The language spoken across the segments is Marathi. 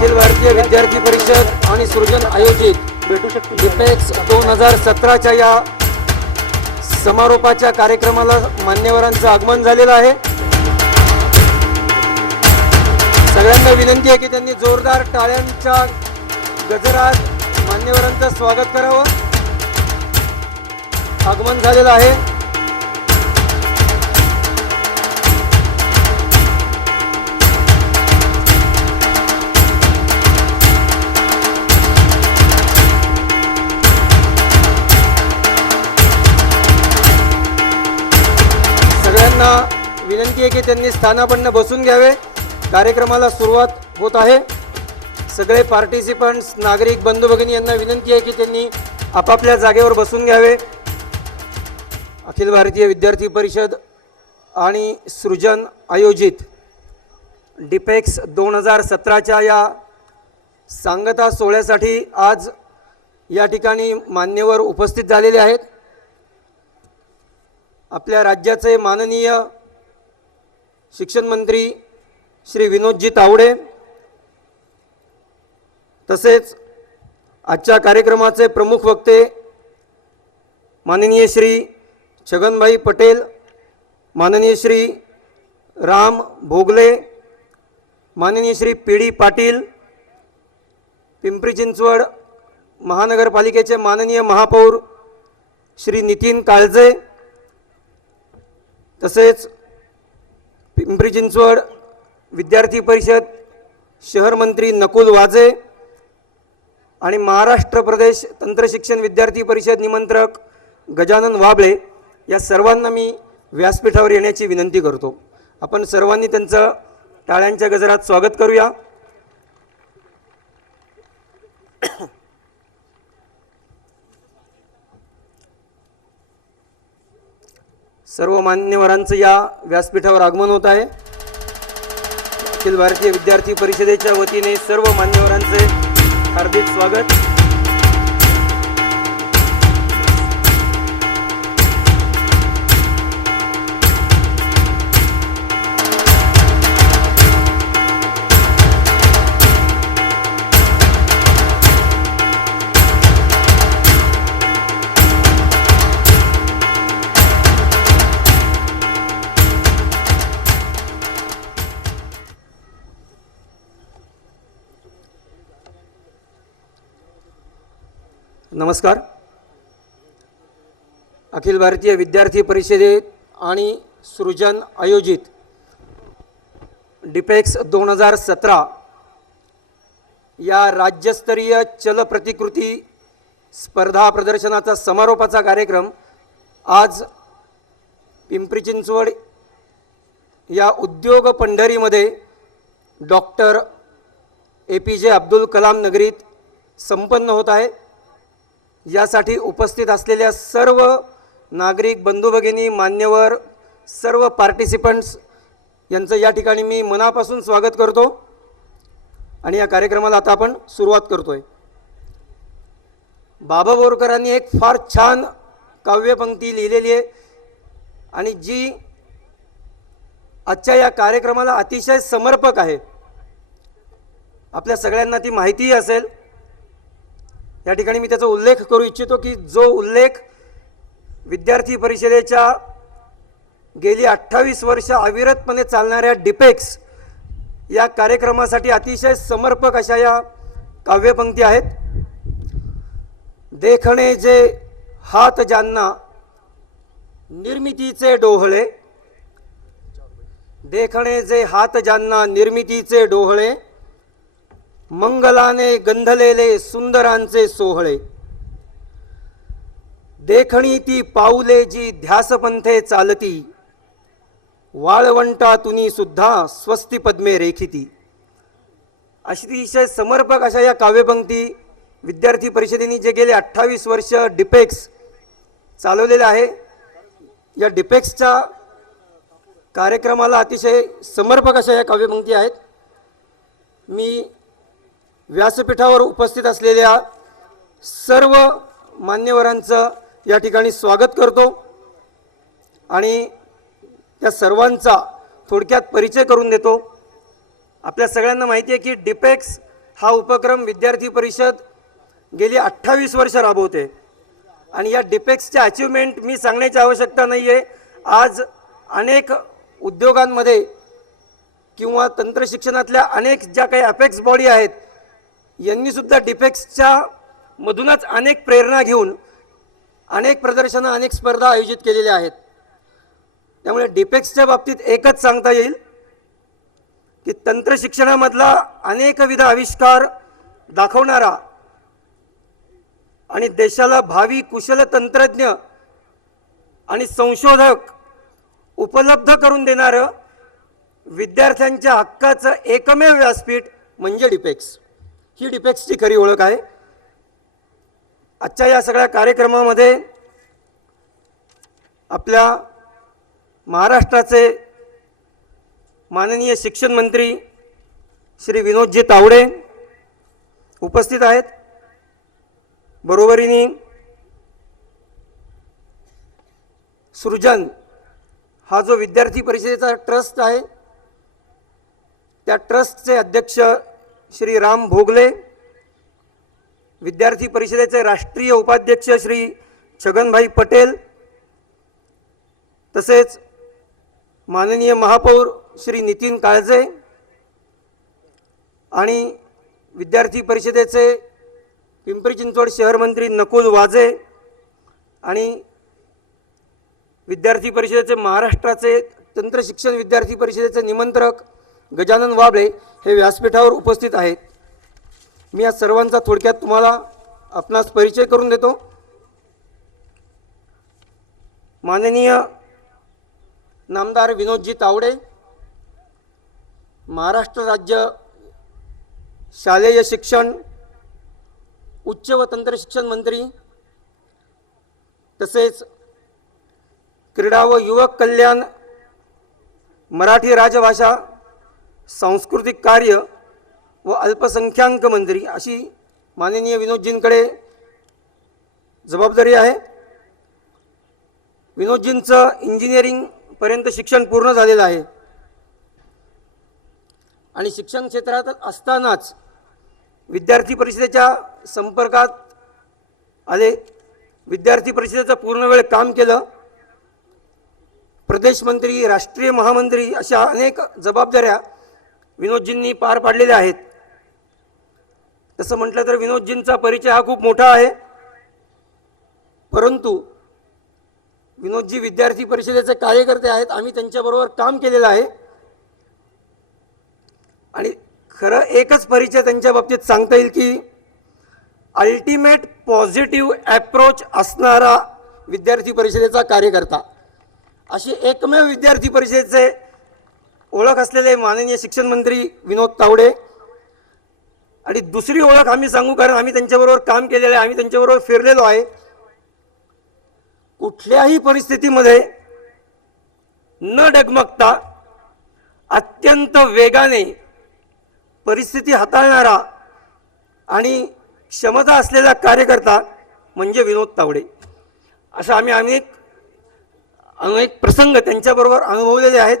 अखिल भारतीय विद्यार्थी परिषद आणि सृजन आयोजित डिपेक्स 2017च्या या समारोपाच्या कार्यक्रमाला मान्यवरांचं आगमन झालेलं आहे। सगळ्यांना विनंती आहे की त्यांनी जोरदार टाळ्यांच्या गजरात मान्यवरांचं स्वागत करावं। आगमन झालेलं आहे। विनंती आहे की त्यांनी स्थानापन्न बसून घ्यावे। कार्यक्रमाला सुरुवात होत आहे। सगळे पार्टिसिपंट्स नागरिक बंधू भगिनी यांना विनंती आहे की त्यांनी आपापल्या जागेवर बसून घ्यावे। अखिल भारतीय विद्यार्थी परिषद आणि सृजन आयोजित डिपेक्स 2017च्या या सांगता सोहळ्यासाठी आज या ठिकाणी मान्यवर उपस्थित झालेले आहेत। आपल्या राज्याचे माननीय शिक्षण मंत्री श्री विनोदजी तावडे, तसेच आजच्या कार्यक्रमाचे प्रमुख वक्ते माननीय श्री छगनभाई पटेल, माननीय श्री राम भोगले, माननीय श्री पी.डी. पाटील, पिंपरी चिंचवड महानगरपालिकेचे माननीय महापौर श्री नितीन काळजे, तसेच पिंपरी चिंचवड विद्यार्थी परिषद शहर मंत्री नकुल वाजे आणि महाराष्ट्र प्रदेश तंत्रशिक्षण विद्यार्थी परिषद निमंत्रक गजानन वाबळे या सर्वांना मी व्यासपीठावर येण्याची विनंती करतो। आपण सर्वांनी त्यांचं टाळ्यांच्या गजरात स्वागत करूया। सर्व मान्यवरांचं या व्यासपीठावर आगमन होत आहे। अखिल भारतीय विद्यार्थी परिषदेच्या वतीने सर्व मान्यवरांचे हार्दिक स्वागत। नमस्कार। अखिल भारतीय विद्यार्थी परिषदेत आणि सृजन आयोजित डिपेक्स 2017 या राज्यस्तरीय चल प्रतिकृती स्पर्धा प्रदर्शनाचा समारोपाचा कार्यक्रम आज पिंपरी चिंचवड या उद्योग पंढरीमध्ये डॉक्टर APJ अब्दुल कलाम नगरीत संपन्न होत आहे। यासाठी उपस्थित असलेल्या सर्व नागरिक बंधू भगिनी, मान्यवर, सर्व पार्टिसिपंट्स यांचं या ठिकाणी मी मनापासून स्वागत करतो आणि या कार्यक्रमाला आता आपण सुरुवात करतोय। बाबा बोरकरांनी एक फार छान काव्यपंक्ती लिहिलेली आहे आणि जी आजच्या या कार्यक्रमाला अतिशय समर्पक आहे। आपल्या सगळ्यांना ती माहिती असेल। या ठिकाणी मी त्याचा उल्लेख करू इच्छितो की जो उल्लेख विद्यार्थी परिषदेच्या गेली 28 वर्ष अविरतपणे चालणाऱ्या डिपेक्स या कार्यक्रमासाठी अतिशय समर्पक अशा या काव्यपंक्ती आहेत। देखणे जे हात ज्यांना निर्मितीचे डोहळे, देखणे जे हात ज्यांना निर्मितीचे डोहळे, मंगलाने गंधलेले सुंदरांचे सोहळे, देखणी ती पाऊले जी ध्यासपंथे चालती, वाळवंटा तुनी सुद्धा स्वस्ती पद्मे रेखिती। अतिशय समर्पक अशा या काव्यपंक्ती विद्यार्थी परिषदेने जे गेले 28 वर्ष डिपेक्स चालवलेले आहे, या डिपेक्सच्या कार्यक्रमाला अतिशय समर्पक अशा या काव्यपंक्ती आहेत। मी व्यासपीठावर उपस्थित असलेल्या सर्व मान्यवरांचं या ठिकाणी स्वागत करतो आणि त्या सर्वांचा थोडक्यात परिचय करून देतो। आपल्या सगळ्यांना माहिती आहे की डिपेक्स हा उपक्रम विद्यार्थी परिषद गेली 28 वर्ष राबवते आणि या डिपेक्सच्या अचिव्हमेंट मी सांगण्याची आवश्यकता नाही आहे. आज अनेक उद्योगांमध्ये किंवा तंत्रशिक्षणातल्या अनेक ज्या काही अपेक्स बॉडी आहेत यांनीसुद्धा डिपेक्सच्या मधूनच अनेक प्रेरणा घेऊन अनेक प्रदर्शनं अनेक स्पर्धा आयोजित केलेल्या आहेत. त्यामुळे डिपेक्सच्या बाबतीत एकच सांगता येईल की तंत्रशिक्षणामधला अनेकविध आविष्कार दाखवणारा आणि देशाला भावी कुशल तंत्रज्ञ आणि संशोधक उपलब्ध करून देणारं विद्यार्थ्यांच्या हक्काचं एकमेव व्यासपीठ म्हणजे डिपेक्स. ही डिपेक्सची खरी ओळख आहे. आजच्या या सगळ्या कार्यक्रमामध्ये आपल्या महाराष्ट्राचे माननीय शिक्षण मंत्री श्री विनोदजी तावडे उपस्थित आहेत. बरोबरीने सृजन हा जो विद्यार्थी परिषदेचा ट्रस्ट आहे त्या ट्रस्टचे अध्यक्ष श्री राम भोगले, विद्यार्थी परिषदेचे राष्ट्रीय उपाध्यक्ष श्री छगनभाई पटेल, तसेच माननीय महापौर श्री नितीन काळजे आणि विद्यार्थी परिषदेचे पिंपरी चिंचवड शहर मंत्री नकुल वाजे आणि विद्यार्थी परिषदेचे महाराष्ट्राचे तंत्रशिक्षण विद्यार्थी परिषदेचे निमंत्रक गजानन वाबळे हे व्यासपीठावर उपस्थित आहेत. मी या सर्वांचा थोडक्यात तुम्हाला आपणास परिचय करून देतो. माननीय नामदार विनोदजी तावडे, महाराष्ट्र राज्य शालेय शिक्षण उच्च व तंत्रशिक्षण मंत्री, तसेच क्रीडा व युवक कल्याण, मराठी राजभाषा, सांस्कृतिक कार्य व अल्पसंख्याक मंत्री अशी माननीय विनोदजींकडे जबाबदारी आहे. विनोदजींचं इंजिनिअरिंगपर्यंत शिक्षण पूर्ण झालेलं आहे आणि शिक्षण क्षेत्रात असतानाच विद्यार्थी परिषदेच्या संपर्कात आले. विद्यार्थी परिषदेचं पूर्ण वेळ काम केलं. प्रदेश मंत्री, राष्ट्रीय महामंत्री अशा अनेक जबाबदाऱ्या विनोदजींनी पार पाडलेल्या आहेत. तसं म्हटलं तर विनोदजींचा परिचय हा खूप मोठा आहे, परंतु विनोदजी विद्यार्थी परिषदेचे कार्यकर्ते आहेत. आम्ही त्यांच्याबरोबर काम केलेलं आहे आणि खरं एकच परिचय त्यांच्या बाबतीत सांगता येईल की अल्टिमेट पॉझिटिव्ह ॲप्रोच असणारा विद्यार्थी परिषदेचा कार्यकर्ता, अशी एकमेव विद्यार्थी परिषदेचे ओळख असलेले माननीय शिक्षण मंत्री विनोद तावडे. आणि दुसरी ओळख आम्ही सांगू, कारण आम्ही त्यांच्याबरोबर काम केलेलं आहे, आम्ही त्यांच्याबरोबर फिरलेलो आहे. कुठल्याही परिस्थितीमध्ये न डगमगता अत्यंत वेगाने परिस्थिती हाताळणारा आणि क्षमता असलेला कार्यकर्ता म्हणजे विनोद तावडे. असं आम्ही अनेक प्रसंग त्यांच्याबरोबर अनुभवलेले आहेत.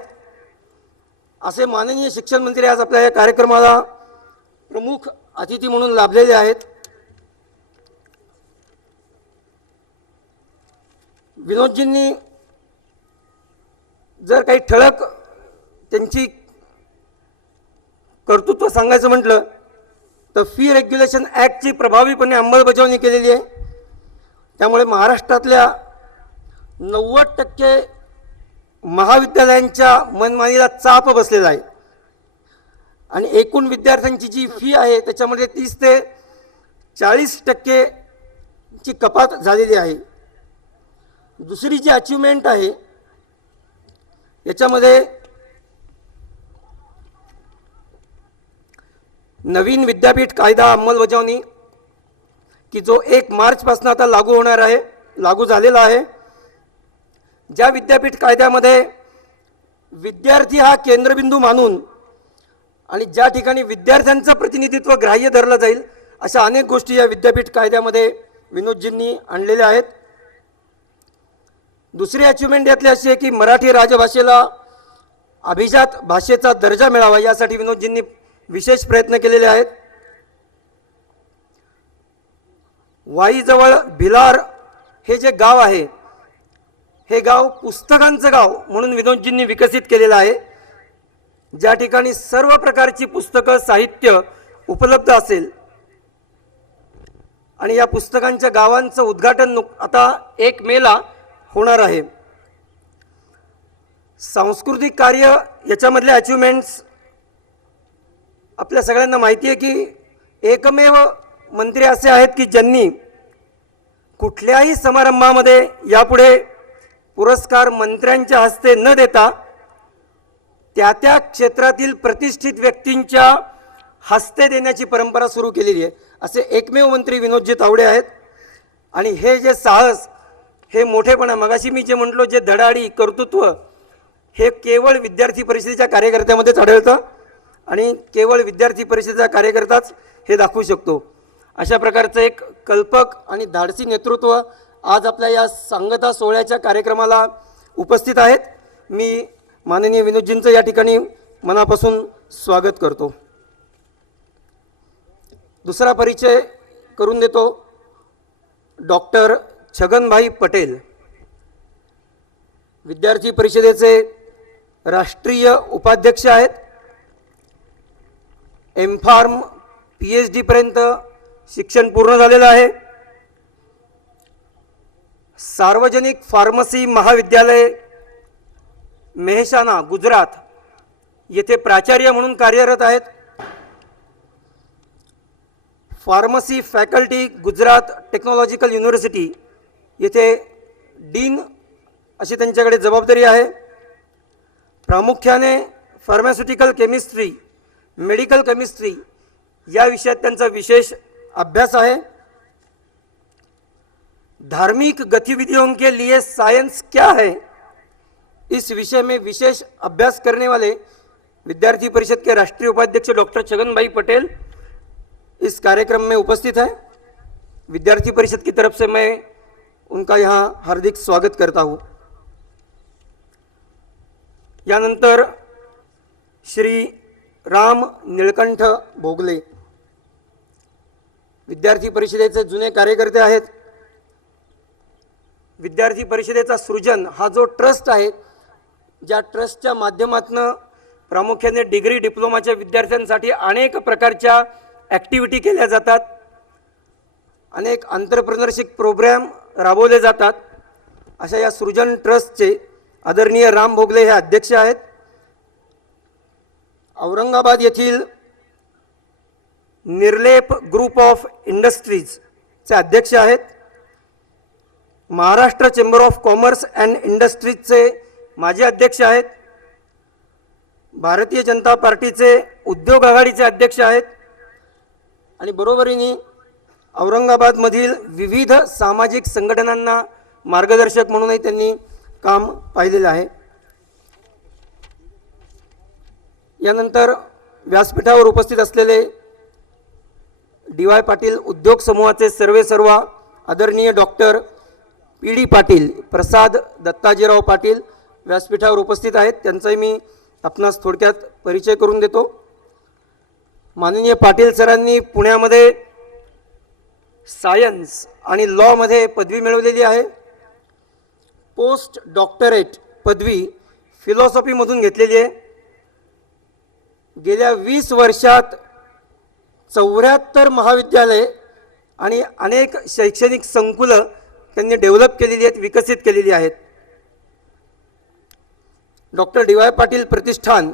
असे माननीय शिक्षण मंत्री आज आपल्या या कार्यक्रमाला प्रमुख अतिथी म्हणून लाभलेले आहेत. विनोदजींनी जर काही ठळक त्यांची कर्तृत्व सांगायचं म्हटलं तर फी रेग्युलेशन ॲक्टची प्रभावीपणे अंमलबजावणी केलेली आहे. त्यामुळे महाराष्ट्रातल्या 90% महाविद्यालयांच्या मनमानीला चाप बसलेला आहे आणि एकूण विद्यार्थ्यांची जी फी आहे त्याच्यामध्ये 30 ते 40% ची कपात झालेली आहे. दुसरी जी अचिव्हमेंट आहे याच्यामध्ये नवीन विद्यापीठ कायदा अंमलबजावणी की जो 1 मार्चपासून आता लागू झालेला आहे. ज्या विद्यापीठ कायद्यामध्ये विद्यार्थी हा केंद्रबिंदू मानून आणि ज्या ठिकाणी विद्यार्थ्यांचं प्रतिनिधित्व ग्राह्य धरलं जाईल अशा अनेक गोष्टी या विद्यापीठ कायद्यामध्ये विनोदजींनी आणलेल्या आहेत. दुसरी अचिव्हमेंट यातली अशी आहे की मराठी राजभाषेला अभिजात भाषेचा दर्जा मिळावा यासाठी विनोदजींनी विशेष प्रयत्न केलेले आहेत. वाईजवळ भिलार हे जे गाव आहे, हे गाव पुस्तकांचं गाव म्हणून विनोदजींनी विकसित केलेलं आहे, ज्या ठिकाणी सर्व प्रकारची पुस्तकं साहित्य उपलब्ध असेल. आणि या पुस्तकांच्या गावांचं उद्घाटन आता 1 मेला होणार आहे. सांस्कृतिक कार्य याच्यामधले अचिव्हमेंट्स आपल्या सगळ्यांना माहिती आहे की एकमेव मंत्री असे आहेत की ज्यांनी कुठल्याही समारंभामध्ये यापुढे पुरस्कार मंत्र्यांच्या हस्ते न देता त्या क्षेत्रातील प्रतिष्ठित व्यक्तींच्या हस्ते देण्याची परंपरा सुरू केलेली आहे. असे एकमेव मंत्री विनोदजी तावडे आहेत. आणि हे जे साहस, हे मोठेपणा, मगाशी मी जे म्हटलो, जे धडाडी कर्तृत्व, हे केवळ विद्यार्थी परिषदेच्या कार्यकर्त्यामध्येच आढळतं आणि केवळ विद्यार्थी परिषदेचा कार्यकर्ताच हे दाखवू शकतो. अशा प्रकारचं एक कल्पक आणि धाडसी नेतृत्व आज आपल्या या सांगता सोहळ्याच्या कार्यक्रमाला उपस्थित आहेत. मी माननीय विनोदजींचं या ठिकाणी मनापासून स्वागत करतो. दुसरा परिचय करून देतो. डॉक्टर छगनभाई पटेल, विद्यार्थी परिषदेचे राष्ट्रीय उपाध्यक्ष आहेत. एमफार्म PhD पर्यंत शिक्षण पूर्ण झालेलं आहे. सार्वजनिक फार्मसी महाविद्यालय मेहसाणा गुजरात येथे प्राचार्य म्हणून कार्यरत आहेत. Pharmacy faculty Gujarat technological university येथे डीन अशी त्यांच्याकडे जबाबदारी आहे. प्रामुख्याने फार्मास्युटिकल केमिस्ट्री, मेडिकल केमिस्ट्री या विषयात त्यांचा विशेष अभ्यास है. धार्मिक गतिविधियों के लिए साइंस क्या है, इस विषय में विशेष अभ्यास करने वाले विद्यार्थी परिषद के राष्ट्रीय उपाध्यक्ष डॉक्टर छगनभाई पटेल इस कार्यक्रम में उपस्थित हैं. विद्यार्थी परिषद की तरफ से मैं उनका यहाँ हार्दिक स्वागत करता हूँ. यानंतर श्री राम निळकंठ भोगले, विद्यार्थी परिषदेचे जुने कार्यकर्ते आहेत. विद्यार्थी परिषदेचा सृजन हा जो ट्रस्ट आहे, ज्या ट्रस्टच्या माध्यमातून प्रामुख्याने डिग्री डिप्लोमाच्या विद्यार्थ्यांसाठी अनेक प्रकारच्या ॲक्टिव्हिटी केल्या जातात, अनेक एंटरप्रेन्योरशिप प्रोग्राम राबवले जातात. अशा या सृजन ट्रस्टचे आदरणीय राम भोगले हे अध्यक्ष आहेत. औरंगाबाद येथील निर्लेप ग्रुप ऑफ इंडस्ट्रीजचे अध्यक्ष आहेत. Maharashtra chamber of commerce and इंडस्ट्रीजचे माजी अध्यक्ष आहेत. भारतीय जनता पार्टीचे उद्योग आघाडीचे अध्यक्ष आहेत. आणि बरोबरीने औरंगाबादमधील विविध सामाजिक संघटनांना मार्गदर्शक म्हणूनही त्यांनी काम पाहिलेलं आहे. यानंतर व्यासपीठावर उपस्थित असलेले DY पाटील उद्योग समूहाचे सर्वेसर्वा आदरणीय डॉक्टर PD पाटील, प्रसाद दत्ताजीराव पाटील व्यासपीठावर उपस्थित आहेत. त्यांचाही मी आपणास थोडक्यात परिचय करून देतो. माननीय पाटील सरांनी पुण्यामध्ये सायन्स आणि लॉमध्ये पदवी मिळवलेली आहे. पोस्ट डॉक्टरेट पदवी फिलॉसॉफीमधून घेतलेली आहे. गेल्या 20 वर्षात 74 महाविद्यालय आणि अनेक शैक्षणिक संकुलं त्यांनी डेव्हलप केलेली आहेत, विकसित केलेली आहेत. डॉक्टर DY पाटील प्रतिष्ठान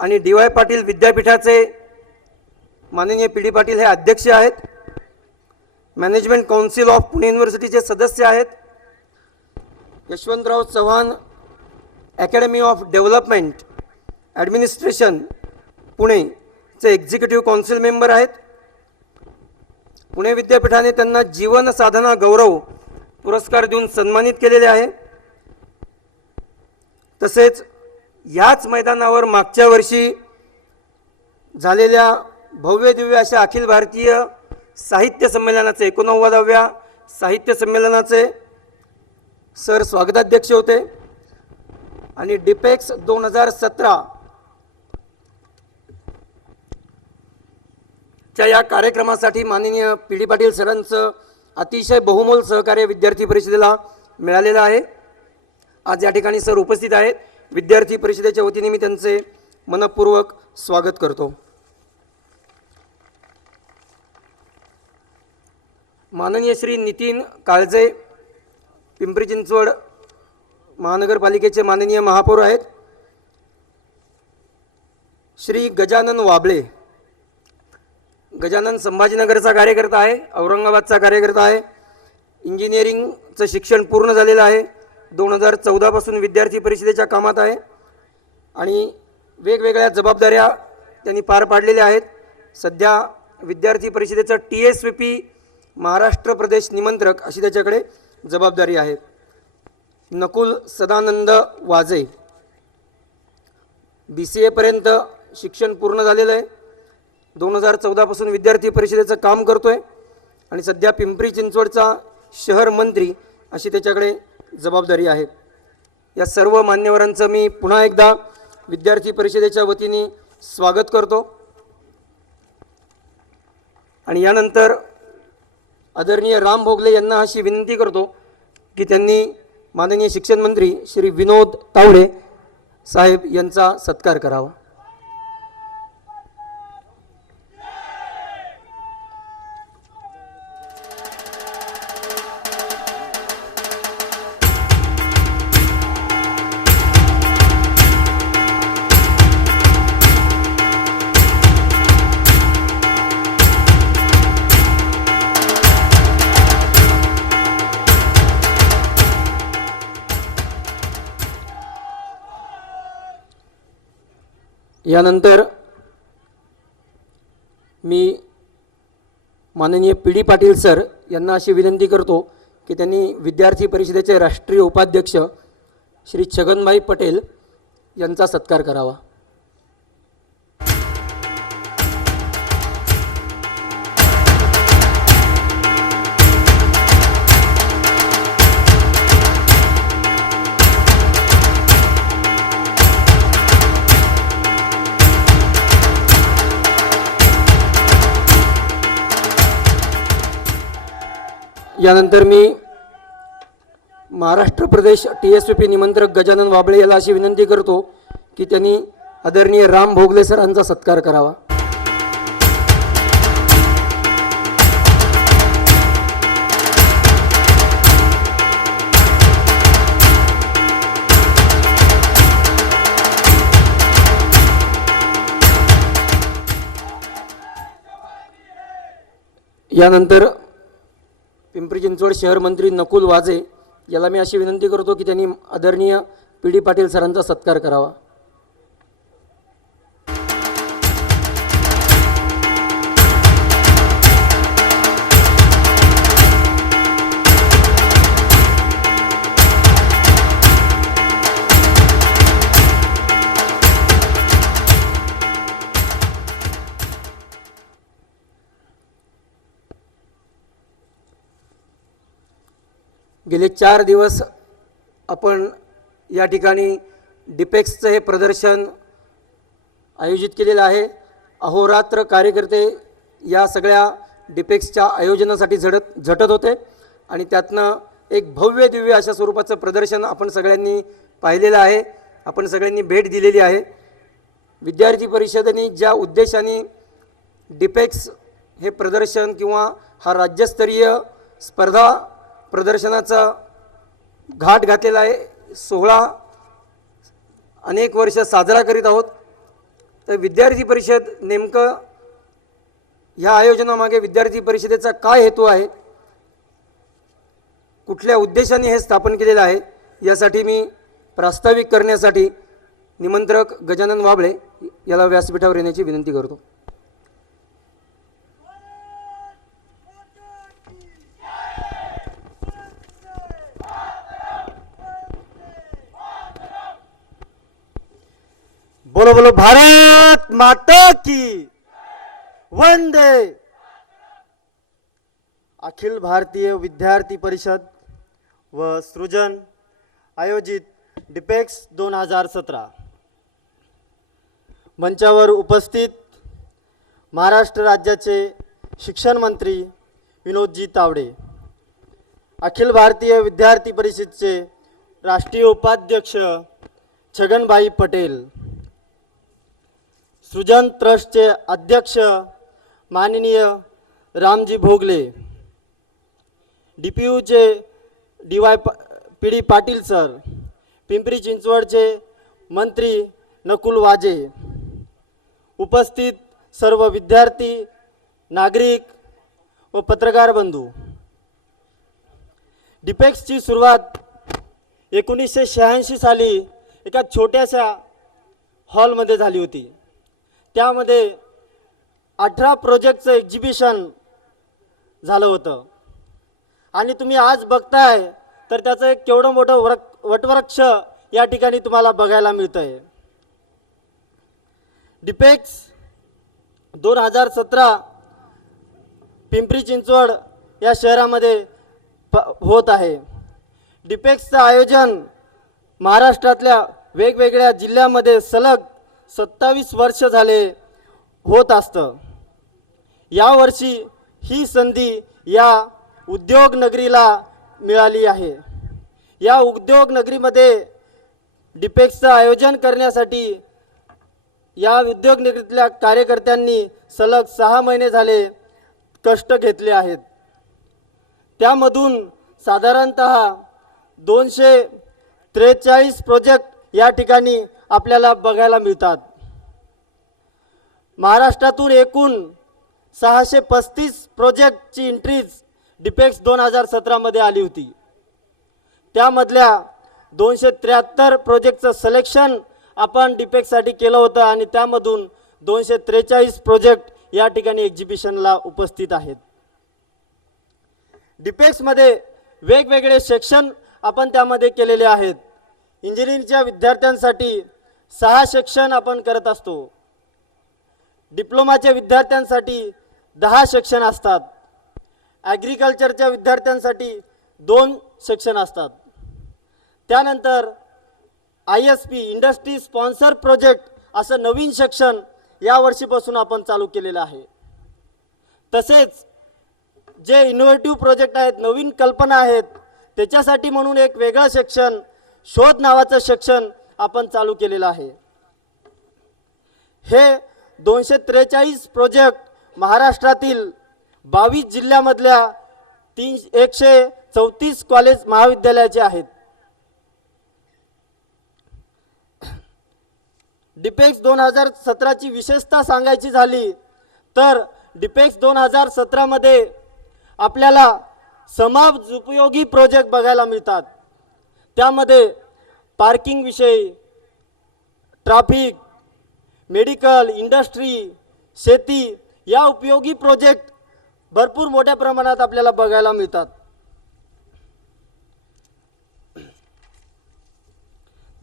आणि DY पाटील विद्यापीठाचे माननीय PD पाटील हे अध्यक्ष आहेत. मॅनेजमेंट काउन्सिल ऑफ पुणे युनिव्हर्सिटीचे सदस्य आहेत. Yashwantrao Chavan academy of development administration पुणेचे एक्झिक्युटिव्ह काउन्सिल मेंबर आहेत. पुणे विद्यापीठाने त्यांना जीवन साधना गौरव पुरस्कार देऊन सन्मानित केलेले आहे. तसेच याच मैदानावर मागच्या वर्षी झालेल्या भव्य दिव्य अशा अखिल भारतीय साहित्य संमेलनाचे 89व्या साहित्य संमेलनाचे सर स्वागताध्यक्ष होते. आणि डिपेक्स 2017 च्या या कार्यक्रमासाठी माननीय पी डी पाटील सरांचं अतिशय बहुमोल सहकार्य विद्यार्थी परिषदेला मिळालेलं आहे. आज या ठिकाणी सर उपस्थित आहेत. विद्यार्थी परिषदेच्या वतीने मी त्यांचे मनपूर्वक स्वागत करतो. माननीय श्री नितीन काळजे पिंपरी चिंचवड महानगरपालिकेचे माननीय महापौर आहेत. श्री गजानन वाबळे, गजानन संभाजीनगरचा कार्यकर्ता आहे, औरंगाबादचा कार्यकर्ता आहे. इंजिनिअरिंगचं शिक्षण पूर्ण झालेलं आहे. 2014 पासून विद्यार्थी परिषदेच्या कामात आहे आणि वेगवेगळ्या जबाबदाऱ्या त्यांनी पार पाडलेल्या आहेत. सध्या विद्यार्थी परिषदेचं TSVP महाराष्ट्र प्रदेश निमंत्रक अशी त्याच्याकडे जबाबदारी आहे. नकुल सदानंद वाजे, BCA पर्यंत शिक्षण पूर्ण झालेलं आहे. 2014 पासून विद्यार्थी परिषदेचं काम करतोय आणि सध्या पिंपरी चिंचवडचा शहर मंत्री अशी त्याच्याकडे जबाबदारी आहे. या सर्व मान्यवरांचं मी पुन्हा एकदा विद्यार्थी परिषदेच्या वतीने स्वागत करतो. आणि यानंतर आदरणीय राम भोगले यांना अशी विनंती करतो की त्यांनी माननीय शिक्षण मंत्री श्री विनोद तावडे साहेब यांचा सत्कार करावा. यानंतर मी माननीय PD पाटील सर यांना अशी विनंती करतो की त्यांनी विद्यार्थी परिषदेचे राष्ट्रीय उपाध्यक्ष श्री छगनभाई पटेल यांचा सत्कार करावा. यानंतर मी महाराष्ट्र प्रदेश TSVP निमंत्रक गजानन वाबळे याला अशी विनंती करतो की त्यांनी आदरणीय राम भोगले सरांचा सत्कार करावा. यानंतर पिंपरी चिंचवड शहर मंत्री नकुल वाजे याला मी अशी विनंती करतो की त्यांनी आदरणीय PD पाटील सरांचा सत्कार करावा. गेले 4 दिवस आपण या ठिकाणी डिपेक्सचं हे प्रदर्शन आयोजित केलेलं आहे. अहोरात्र कार्यकर्ते या सगळ्या डिपेक्सच्या आयोजनासाठी झटत होते आणि त्यातनं एक भव्य दिव्य अशा स्वरूपाचं प्रदर्शन आपण सगळ्यांनी पाहिलेलं आहे. आपण सगळ्यांनी भेट दिलेली आहे. विद्यार्थी परिषदेने ज्या उद्देशाने डिपेक्स हे प्रदर्शन किंवा हा राज्यस्तरीय स्पर्धा प्रदर्शनाचा घाट घातलेला आहे, सोहळा अनेक वर्ष साजरा करीत आहोत. तर विद्यार्थी परिषद नेमकं ह्या आयोजनामागे विद्यार्थी परिषदेचा काय हेतू आहे, कुठल्या उद्देशाने हे स्थापन केलेलं आहे, यासाठी मी प्रास्ताविक करण्यासाठी निमंत्रक गजानन वाबळे याला व्यासपीठावर येण्याची विनंती करतो. बोलो बोलो भारत माता की वंदे. अखिल भारतीय विद्यार्थी परिषद व सृजन आयोजित डिपेक्स 2017 मंचावर उपस्थित महाराष्ट्र राज्याचे शिक्षण मंत्री विनोदजी तावडे, अखिल भारतीय विद्यार्थी परिषदेचे राष्ट्रीय उपाध्यक्ष छगनभाई पटेल, सृजन ट्रस्टचे अध्यक्ष माननीय रामजी भोगले, DPUचे DY PD Patil sir, Pimpri चिंचवडचे मंत्री नकुल वाजे, उपस्थित सर्व विद्यार्थी, नागरिक व पत्रकार बंधू, डिपेक्सची सुरुवात 1986 साली एका छोट्याशा हॉलमध्ये झाली होती. त्यामध्ये 18 प्रोजेक्टचं एक्झिबिशन झालं होतं आणि तुम्ही आज बघताय तर त्याचं एक केवढं मोठं वटवृक्ष या ठिकाणी तुम्हाला बघायला मिळतं आहे. डिपेक्स 2017 पिंपरी चिंचवड या शहरामध्ये होत आहे. डिपेक्सचं आयोजन महाराष्ट्रातल्या वेगवेगळ्या जिल्ह्यामध्ये सलग 27 वर्ष झाले होत असतं. यावर्षी ही संधी या उद्योग नगरीला मिळाली आहे. या उद्योग नगरीमध्ये डिपेक्सचं आयोजन करण्यासाठी या उद्योग नगरीतल्या कार्यकर्त्यांनी सलग 6 महिने झाले कष्ट घेतले आहेत. त्यामधून साधारणतः 243 प्रोजेक्ट या ठिकाणी आपल्याला बघायला मिळतात. महाराष्ट्रातून एकूण 635 प्रोजेक्टची एंट्रीज डिपेक्स 2017 मध्ये आली होती. त्यामधल्या 273 प्रोजेक्टचं सिलेक्शन आपण डिपेक्ससाठी केलं होतं आणि त्यामधून 243 प्रोजेक्ट या ठिकाणी एक्झिबिशनला उपस्थित आहेत. डिपेक्समध्ये वेगवेगळे सेक्शन आपण त्यामध्ये केलेले आहेत. इंजिनिअरिंगच्या विद्यार्थ्यांसाठी 6 सेक्शन आपण करत असतो. डिप्लोमाच्या विद्यार्थ्यांसाठी 10 सेक्शन असतात. ॲग्रिकल्चरच्या विद्यार्थ्यांसाठी 2 सेक्शन असतात. त्यानंतर ISP इंडस्ट्री स्पॉन्सर प्रोजेक्ट असं नवीन सेक्शन या वर्षीपासून आपण चालू केलेलं आहे. तसेच जे इनोव्हेटिव्ह प्रोजेक्ट आहेत, नवीन कल्पना आहेत, त्याच्यासाठी म्हणून एक वेगळं सेक्शन, शोध नावाचं सेक्शन आपण चालू केलेलं आहे. हे 243 प्रोजेक्ट महाराष्ट्रातील 22 जिल्ह्यामधल्या 134 कॉलेज महाविद्यालयाचे आहेत. डिपेक्स 2017 ची विशेषता सांगायची झाली तर डिपेक्स 2017 मध्ये आपल्याला समाज उपयोगी प्रोजेक्ट बघायला मिळतात. त्यामध्ये पार्किंग विषयी, ट्रॅफिक, मेडिकल, इंडस्ट्री, शेती या उपयोगी प्रोजेक्ट भरपूर मोठ्या प्रमाणात आपल्याला बघायला मिळतात.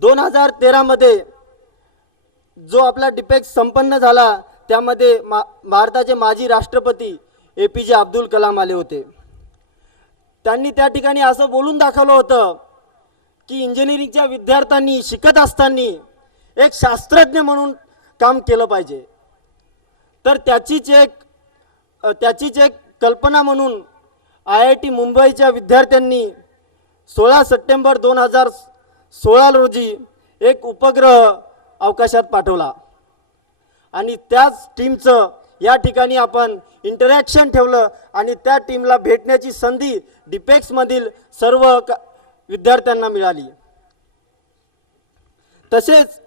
2013 मध्ये जो आपला डिपेक्स संपन्न झाला त्यामध्ये भारताचे माजी राष्ट्रपती APJ अब्दुल कलाम आले होते. त्यांनी त्या ठिकाणी असं बोलून दाखवलं होतं की इंजिनिअरिंगच्या विद्यार्थ्यांनी शिकत असताना एक शास्त्रज्ञ म्हणून काम केलं पाहिजे. तर त्याचीच एक कल्पना म्हणून IIT मुंबईच्या विद्यार्थ्यांनी 16 सप्टेंबर 2016 रोजी एक उपग्रह अवकाशात पाठवला आणि त्याच टीमचं या ठिकाणी आपण इंटरॅक्शन ठेवलं आणि त्या टीमला भेटण्याची संधी डिपेक्समधील सर्व विद्यार्थ्यांना मिळाली. तसेच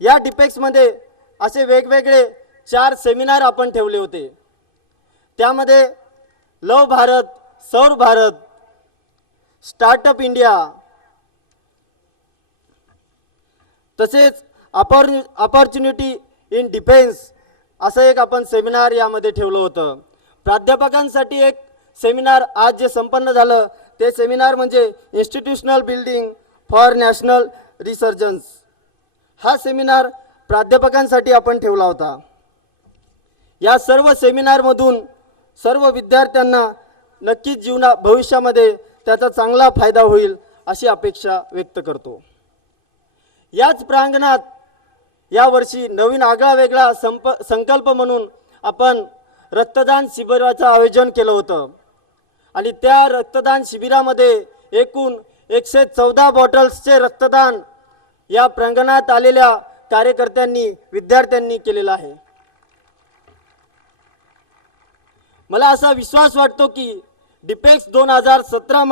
या डिपेक्समध्ये असे वेगवेगळे 4 सेमिनार आपण ठेवले होते. त्यामध्ये लव भारत, सौर भारत, स्टार्टअप इंडिया, तसेच अपॉर्च्युनिटी इन डिफेन्स असं एक आपण सेमिनार यामध्ये ठेवलं होतं. प्राध्यापकांसाठी एक सेमिनार आज जे संपन्न झालं ते सेमिनार म्हणजे institutional building for national resurgence. हा सेमिनार प्राध्यापकांसाठी आपण ठेवला होता. या सर्व सेमिनारमधून सर्व विद्यार्थ्यांना नक्कीच भविष्यामध्ये त्याचा चांगला फायदा होईल अशी अपेक्षा व्यक्त करतो. याच प्रांगणात यावर्षी नवीन आगळा वेगळा संकल्प म्हणून आपण रक्तदान शिबिराचं आयोजन केलं होतं आणि त्या रक्तदान शिबिरामध्ये एकूण 114 बॉटल्सचे रक्तदान या प्रांगणात आलेल्या कार्यकर्त्यांनी विद्यार्थ्यांनी केलेलं आहे. मला असा विश्वास वाटतो की डिपेक्स 2017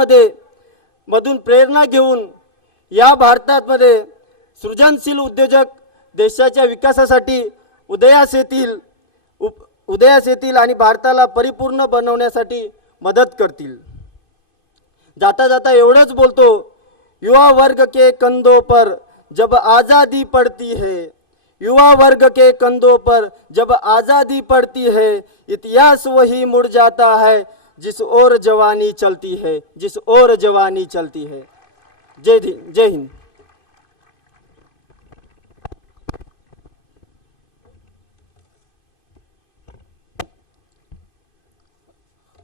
मधून प्रेरणा घेऊन या भारतामध्ये सृजनशील उद्योजक देशाच्या विकासासाठी उदयास येतील आणि भारताला परिपूर्ण बनवण्यासाठी मदत करतील. जाता जाता एवढंच बोलतो, युवा वर्ग के कंधों पर जब आज़ादी पड़ती है, युवा वर्ग के कंधों पर जब आज़ादी पड़ती है, इतिहास वही मुड़ जाता है जिस ओर जवानी चलती है, जिस ओर जवानी चलती है. जय हिंद.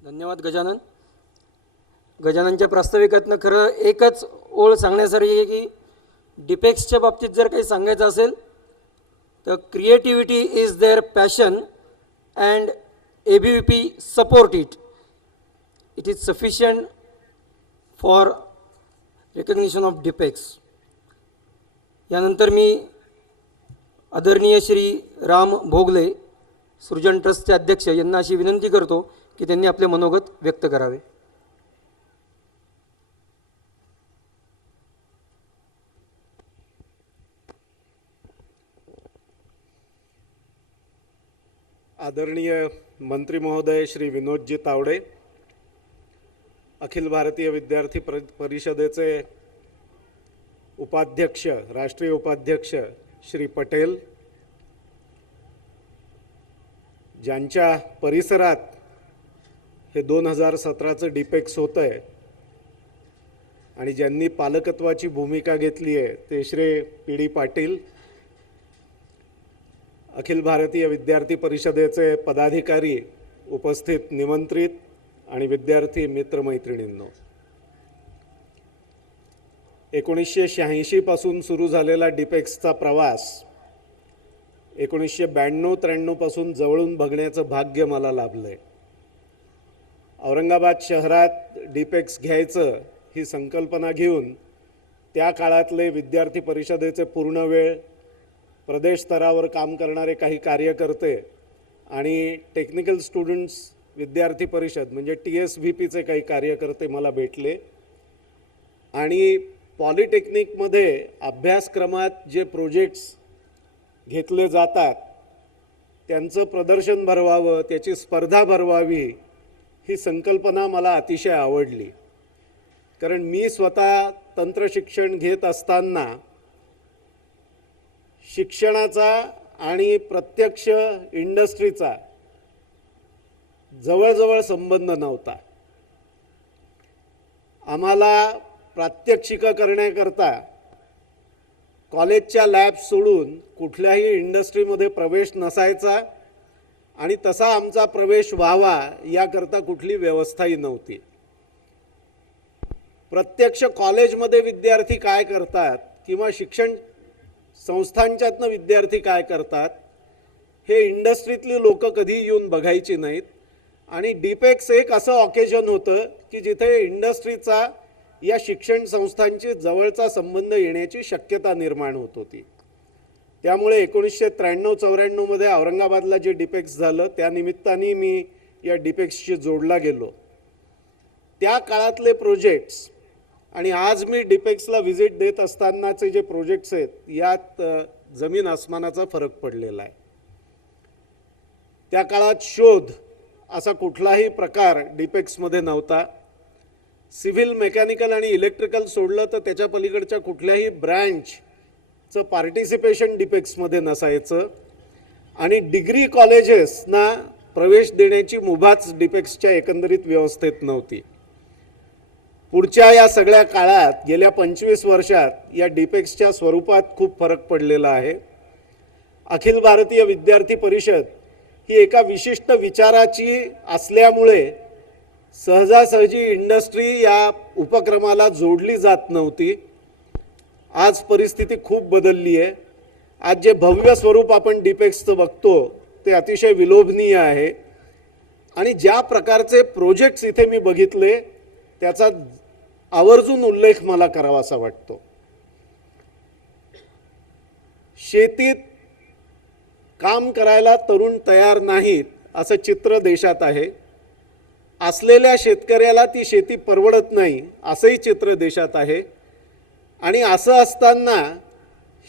धन्यवाद गजानन. गजाननच्या प्रास्ताविकातनं खरं एकच ओळ सांगण्यासारखी आहे की डिपेक्सच्या बाबतीत जर काही सांगायचं असेल तर creativity is there passion and ABVP support it. It is sufficient for recognition of Dipex. यानंतर मी आदरणीय श्री राम भोगले सृजन ट्रस्टचे अध्यक्ष यांना अशी विनंती करतो की त्यांनी आपले मनोगत व्यक्त करावे. आदरणीय मंत्री महोदय श्री विनोदजी तावडे, अखिल भारतीय विद्यार्थी परिषदेचे उपाध्यक्ष, राष्ट्रीय उपाध्यक्ष श्री पटेल, ज्यांच्या परिसरात हे 2017चं डिपेक्स होतं आहे आणि ज्यांनी पालकत्वाची भूमिका घेतली आहे ते श्री PD पाटील, अखिल भारतीय विद्यार्थी परिषदेचे पदाधिकारी, उपस्थित निमंत्रित आणि विद्यार्थी मित्रमैत्रिणींनो, 1986 पासून सुरू झालेला डिपेक्सचा प्रवास 1992-93 पासून जवळून बघण्याचं भाग्य मला लाभलंय. औरंगाबाद शहरात डिपेक्स घ्यायचं ही संकल्पना घेऊन त्या काळातले विद्यार्थी परिषदेचे पूर्ण वेळ प्रदेश स्तरावर काम करणारे काही कार्यकर्ते आणि टेक्निकल स्टुडंट्स विद्यार्थी परिषद म्हणजे TSVPचे काही कार्यकर्ते मला भेटले आणि पॉलिटेक्निकमध्ये अभ्यासक्रमात जे प्रोजेक्ट्स घेतले जातात त्यांचं प्रदर्शन भरवावं, त्याची स्पर्धा भरवावी, ही संकल्पना मला अतिशय आवडली. कारण मी स्वतः तंत्रशिक्षण घेत असताना शिक्षणाचा आणि प्रत्यक्ष इंडस्ट्रीचा जवळजवळ संबंध नव्हता. आम्हाला प्रात्यक्षिकं करण्याकरता कॉलेजच्या लॅब सोडून कुठल्याही इंडस्ट्रीमध्ये प्रवेश नसायचा आणि तसा आमचा प्रवेश व्हावा याकरता कुठली व्यवस्थाही नव्हती. प्रत्यक्ष कॉलेजमध्ये विद्यार्थी काय करतात किंवा शिक्षण संस्थांच्यातनं विद्यार्थी काय करतात हे इंडस्ट्रीतली लोक कधी येऊन बघायची नाहीत. आणि डिपेक्स एक असं ऑकेजन होतं की जिथे इंडस्ट्रीचा या शिक्षण संस्थांची जवळचा संबंध येण्याची शक्यता निर्माण होत होती. त्यामुळे 1993-94 मध्ये औरंगाबादला जे डिपेक्स झालं त्या निमित्ताने मी या डिपेक्सशी जोडला गेलो. त्या काळातले प्रोजेक्ट्स आणि आज मी डिपेक्सला व्हिजिट देत असतानाचे जे प्रोजेक्ट्स आहेत यात जमीन आसमानाचा फरक पडलेला आहे. त्या काळात शोध असा कुठलाही प्रकार डिपेक्समध्ये नव्हता. सिव्हिल, मेकॅनिकल आणि इलेक्ट्रिकल सोडलं तर त्याच्या पलीकडच्या कुठल्याही ब्रँचचं पार्टिसिपेशन डिपेक्समध्ये नसायचं आणि डिग्री कॉलेजेसना प्रवेश देण्याची मुभाच डिपेक्सच्या एकंदरीत व्यवस्थेत नव्हती. पुढच्या या सगळ्या काळात गेल्या 25 वर्षात या डिपेक्सच्या स्वरूपात खूप फरक पडलेला आहे. अखिल भारतीय विद्यार्थी परिषद ही एका विशिष्ट विचाराची असल्यामुळे सहजासहजी इंडस्ट्री या उपक्रमाला जोडली जात नव्हती. आज परिस्थिती खूप बदलली आहे. आज जे भव्य स्वरूप आपण डिपेक्सचं बघतो ते अतिशय विलोभनीय आहे आणि ज्या प्रकारचे प्रोजेक्ट्स इथे मी बघितले त्याचा आवर्जून उल्लेख मला करावासा वाटतो. शेतीत काम करायला तरुण तयार नाहीत असं चित्र देशात आहे. असलेल्या शेतकऱ्याला ती शेती परवडत नाही असंही चित्र देशात आहे. आणि असं असताना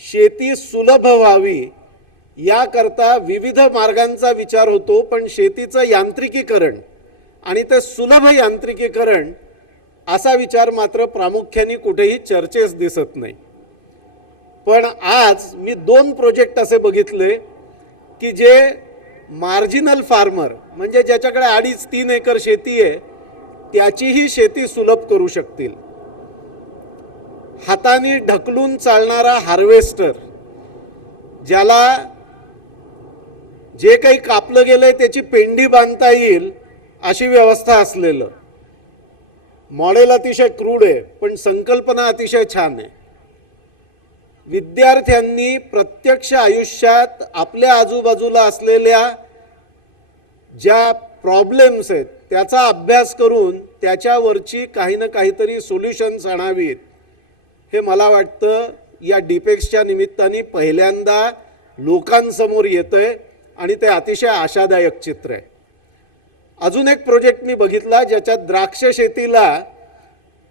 शेती सुलभ व्हावी याकरता विविध मार्गांचा विचार होतो, पण शेतीचं यांत्रिकीकरण आणि ते सुलभ यांत्रिकीकरण असा विचार मात्र प्रामुख्याने कुठेही चर्चेस दिसत नाही. पण आज मी 2 प्रोजेक्ट असे बघितले की जे मार्जिनल फार्मर म्हणजे ज्याच्याकडे 2.5-3 एकर शेती आहे त्याचीही शेती सुलभ करू शकतील. हाताने ढकलून चालणारा हार्वेस्टर, ज्याला जे काही कापलं गेलंय त्याची पेंडी बांधता येईल अशी व्यवस्था असलेलं मॉडेल अतिशय क्रूड आहे, पण संकल्पना अतिशय छान आहे. विद्यार्थ्यांनी प्रत्यक्ष आयुष्यात आपल्या आजूबाजूला असलेल्या ज्या प्रॉब्लेम्स आहेत त्याचा अभ्यास करून त्याच्यावरची काही ना काहीतरी सोल्युशन्स आणावीत, हे मला वाटतं या डिपेक्सच्या निमित्ताने पहिल्यांदा लोकांसमोर येतंय आणि ते अतिशय आशादायक चित्र आहे. अजून एक प्रोजेक्ट मी बघितला ज्याच्यात द्राक्ष शेतीला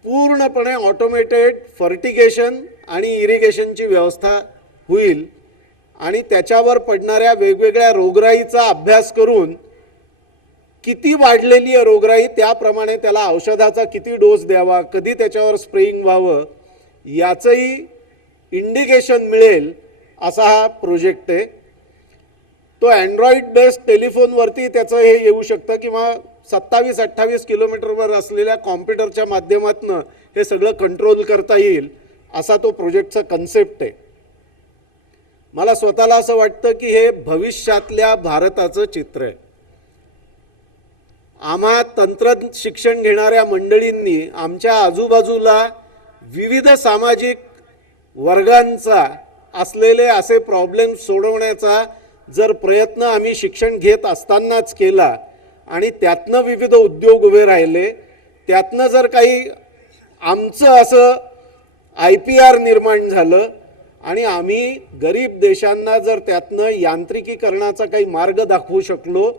पूर्णपणे ऑटोमेटेड फर्टिगेशन आणि इरिगेशनची व्यवस्था होईल आणि त्याच्यावर पडणाऱ्या वेगवेगळ्या रोगराईचा अभ्यास करून किती वाढलेली आहे रोगराई त्याप्रमाणे त्याला औषधाचा किती डोस द्यावा, कधी त्याच्यावर स्प्रेइंग व्हावं याचंही इंडिकेशन मिळेल असा हा प्रोजेक्ट आहे. तो अँड्रॉइड बेस्ड टेलिफोनवरती त्याचं हे येऊ शकतं किंवा 27-28 किलोमीटरवर असलेल्या कॉम्प्युटरच्या माध्यमातून हे सगळं कंट्रोल करता येईल असा तो प्रोजेक्टचा कन्सेप्ट आहे. मला स्वतःला असं वाटतं की हे भविष्यातल्या भारताचं चित्र आहे. आम्हा तंत्रज्ञ शिक्षण घेणाऱ्या मंडळींनी आमच्या आजूबाजूला विविध सामाजिक वर्गांचा असलेले असे प्रॉब्लेम सोडवण्याचा जर प्रयत्न आम्ही शिक्षण घेत असतानाच केला आणि त्यातनं विविध उद्योग उभे राहिले, त्यातनं जर काही आमचं असं IPR निर्माण झालं आणि आम्ही गरीब देशांना जर त्यातनं यांत्रिकीकरणाचा काही मार्ग दाखवू शकलो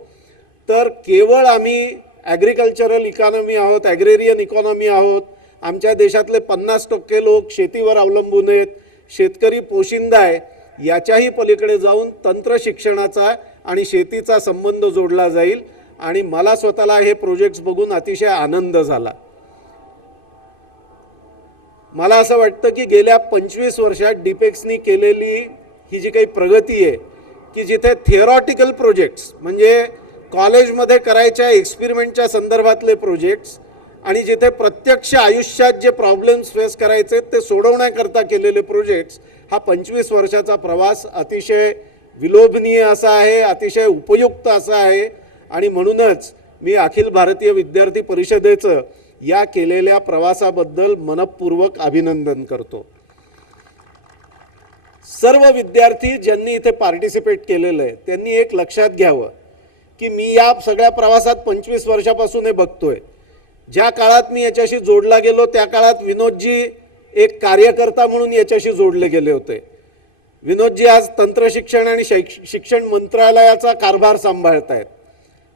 तर केवळ आम्ही ॲग्रिकल्चरल इकॉनॉमी आहोत, ॲग्रेरियन इकॉनॉमी आहोत. आमच्या देशातले 50% लोक शेतीवर अवलंबून आहेत, शेतकरी पोशिंदा आहे. याच्याही पलीकडे जाऊन तंत्र शिक्षणाचा आणि शेतीचा संबंध जोडला जाईल आणि मला स्वतःला हे प्रोजेक्ट्स बघून अतिशय आनंद झाला. मला असं वाटतं की गेल्या 25 वर्षात डिपेक्सनी केलेली ही जी काही प्रगती आहे की जिथे थिअरॉटिकल प्रोजेक्ट्स म्हणजे कॉलेजमध्ये करायच्या एक्सपेरिमेंटच्या संदर्भातले प्रोजेक्ट्स आणि जिथे प्रत्यक्ष आयुष्यात जे प्रॉब्लेम्स फेस करायचे ते सोडवण्याकरता केलेले प्रोजेक्ट्स, हा 25 वर्षाचा प्रवास अतिशय विलोभनीय असा आहे, अतिशय उपयुक्त असा आहे आणि म्हणूनच मी अखिल भारतीय विद्यार्थी परिषदेचं या केलेल्या प्रवासाबद्दल मनपूर्वक अभिनंदन करतो. सर्व विद्यार्थी ज्यांनी इथे पार्टिसिपेट केलेलं आहे त्यांनी एक लक्षात घ्यावं की मी या सगळ्या प्रवासात 25 वर्षापासून हे बघतोय. ज्या काळात मी याच्याशी जोडला गेलो त्या काळात विनोदजी एक कार्यकर्ता म्हणून याच्याशी जोडले गेले होते. विनोदजी आज तंत्रशिक्षण आणि शिक्षण मंत्रालयाचा कारभार सांभाळत आहेत.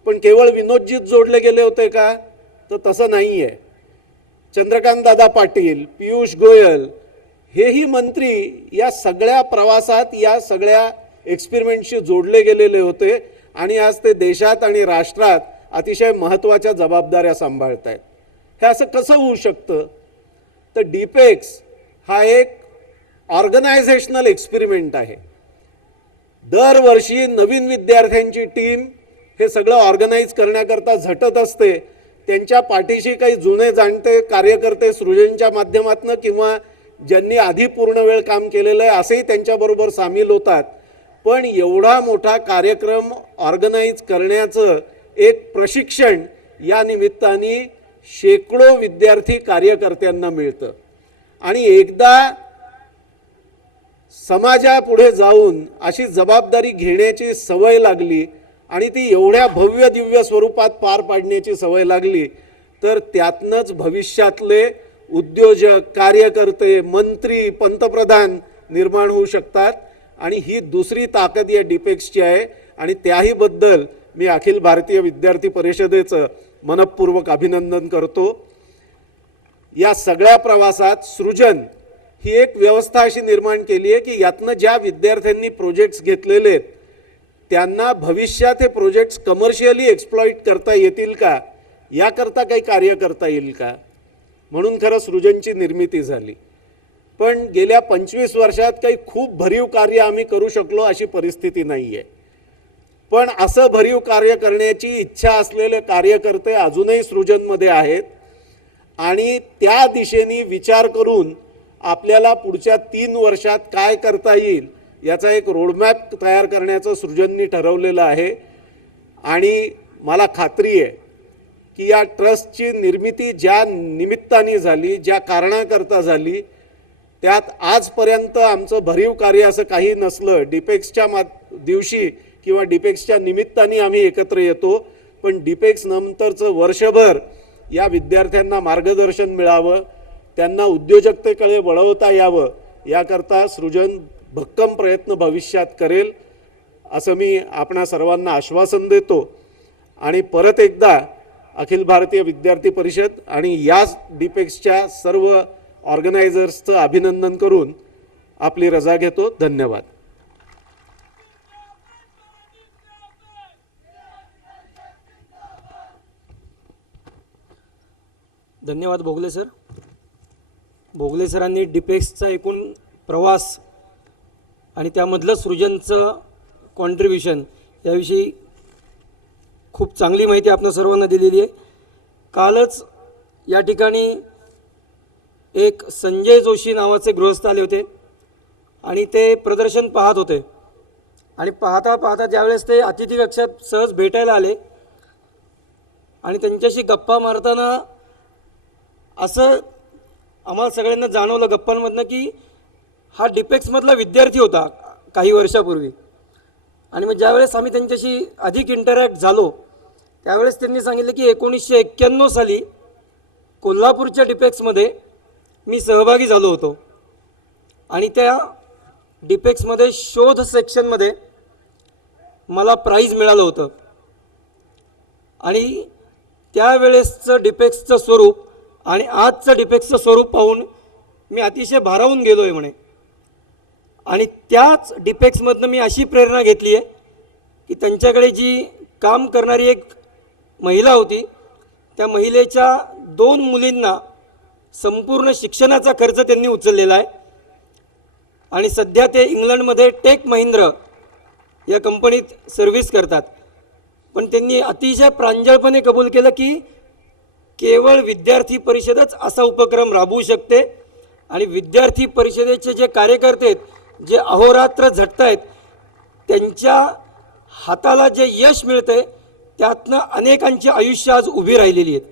पण केवळ विनोदजीच जोडले गेले होते का? तर तसं नाही आहे. चंद्रकांत दादा पाटील, पियुष गोयल हेही मंत्री या सगळ्या प्रवासात या सगळ्या एक्सपेरिमेंटशी जोडले गेलेले होते आणि आज ते देशात आणि राष्ट्रात अतिशय महत्त्वाच्या जबाबदाऱ्या सांभाळत आहेत. हे असं कसं होऊ शकतं? तर डिपेक्स हा एक ऑर्गनायझेशनल एक्सपेरिमेंट आहे. दरवर्षी नवीन विद्यार्थ्यांची टीम हे सगळं ऑर्गनाईज करण्याकरता झटत असते. त्यांच्या पाठीशी काही जुने जाणते कार्यकर्ते सृजनच्या माध्यमातून किंवा ज्यांनी आधी पूर्ण वेळ काम केलेलं आहे असेही त्यांच्याबरोबर सामील होतात. पण एवढा मोठा कार्यक्रम ऑर्गनाईज करण्याचं एक प्रशिक्षण या निमित्ताने शेकडो विद्यार्थी कार्यकर्त्यांना मिळतं आणि एकदा समाजापुढे जाऊन अशी जबाबदारी घेण्याची सवय लागली आणि ती एवढ्या भव्य दिव्य स्वरूपात पार पाडण्याची सवय लागली तर त्यातनंच भविष्यातले उद्योजक, कार्यकर्ते, मंत्री, पंतप्रधान निर्माण होऊ शकतात. आणि ही दुसरी ताकद या डिपेक्सची आहे आणि त्याहीबद्दल मी अखिल भारतीय विद्यार्थी परिषदेचं मनपूर्वक अभिनंदन करतो. या सगळ्या प्रवासात सृजन ही एक व्यवस्था अशी निर्माण केली आहे की यातनं ज्या विद्यार्थ्यांनी प्रोजेक्ट्स घेतलेले आहेत त्यांना भविष्यात हे प्रोजेक्ट्स कमर्शियली एक्सप्लॉइट करता येतील का, याकरता काही कार्य करता येईल का, म्हणून खरं सृजनची निर्मिती झाली. पण गेल्या 25 वर्षात काही खूप भरीव कार्य आम्ही करू शकलो अशी परिस्थिती नाही आहे. पण असं भरीव कार्य करण्याची इच्छा असलेले कार्यकर्ते अजूनही सृजनमध्ये आहेत आणि त्या दिशेने विचार करून आपल्याला पुढच्या 3 वर्षात काय करता येईल याचा एक रोडमॅप तयार करण्याचं सृजननी ठरवलेलं आहे. आणि मला खात्री आहे की या ट्रस्टची निर्मिती ज्या निमित्ताने झाली, ज्या कारणाकरता झाली, त्यात आजपर्यंत आमचं भरीव कार्य असं काही नसलं. डिपेक्सच्या दिवशी किंवा डिपेक्सच्या निमित्ताने आम्ही एकत्र येतो, पण डिपेक्स नंतरचं वर्षभर या विद्यार्थ्यांना मार्गदर्शन मिळावं, त्यांना उद्योजकतेकडे वळवता यावं, याकरता सृजन भक्कम प्रयत्न भविष्यात करेल असं मी आपणा सर्वांना आश्वासन देतो. आणि परत एकदा अखिल भारतीय विद्यार्थी परिषद आणि या डिपेक्सच्या सर्व ऑर्गनायझर्सचं अभिनंदन करून आपली रजा घेतो. धन्यवाद. धन्यवाद भोगले सर. भोगले सरांनी डिपेक्सचा एकूण प्रवास आणि त्यामधलं सृजनचं कॉन्ट्रीब्युशन याविषयी खूप चांगली माहिती आपल्या सर्वांना दिलेली आहे. कालच या ठिकाणी एक संजय जोशी नावाचे गृहस्थ आले होते आणि ते प्रदर्शन पाहत होते आणि पाहता पाहता ज्यावेळेस ते अतिथी कक्षात सहज भेटायला आले आणि त्यांच्याशी गप्पा मारताना असं आम्हाला सगळ्यांना जाणवलं गप्पांमधनं की हा डिपेक्समधला विद्यार्थी होता काही वर्षापूर्वी. आणि मग ज्यावेळेस आम्ही त्यांच्याशी अधिक इंटरॅक्ट झालो त्यावेळेस त्यांनी सांगितलं की 1991 साली कोल्हापूरच्या डिपेक्समध्ये मी सहभागी झालो होतो आणि त्या डिपेक्समध्ये शोध सेक्शनमध्ये मला प्राईज मिळालं होतं. आणि त्यावेळेसचं डिपेक्सचं स्वरूप आणि आजचं डिपेक्सचं स्वरूप पाहून मी अतिशय भारावून गेलो आहे म्हणे. आणि त्याच डिपेक्समधनं मी अशी प्रेरणा घेतली आहे की त्यांच्याकडे जी काम करणारी एक महिला होती त्या महिलेच्या 2 मुलींना संपूर्ण शिक्षणाचा खर्च त्यांनी उचललेला आहे. आणि सध्या ते इंग्लंडमध्ये टेक महिंद्रा या कंपनीत सर्व्हिस करतात. पण त्यांनी अतिशय प्रांजळपणे कबूल केलं की केवळ विद्यार्थी परिषदच असा उपक्रम राबवू शकते आणि विद्यार्थी परिषदेचे जे कार्यकर्ते आहेत जे अहोरात्र झटत आहेत त्यांच्या हाताला जे यश मिळतंय त्यातनं अनेकांची आयुष्य आज उभी राहिलेली आहेत.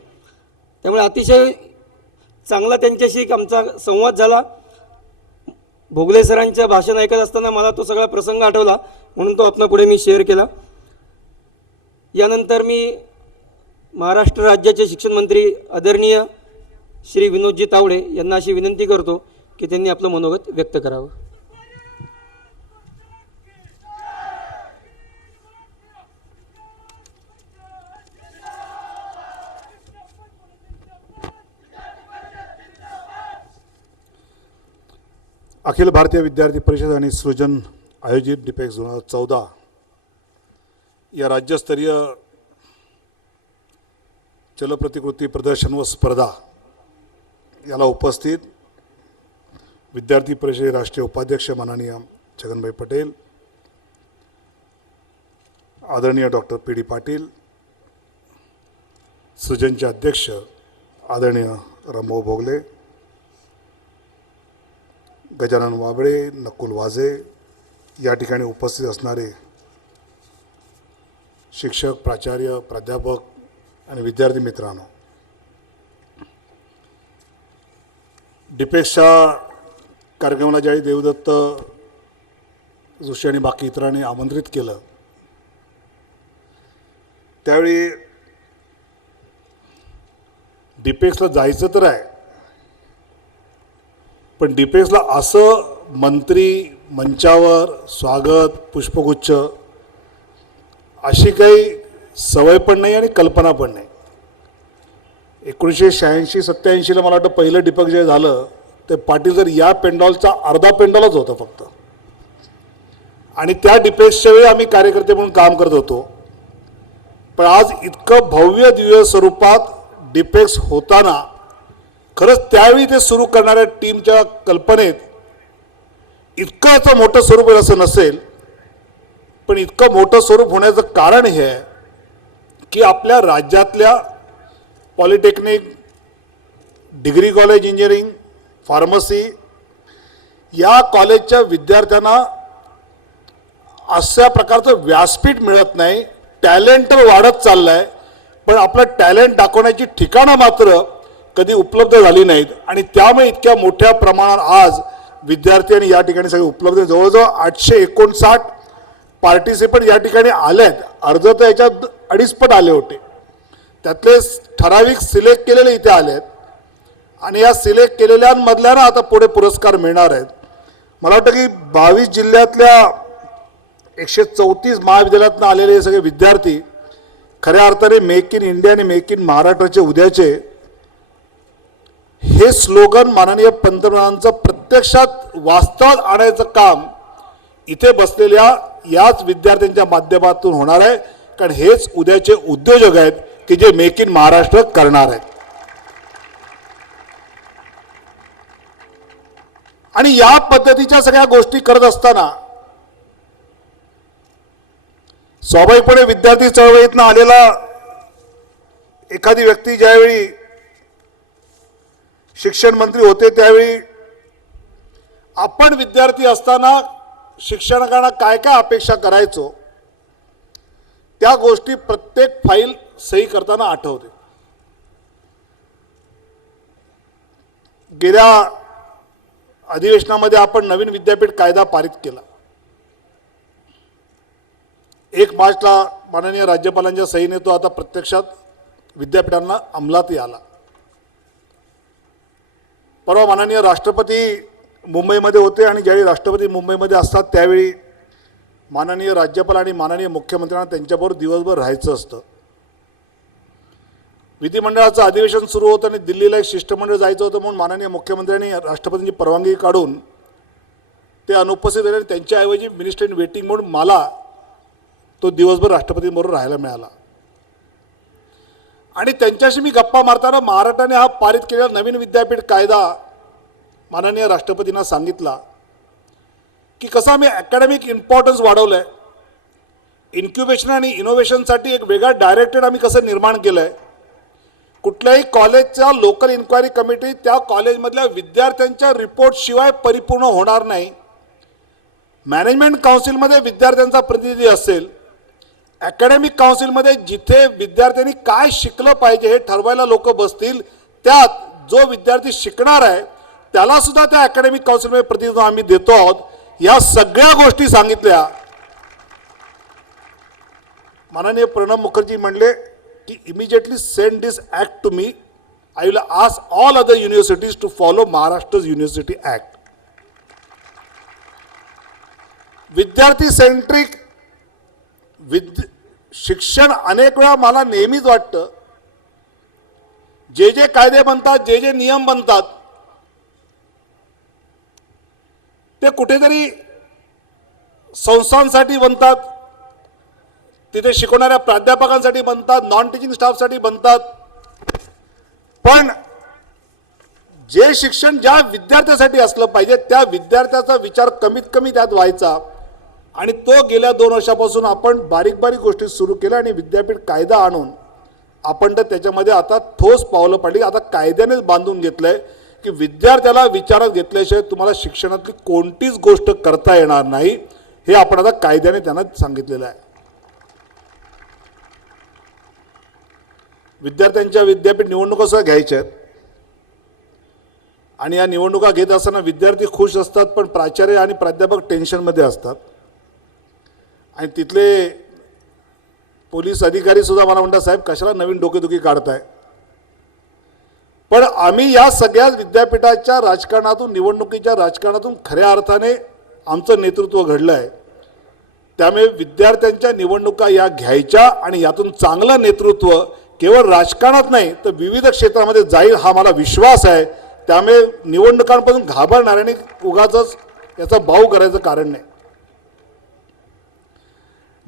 त्यामुळे अतिशय चांगला त्यांच्याशी आमचा संवाद झाला. भोगले सरांचं भाषण ऐकत असताना मला तो सगळा प्रसंग आठवला म्हणून तो आपला पुढे मी शेअर केला. यानंतर मी महाराष्ट्र राज्याचे शिक्षण मंत्री आदरणीय श्री विनोदजी तावडे यांना अशी विनंती करतो की त्यांनी आपलं मनोगत व्यक्त करावं. अखिल भारतीय विद्यार्थी परिषद आणि सृजन आयोजित डिपेक्स 2014 या राज्यस्तरीय चलप्रतिकृती प्रदर्शन व स्पर्धा याला उपस्थित विद्यार्थी परिषद राष्ट्रीय उपाध्यक्ष माननीय छगनभाई पटेल, आदरणीय डॉक्टर पी डी पाटील, सृजनचे अध्यक्ष आदरणीय रामभाऊ भोगले, गजानन वाबळे, नकुल वाजे, या ठिकाणी उपस्थित असणारे शिक्षक, प्राचार्य, प्राध्यापक आणि विद्यार्थी मित्रांनो, डिपेक्सच्या कार्यक्रमाला ज्यावेळी देवदत्त जोशी आणि बाकी इतरांनी आमंत्रित केलं त्यावेळी डिपेक्सला जायचं तर आहे, पण डिपेक्सला असं मंत्री मंचावर स्वागत पुष्पगुच्छ अशी काही सवय पण नाही आणि कल्पना पण नाही. 1986-87ला मला वाटतं पहिलं डिपेक जे झालं ते पाटील जर या पेंडॉलचा अर्धा पेंडॉलच होता फक्त, आणि त्या डिपेक्सच्या वेळी आम्ही कार्यकर्ते म्हणून काम करत होतो. पण आज इतकं भव्य दिव्य स्वरूपात डिपेक्स होताना खरंच त्यावेळी ते सुरू करणाऱ्या टीमच्या कल्पनेत इतकं याचं मोठं स्वरूप असं नसेल, पण इतकं मोठं स्वरूप होण्याचं कारण हे आहे की आपल्या राज्यातल्या polytechnic, degree college, engineering, pharmacy या कॉलेजच्या विद्यार्थ्यांना अशा प्रकारचं व्यासपीठ मिळत नाही. टॅलेंट तर वाढत चाललं आहे, पण आपलं टॅलेंट दाखवण्याची ठिकाणं मात्र कधी उपलब्ध झाली नाहीत. आणि त्यामुळे इतक्या मोठ्या प्रमाणात आज विद्यार्थी आणि या ठिकाणी सगळे उपलब्ध, जवळजवळ 859 पार्टिसिपंट या ठिकाणी आले आहेत. अर्ज तर याच्यात 2.5 पट आले होते, त्यातले ठराविक सिलेक्ट केलेले इथे आले आहेत आणि या सिलेक्ट केलेल्यांमधल्या ना आता पुढे पुरस्कार मिळणार आहेत. मला वाटतं की 22 जिल्ह्यातल्या 134 महाविद्यालयातून आलेले हे सगळे विद्यार्थी खऱ्या अर्थाने मेक इन इंडिया आणि मेक इन महाराष्ट्राचे उद्याचे हे स्लोगन माननीय पंतप्रधानांचं प्रत्यक्षात वास्तवात आणायचं काम इथे बसलेल्या याच विद्यार्थ्यांच्या माध्यमातून होणार आहे. कारण हेच उद्याचे उद्योजक आहेत की जे मेक इन महाराष्ट्र करणार आहेत. आणि या पद्धतीच्या सगळ्या गोष्टी करत असताना स्वाभाविकपणे विद्यार्थी चळवळीतनं आलेला एखादी व्यक्ती ज्यावेळी शिक्षण मंत्री होते त्यावेळी आपण विद्यार्थी असताना शिक्षकांना काय काय अपेक्षा करायचो त्या गोष्टी प्रत्येक फाईल सही करताना आठवते. गेल्या अधिवेशनामध्ये आपण नवीन विद्यापीठ कायदा पारित केला. 1 मार्चला माननीय राज्यपालांच्या सहीने तो आता प्रत्यक्षात विद्यापीठांना अंमलातही आला. परवा माननीय राष्ट्रपती मुंबईमध्ये होते आणि ज्यावेळी राष्ट्रपती मुंबईमध्ये असतात त्यावेळी माननीय राज्यपाल आणि माननीय मुख्यमंत्र्यांना त्यांच्याबरोबर दिवसभर राहायचं असतं. विधिमंडळाचं अधिवेशन सुरू होतं आणि दिल्लीला एक शिष्टमंडळ जायचं होतं म्हणून माननीय मुख्यमंत्र्यांनी राष्ट्रपतींची परवानगी काढून ते अनुपस्थित झाले आणि त्यांच्याऐवजी मिनिस्टर इन वेटिंग म्हणून मला तो दिवसभर राष्ट्रपतींबरोबर राहायला मिळाला. आणि त्यांच्याशी मी गप्पा मारताना महाराष्ट्राने हा पारित केलेला नवीन विद्यापीठ कायदा माननीय राष्ट्रपतींना सांगितला की कसं आम्ही अकॅडमिक इम्पॉर्टन्स वाढवलं आहे, इन्क्युबेशन आणि इनोव्हेशनसाठी एक वेगळा डायरेक्टरेट आम्ही कसं निर्माण केलं आहे. कुठल्याही कॉलेजच्या लोकल इन्क्वायरी कमिटी त्या कॉलेजमधल्या विद्यार्थ्यांच्या रिपोर्टशिवाय परिपूर्ण होणार नाही. मॅनेजमेंट काउन्सिलमध्ये विद्यार्थ्यांचा प्रतिनिधी असेल, अकॅडमिक काउन्सिलमध्ये जिथे विद्यार्थ्यांनी काय शिकलं पाहिजे हे ठरवायला लोक बसतील, त्यात जो विद्यार्थी शिकणार आहे त्याला सुद्धा त्या अकॅडमिक काउन्सिलमध्ये प्रतिनिधित्व आम्ही देतो आहोत. या सगळ्या गोष्टी सांगितल्या. माननीय प्रणब मुखर्जी म्हणले की immediately send this act to me, I will ask all other universities to follow Maharashtra university act. विद्यार्थी सेंट्रिक शिक्षण अनेक वेळा मला नेहमीच वाटतं जे जे कायदे बनतात, जे जे नियम बनतात ते कुठेतरी संस्थांसाठी बनतात, तिथे शिकवणाऱ्या प्राध्यापकांसाठी बनतात, नॉन टीचिंग स्टाफसाठी बनतात. पण जे शिक्षण ज्या विद्यार्थ्यासाठी असलं पाहिजे त्या विद्यार्थ्याचा विचार कमीत कमी त्यात व्हायचा. आणि तो गेल्या 2 वर्षापासून आपण बारीक बारीक गोष्टी सुरू केल्या आणि विद्यापीठ कायदा आणून आपण तर त्याच्यामध्ये आता ठोस पावलं पडली. आता कायद्यानेच बांधून घेतलंय की विद्यार्थ्याला विचारात घेतल्याशिवाय तुम्हाला शिक्षणातली कोणतीच गोष्ट करता येणार नाही, हे आपण आता कायद्याने त्यांना सांगितलेलं आहे. विद्यार्थ्यांच्या विद्यापीठ निवडणुका सुद्धा घ्यायच्या आहेत आणि या निवडणुका घेत असताना विद्यार्थी खुश असतात, पण प्राचार्य आणि प्राध्यापक टेन्शनमध्ये असतात. आणि तिथले पोलीस अधिकारी सुद्धा मला म्हणतात, साहेब कशाला नवीन डोकेदुखी काढताय. पण आम्ही या सगळ्या विद्यापीठाच्या राजकारणातून, निवडणुकीच्या राजकारणातून खऱ्या अर्थाने आमचं नेतृत्व घडलं आहे. त्यामुळे विद्यार्थ्यांच्या निवडणुका या घ्यायच्या आणि यातून चांगलं नेतृत्व केवळ राजकारणात नाही तर विविध क्षेत्रामध्ये जाईल हा मला विश्वास आहे. त्यामुळे निवडणुकांपासून घाबरणाऱ्यांनी उगाचच याचा भाव करायचं कारण नाही.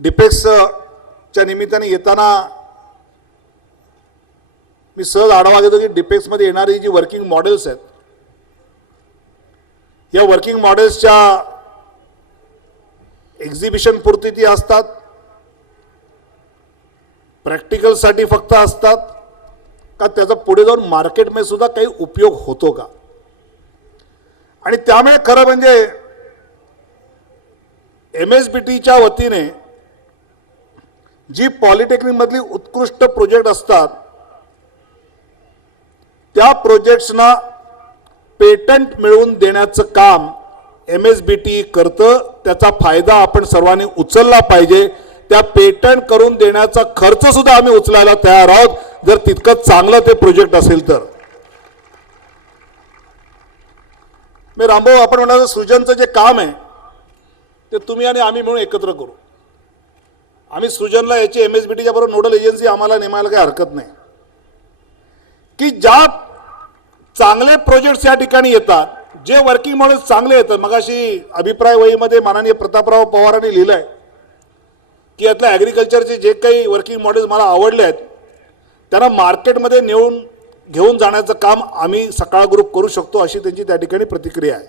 डिपेक्सच्या निमित्ताने येताना मी सहज आढावा घेतो की डिपेक्समध्ये येणारी जी वर्किंग मॉडेल्स आहेत, या वर्किंग मॉडेल्सच्या एक्झिबिशन पुरती ती असतात, प्रॅक्टिकलसाठी फक्त असतात का त्याचा पुढे जाऊन मार्केटमध्ये सुद्धा काही उपयोग होतो का. आणि त्यामुळे खरं म्हणजे MSBTच्या वतीने जी पॉलिटेक्निकमधली उत्कृष्ट प्रोजेक्ट असतात त्या प्रोजेक्ट्सना पेटंट मिळवून देण्याचं काम MSBT करतं. त्याचा फायदा आपण सर्वांनी उचलला पाहिजे. त्या पेटंट करून देण्याचा खर्च सुद्धा आम्ही उचलायला तयार आहोत जर तितकं चांगलं ते प्रोजेक्ट असेल तर. मी रामभाऊ, आपण म्हणाल सृजनचं जे काम आहे ते तुम्ही आणि आम्ही मिळून एकत्र करू. आम्ही सृजनला याची MSBTच्या बरोबर नोडल एजन्सी आम्हाला नेमायला काही हरकत नाही. की ज्या चांगले प्रोजेक्ट्स या ठिकाणी येतात, जे वर्किंग मॉडेल्स चांगले येतात, मगाशी अभिप्राय वहीमध्ये माननीय प्रतापराव पवारांनी लिहिलंय की यातल्या ॲग्रिकल्चरचे जे काही वर्किंग मॉडेल्स मला आवडले आहेत त्यांना मार्केटमध्ये घेऊन जाण्याचं काम आम्ही सकाळ ग्रुप करू शकतो, अशी त्यांची त्या ठिकाणी प्रतिक्रिया आहे.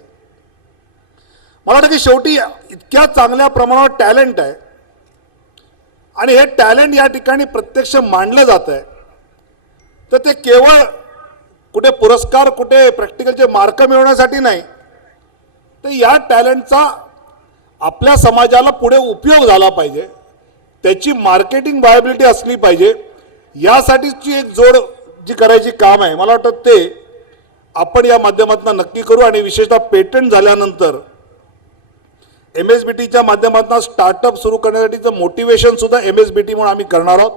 मला वाटतं की शेवटी इतक्या चांगल्या प्रमाणावर टॅलेंट आहे आणि हे टॅलेंट या ठिकाणी प्रत्यक्ष मांडलं जात आहे, तर ते केवळ कुठे पुरस्कार, कुठे प्रॅक्टिकलचे मार्क मिळवण्यासाठी नाही, तर या टॅलेंटचा आपल्या समाजाला पुढे उपयोग झाला पाहिजे, त्याची मार्केटिंग वायबिलिटी असली पाहिजे. यासाठीची एक जोड जी करायची काम आहे, मला वाटतं ते आपण या माध्यमातून नक्की करू. आणि विशेषतः पेटंट झाल्यानंतर MSBTच्या माध्यमातून स्टार्टअप सुरू करण्यासाठीचं मोटिवेशन सुद्धा MSBT म्हणून आम्ही करणार आहोत.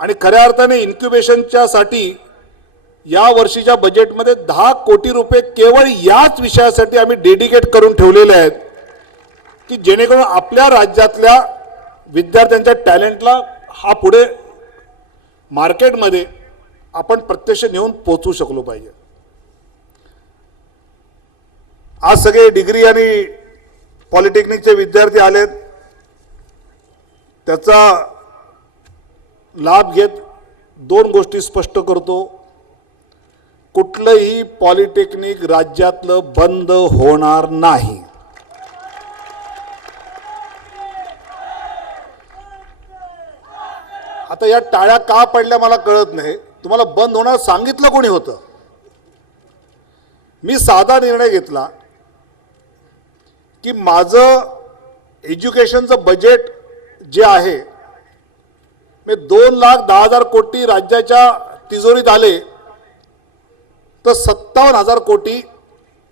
आणि खऱ्या अर्थाने इन्क्युबेशनच्या साठी या वर्षीच्या बजेटमध्ये 10 कोटी रुपये केवळ याच विषयासाठी आम्ही डेडिकेट करून ठेवलेले आहेत की जेणेकरून आपल्या राज्यातल्या विद्यार्थ्यांच्या टॅलेंटला हा पुढे मार्केटमध्ये आपण प्रत्यक्ष नेऊन पोहोचू शकलो पाहिजे. आज सगळे डिग्री आणि पॉलिटेक्निकचे विद्यार्थी आलेत, त्याचा लाभ घेत 2 गोष्टी स्पष्ट करतो. कुठलंही पॉलिटेक्निक राज्यातलं बंद होणार नाही. आता या टाळ्या का पडल्या मला कळत नाही. तुम्हाला बंद होणार सांगितलं कोणी होतं? मी साधा निर्णय घेतला की माझं एज्युकेशनचं बजेट जे आहे मी 2,10,000 कोटी राज्याच्या तिजोरीत आले तर 57,000 कोटी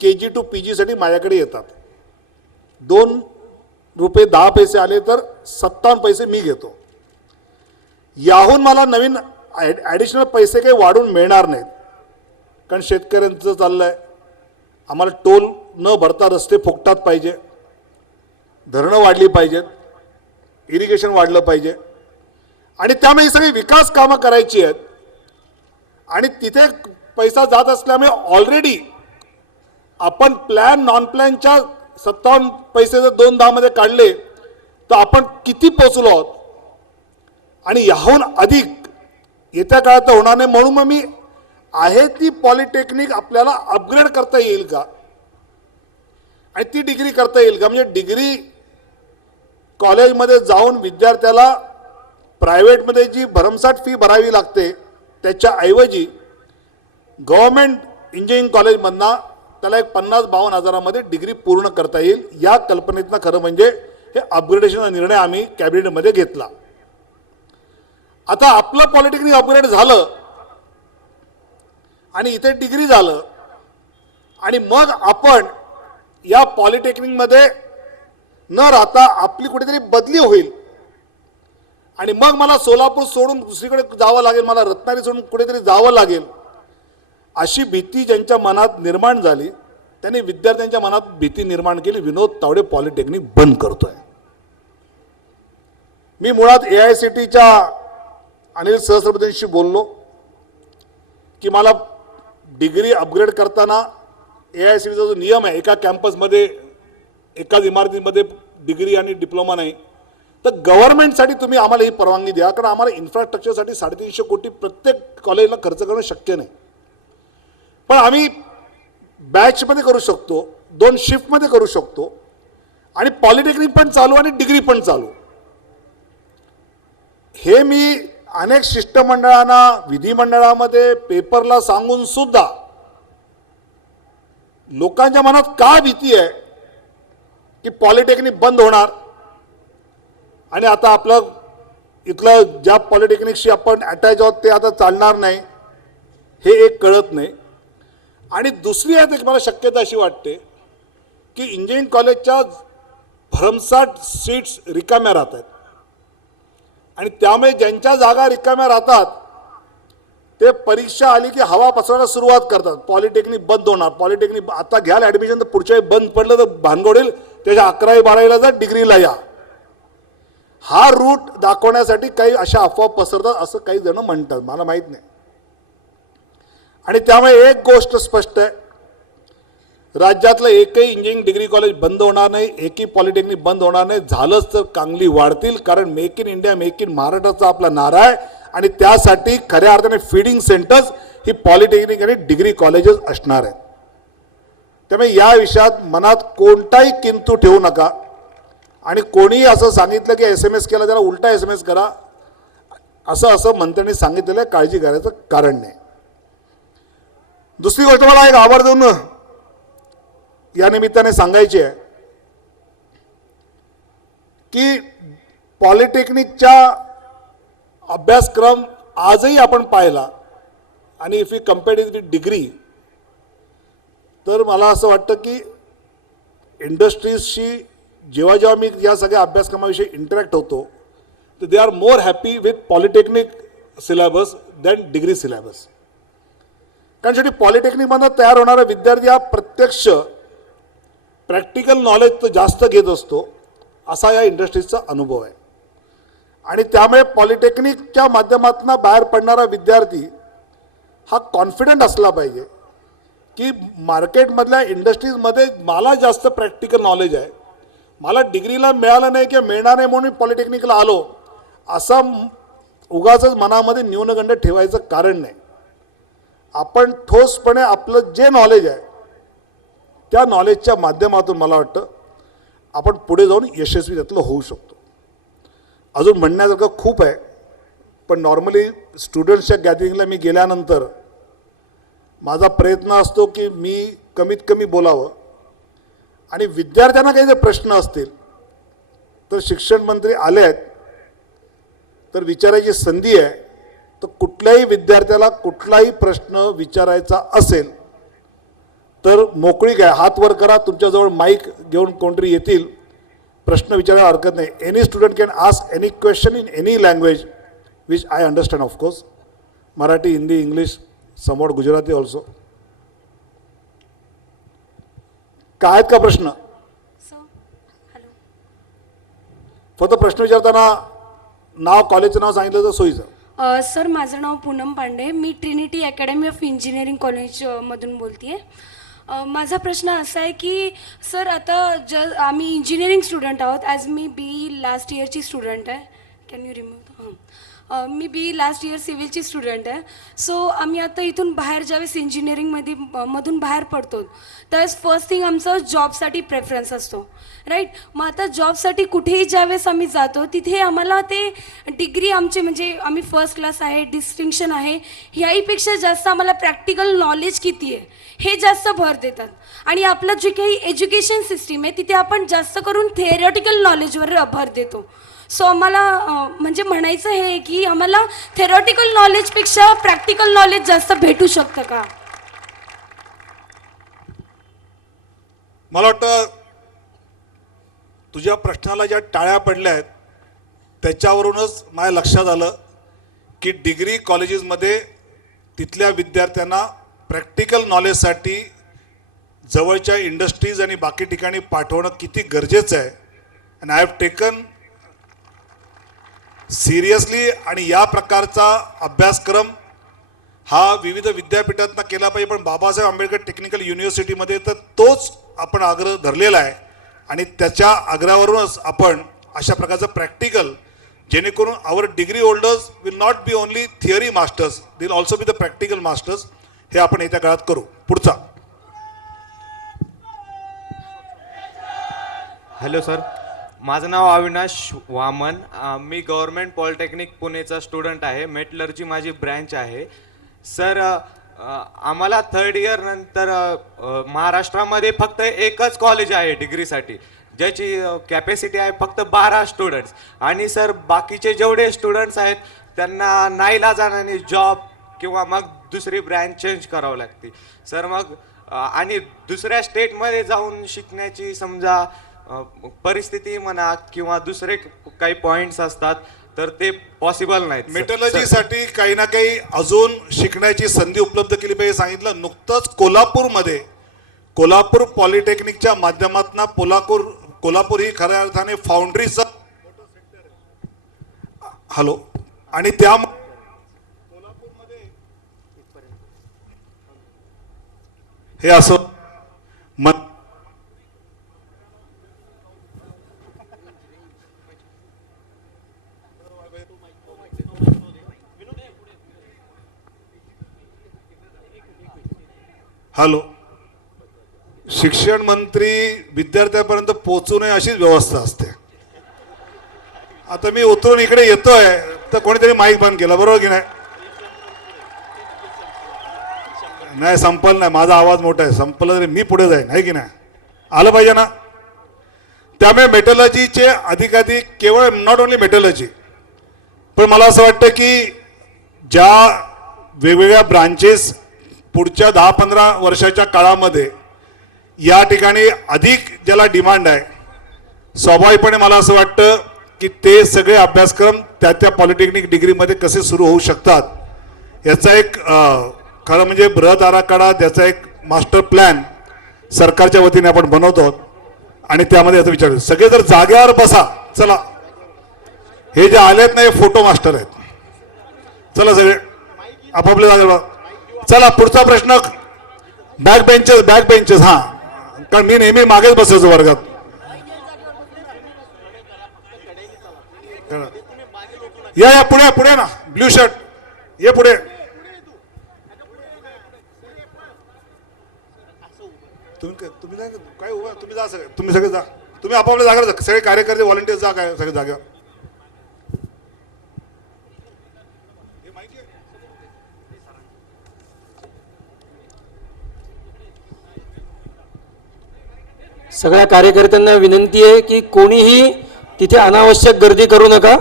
KG to PG साठी माझ्याकडे येतात. 2 रुपये 10 पैसे आले तर 57 पैसे मी घेतो. याहून मला नवीन ॲडिशनल पैसे काही वाढून मिळणार नाहीत, कारण शेतकऱ्यांचं चाललं आहे आम्हाला टोल न भरता रस्ते फुकटात पाहिजे, धरणं वाढली पाहिजेत, इरिगेशन वाढलं पाहिजे आणि त्यामुळे ही सगळी विकास कामं करायची आहेत. आणि तिथे पैसा जात असल्यामुळे ऑलरेडी आपण प्लॅन नॉन प्लॅनच्या 57 पैसे जर 2-10 मध्ये काढले तर आपण किती पोचलो आहोत आणि याहून अधिक येत्या काळात तर होणार नाही. म्हणून मग मी आहे ती पॉलिटेक्निक आपल्याला अपग्रेड करता येईल का आणि ती डिग्री करता येईल का. म्हणजे डिग्री कॉलेजमध्ये जाऊन विद्यार्थ्याला प्रायव्हेटमध्ये जी भरमसाठ फी भरावी लागते त्याच्याऐवजी गव्हर्नमेंट इंजिनिअरिंग कॉलेजमधनं त्याला एक 50-52 हजारामध्ये डिग्री पूर्ण करता येईल. या कल्पनेतनं खरं म्हणजे हे अपग्रेडेशनचा निर्णय आम्ही कॅबिनेटमध्ये घेतला. आता आपलं पॉलिटेक्निक अपग्रेड झालं आणि इथे डिग्री झालं आणि मग आपण या पॉलिटेक्निकमध्ये न राहता आपली कुठेतरी बदली होईल आणि मग मला सोलापूर सोडून दुसरीकडे जावं लागेल, मला रत्नागिरी सोडून कुठेतरी जावं लागेल, अशी भीती ज्यांच्या मनात निर्माण झाली त्यांनी विद्यार्थ्यांच्या मनात भीती निर्माण केली. विनोद तावडे पॉलिटेक्निक बंद करतोय. मी मुळात AICTEच्या अनिल सहस्रपतींशी बोललो की मला डिग्री अपग्रेड करताना AICTEचा जो नियम आहे, एका कॅम्पसमध्ये एकाच इमारतीमध्ये डिग्री आणि डिप्लोमा नाही, तर गव्हर्नमेंटसाठी तुम्ही आम्हाला ही परवानगी द्या, कारण आम्हाला इन्फ्रास्ट्रक्चरसाठी 350 कोटी प्रत्येक कॉलेजला खर्च करणं शक्य नाही. पण आम्ही बॅचमध्ये करू शकतो, 2 शिफ्टमध्ये करू शकतो, आणि पॉलिटेक्निक पण चालू आणि डिग्री पण चालू. हे मी अनेक शिष्टमंडळांना विधिमंडळामध्ये पेपरला सांगून सुद्धा लोकांच्या मनात का भीती आहे की पॉलिटेक्निक बंद होणार आणि आता आपलं इथलं ज्या पॉलिटेक्निकशी आपण अटॅच आहोत ते आता चालणार नाही, हे एक कळत नाही. आणि दुसरी आहे एक मला शक्यता अशी वाटते की इंजिनिअरिंग कॉलेजच्या भरमसाठ सीट्स रिकाम्या राहत आहेत आणि त्यामुळे ज्यांच्या जागा रिकाम्या राहतात ते परीक्षा आली की हवा पसरायला सुरुवात करतात. पॉलिटेक्निक बंद होणार, पॉलिटेक्निक आता घ्याल ॲडमिशन तर पुढच्या वेळी बंद पडलं तर भानगड त्याच्या 11वी 12वीला जा, डिग्रीला या. हा रूट दाखवण्यासाठी काही अशा अफवा पसरतात असं काही जण म्हणतात, मला माहीत नाही. आणि त्यामुळे एक गोष्ट स्पष्ट आहे, राज्यातलं एकही इंजिनिअरिंग डिग्री कॉलेज बंद होणार नाही, एकही पॉलिटेक्निक बंद होणार नाही. झालंच तर कांगली वाढतील, कारण make in India make in महाराष्ट्राचा आपला नारा आहे आणि त्यासाठी खऱ्या अर्थाने फीडिंग सेंटर्स ही पॉलिटेक्निक आणि डिग्री कॉलेजेस असणार आहेत. त्यामुळे या विषयात मनात कोणताही किंतु ठेवू नका आणि कोणीही असं सांगितलं की SMS केला त्याला उलटा SMS करा असं मंत्र्यांनी सांगितलेलं आहे, काळजी करायचं कारण नाही. दुसरी गोष्ट मला एक आवर्जून या निमित्ताने सांगायची आहे की पॉलिटेक्निकच्या अभ्यासक्रम आजही आपण पाहिला आणि if you compare it with degree, तर मला असं वाटतं की इंडस्ट्रीजशी जेव्हा जेव्हा मी या सगळ्या अभ्यासक्रमाविषयी इंटरॅक्ट होतो तर they are more happy with polytechnic syllabus than degree syllabus. कारण शेवटी पॉलिटेक्निकमधून तयार होणारा विद्यार्थी हा प्रत्यक्ष प्रॅक्टिकल नॉलेज तर जास्त घेत असतो असा या इंडस्ट्रीजचा अनुभव आहे. आणि त्यामुळे पॉलिटेक्निकच्या माध्यमातून बाहेर पडणारा विद्यार्थी हा कॉन्फिडंट असला पाहिजे की मार्केटमधल्या इंडस्ट्रीजमध्ये मला जास्त प्रॅक्टिकल नॉलेज आहे, मला डिग्रीला मिळालं नाही किंवा मिळणार नाही म्हणून मी पॉलिटेक्निकला आलो असा उगाचच मनामध्ये न्यूनगंड ठेवायचं कारण नाही. आपण ठोसपणे आपलं जे नॉलेज आहे त्या नॉलेजच्या माध्यमातून मला वाटतं आपण पुढे जाऊन यशस्वी त्यातलं होऊ शकतो. अजून म्हणण्यासारखं खूप आहे, पण नॉर्मली स्टुडंट्सच्या गॅदरिंगला मी गेल्यानंतर माझा प्रयत्न असतो की मी कमीत कमी बोलावं आणि विद्यार्थ्यांना काही जर प्रश्न असतील तर शिक्षण मंत्री आले आहेत तर विचारायची संधी आहे. तर कुठल्याही विद्यार्थ्याला कुठलाही प्रश्न विचारायचा असेल तर मोकळीक आहे, हात वर करा, तुमच्याजवळ माईक घेऊन कोणतरी येतील, प्रश्न विचारायला हरकत नाही. Any student can ask any question in any language which I understand of course, Marathi, Hindi, English, somewhat Gujarati also. काय आहेत का प्रश्न? हॅलो, फक्त प्रश्न विचारताना नाव कॉलेजचं नाव सांगितलं तर सोयीचं. सर माझं नाव पूनम पांडे, मी ट्रिनिटी अकॅडमी ऑफ इंजिनिअरिंग कॉलेजमधून बोलते आहे. माझा प्रश्न असा आहे की सर आता आम्ही इंजिनिअरिंग स्टुडंट आहोत, ॲज मी BE लास्ट इयरची स्टुडंट आहे. Can you remove? मी BE लास्ट इयर सिव्हिलची स्टुडंट आहे. सो आम्ही आता इथून बाहेर ज्यावेळेस मधून बाहेर पडतो त्यावेळेस फर्स्ट थिंग आमचं जॉबसाठी प्रेफरन्स असतो, राईट. मग आता जॉबसाठी कुठेही ज्यावेळेस आम्ही जातो तिथे आम्हाला ते डिग्री आमचे म्हणजे आम्ही फर्स्ट क्लास आहे, डिस्टिंक्शन आहे, ह्याहीपेक्षा जास्त आम्हाला प्रॅक्टिकल नॉलेज किती आहे हे जास्त भर देतात. आणि आपलं जे काही एज्युकेशन सिस्टीम आहे तिथे आपण जास्त करून थेरॉटिकल नॉलेजवर भर देतो. सो आम्हाला म्हणजे म्हणायचं हे की आम्हाला थेरॉटिकल नॉलेजपेक्षा प्रॅक्टिकल नॉलेज जास्त भेटू शकतं का? मला वाटतं तुझ्या प्रश्नाला ज्या टाळ्या पडल्या आहेत त्याच्यावरूनच माझ्या लक्षात आलं की डिग्री कॉलेजेसमध्ये तिथल्या विद्यार्थ्यांना प्रॅक्टिकल नॉलेजसाठी जवळच्या इंडस्ट्रीज आणि बाकी ठिकाणी पाठवणं किती गरजेचं आहे. And I have taken seriously, आणि या प्रकारचा अभ्यासक्रम हा विविध विद्यापीठांना केला पाहिजे. पण बाबासाहेब आंबेडकर टेक्निकल युनिव्हर्सिटीमध्ये तर तोच आपण आग्रह धरलेला आहे, आणि त्याच्या आग्रहावरूनच आपण अशा प्रकारचं प्रॅक्टिकल, जेणेकरून our degree holders will not be only theory masters, they will also be the practical masters, हे आपण येत्या काळात करू. पुढचा. हॅलो सर, माझं नाव अविनाश वामन. मी गव्हर्मेंट पॉलिटेक्निक पुणेचा स्टुडंट आहे. मेटलर्जी माझी ब्रँच आहे. सर, आम्हाला थर्ड इयर नंतर महाराष्ट्रामध्ये फक्त एकच कॉलेज आहे डिग्रीसाठी, ज्याची कॅपॅसिटी आहे फक्त 12 स्टुडंट्स. आणि सर, बाकीचे जेवढे स्टुडंट्स आहेत त्यांना नाईलाजाने जॉब किंवा मग दुसरी ब्रँच चेंज करावं लागते सर. मग आणि दुसऱ्या स्टेटमध्ये जाऊन शिकण्याची समजा परिस्थिती म्हणा किंवा दुसरे काही पॉईंट्स असतात तर ते पॉसिबल नाहीत. मेटलर्जीसाठी काही ना काही अजून शिकण्याची संधी उपलब्ध केली पाहिजे सांगितलं. नुकतंच कोल्हापूरमध्ये कोल्हापूर पॉलिटेक्निकच्या माध्यमातून कोल्हापूर ही खऱ्या अर्थाने फाउंड्रीचं हॅलो, आणि त्या हे असं हॅलो, शिक्षण मंत्री विद्यार्थ्यापर्यंत पोहोचू नये अशीच व्यवस्था असते. आता मी उतरून इकडे येतोय तर कोणीतरी माईक बंद केला, बरोबर की नाही? नाही संपल नाही, माझा आवाज मोठा आहे, संपलं तरी मी पुढे जाईन, आहे की नाही? आलं पाहिजे ना. त्यामुळे मेटलर्जीचे अधिकाधिक केवळ नॉट ओनली मेटलर्जी, पण मला असं वाटतं की ज्या वेगवेगळ्या ब्रांचेस पुढच्या 10-15 वर्षाच्या काळामध्ये या ठिकाणी अधिक ज्याला डिमांड आहे, स्वाभाविकपणे मला असं वाटतं की ते सगळे अभ्यासक्रम त्या पॉलिटेक्निक डिग्रीमध्ये कसे सुरू होऊ शकतात याचा एक खरं म्हणजे बृहत आराखडा, त्याचा एक मास्टर प्लॅन सरकारच्या वतीने आपण बनवतो. आणि त्यामध्ये याचा विचार सगळे जर जागेवर बसा. चला, हे जे आलेत ना हे फोटो मास्टर आहेत. चला सगळे आपापल्या जागेवर. चला पुढचा प्रश्न. Back benches. हां, कारण मी नेहमी मागेच बसायचो वर्गात. या पुढे ना, ब्ल्यू शर्ट ये पुढे. तुम्ही काय उभा, तुम्ही जा सगळे, तुम्ही सगळे जा, तुम्ही आपापल्या जागेवर जा, सगळे कार्यकर्ते व्हॉलंटियर जा, काय सगळे जागेवर. सगळ्या कार्यकर्त्यांना विनंती आहे की कोणीही तिथे अनावश्यक गर्दी करू नका.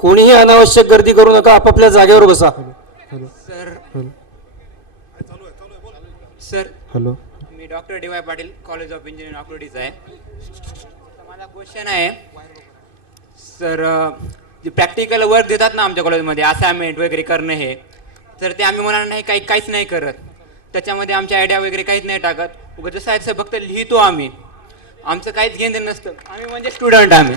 कोणीही अनावश्यक गर्दी करू नका, आपापल्या जागेवर बसा. सर हॅलो, मी doctor D Y Patil, college of engineering अकोडीचा आहे. तर माझा क्वेश्चन आहे सर, जे प्रॅक्टिकल वर्क देतात ना आमच्या कॉलेजमध्ये, असाइनमेंट वगैरे करणं हे, तर ते आम्ही म्हणणार नाही काहीच नाही करत. त्याच्यामध्ये आमच्या आयडिया वगैरे काहीच नाही टाकत. जसं आहे तसं फक्त लिहितो आम्ही, आमचं काहीच घेणं नसतं. आम्ही म्हणजे स्टुडंट, आम्ही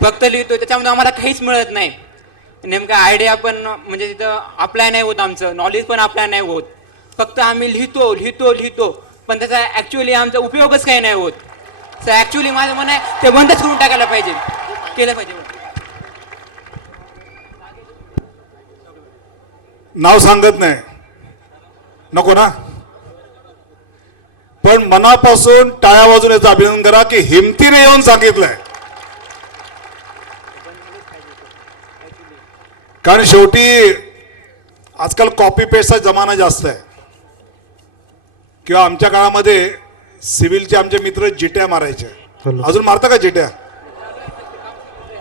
फक्त लिहितो, त्याच्यामध्ये आम्हाला काहीच मिळत नाही. नेमका आयडिया पण म्हणजे तिथं अप्लाय नाही होत, आमचं नॉलेज पण अप्लाय नाही होत. फक्त आम्ही लिहितो, पण त्याचा ॲक्च्युअली आमचा उपयोगच काही नाही होत. सर ॲक्च्युअली माझं म्हणणं आहे ते बंदच करून टाकायला पाहिजे, केलं पाहिजे. नाव सांगत नाही, नको ना, पण मनापासून टाळ्या वाजून याचं अभिनंदन करा की हिमतीने येऊन सांगितलंय. कारण शेवटी आजकाल कॉपी पेस्टचा जमाना जास्त आहे. किंवा आमच्या काळामध्ये सिव्हिलचे आमचे मित्र जिट्या मारायचे. अजून मारता का जिट्या?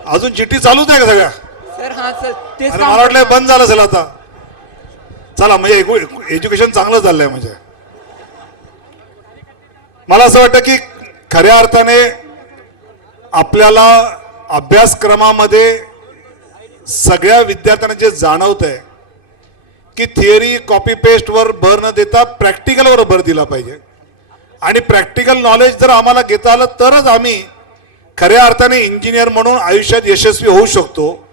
अजून जिटी चालूच आहे का सगळ्या? सर हां सर, तेच मला वाटलं बंद झालं असेल आता. चला, म्हणजे एज्युकेशन चांगलं चाललंय. म्हणजे मला असं वाटतं की खऱ्या अर्थाने आपल्याला अभ्यासक्रमामध्ये सगळ्या विद्यार्थ्यांना जे जाणवत आहे की थिअरी कॉपी पेस्टवर भर न देता प्रॅक्टिकलवर भर दिला पाहिजे. आणि प्रॅक्टिकल नॉलेज जर आम्हाला घेता आलं तरच आम्ही खऱ्या अर्थाने इंजिनियर म्हणून आयुष्यात यशस्वी होऊ शकतो.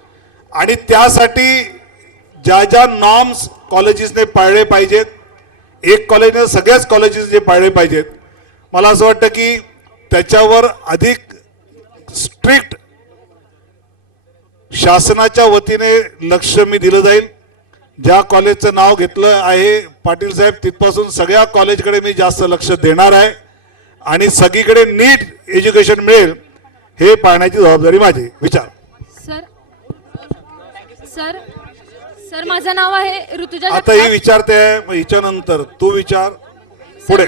आणि त्यासाठी ज्या ज्या नॉर्म्स कॉलेजेसने पाळले पाहिजेत, एक कॉलेजने सगळ्याच कॉलेजेसने पाळले पाहिजेत, मला असं वाटतं की त्याच्यावर अधिक स्ट्रिक्ट शासनाच्या वतीने लक्ष मी दिलं जाईल. ज्या कॉलेजचं नाव घेतलं आहे पाटील साहेब, तिथपासून सगळ्या कॉलेजकडे मी जास्त लक्ष देणार आहे आणि सगळीकडे नीट एज्युकेशन मिळेल हे पाहण्याची जबाबदारी माझी. विचार. सर सर सर माझं नाव आहे ऋतुजा आता ही विचारते आहे, मग हिच्यानंतर तू विचार पुढे.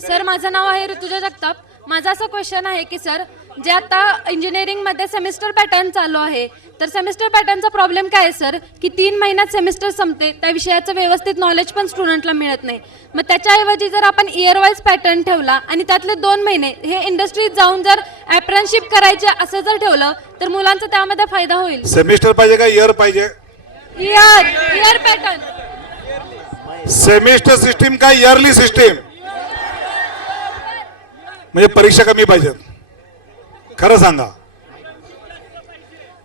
सर माझं नाव आहे ऋतुजा जगताप. माझा असं क्वेश्चन आहे की सर, जे आता इंजिनिअरिंगमध्ये सेमिस्टर पॅटर्न चालू आहे, तर सेमिस्टर पॅटर्नचा प्रॉब्लेम काय आहे सर, की 3 महिन्यात सेमिस्टर संपते, त्या विषयाचं व्यवस्थित नॉलेज पण स्टुडंटला मिळत नाही. मग त्याच्याऐवजी जर आपण इयर वाईज पॅटर्न ठेवला आणि त्यातले 2 महिने हे इंडस्ट्रीत जाऊन जर अप्रेंटिसशिप करायचे असं जर ठेवलं तर मुलांचा त्यामध्ये फायदा होईल. सेमिस्टर पाहिजे का इयर पाहिजे? Year pattern. सेमिस्टर सिस्टीम का इयरली सिस्टीम? म्हणजे परीक्षा कमी पाहिजेत? खरं सांगा,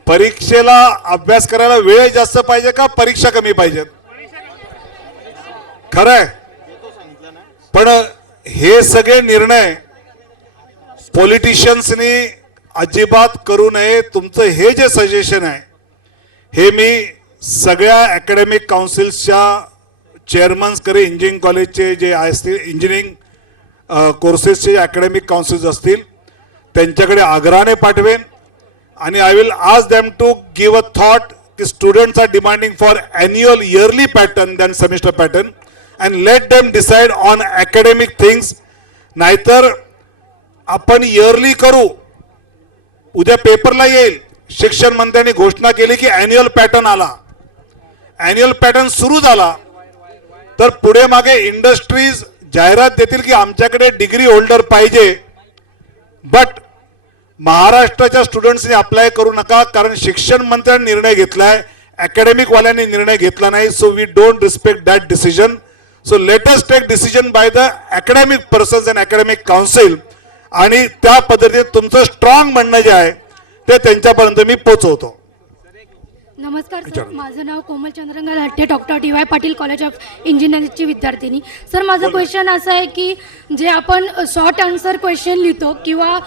परीक्षेला अभ्यास करायला वेळ जास्त पाहिजे का परीक्षा कमी पाहिजेत? खरंय. पण हे सगळे निर्णय पॉलिटिशियन्सनी अजिबात करू नये. तुमचं हे जे सजेशन आहे हे मी सगळ्या अकॅडमिक काउन्सिल्सच्या चेअरमन्सकडे, इंजिनिअरिंग कॉलेजचे जे असतील, इंजिनिअरिंग कोर्सेसचे अकॅडमिक काउन्सिल्स असतील त्यांच्याकडे आग्रहाने पाठवेन. आणि I will ask them to give a thought की students are demanding for annual yearly pattern than semester pattern and let them decide on academic things. नाहीतर आपण इयरली करू, उद्या पेपरला येईल शिक्षण मंत्र्यांनी घोषणा केली की अॅन्युअल पॅटर्न आला, अॅन्युअल पॅटर्न सुरू झाला, तर पुढे मागे इंडस्ट्रीज जाहिरात देतील की आमच्याकडे डिग्री होल्डर पाहिजे, बट महाराष्ट्राच्या स्टुडंट्सनी अप्लाय करू नका, कारण शिक्षण मंत्र्यांनी निर्णय घेतलाय, अकॅडमिक वाल्यांनी निर्णय घेतला नाही. So we don't respect that decision. So let us take decision by the academic persons and academic council. आणि त्या पद्धतीने तुमचं स्ट्रॉंग म्हणणं जे आहे ते त्यांच्यापर्यंत मी पोहोचवतो. नमस्कार सर, माझं नाव Komal Chandranga Late, doctor DY Patil college of इंजिनिअरिंगची विद्यार्थिनी. सर माझं क्वेश्चन असं आहे की जे आपण शॉर्ट आन्सर क्वेश्चन लिहितो किंवा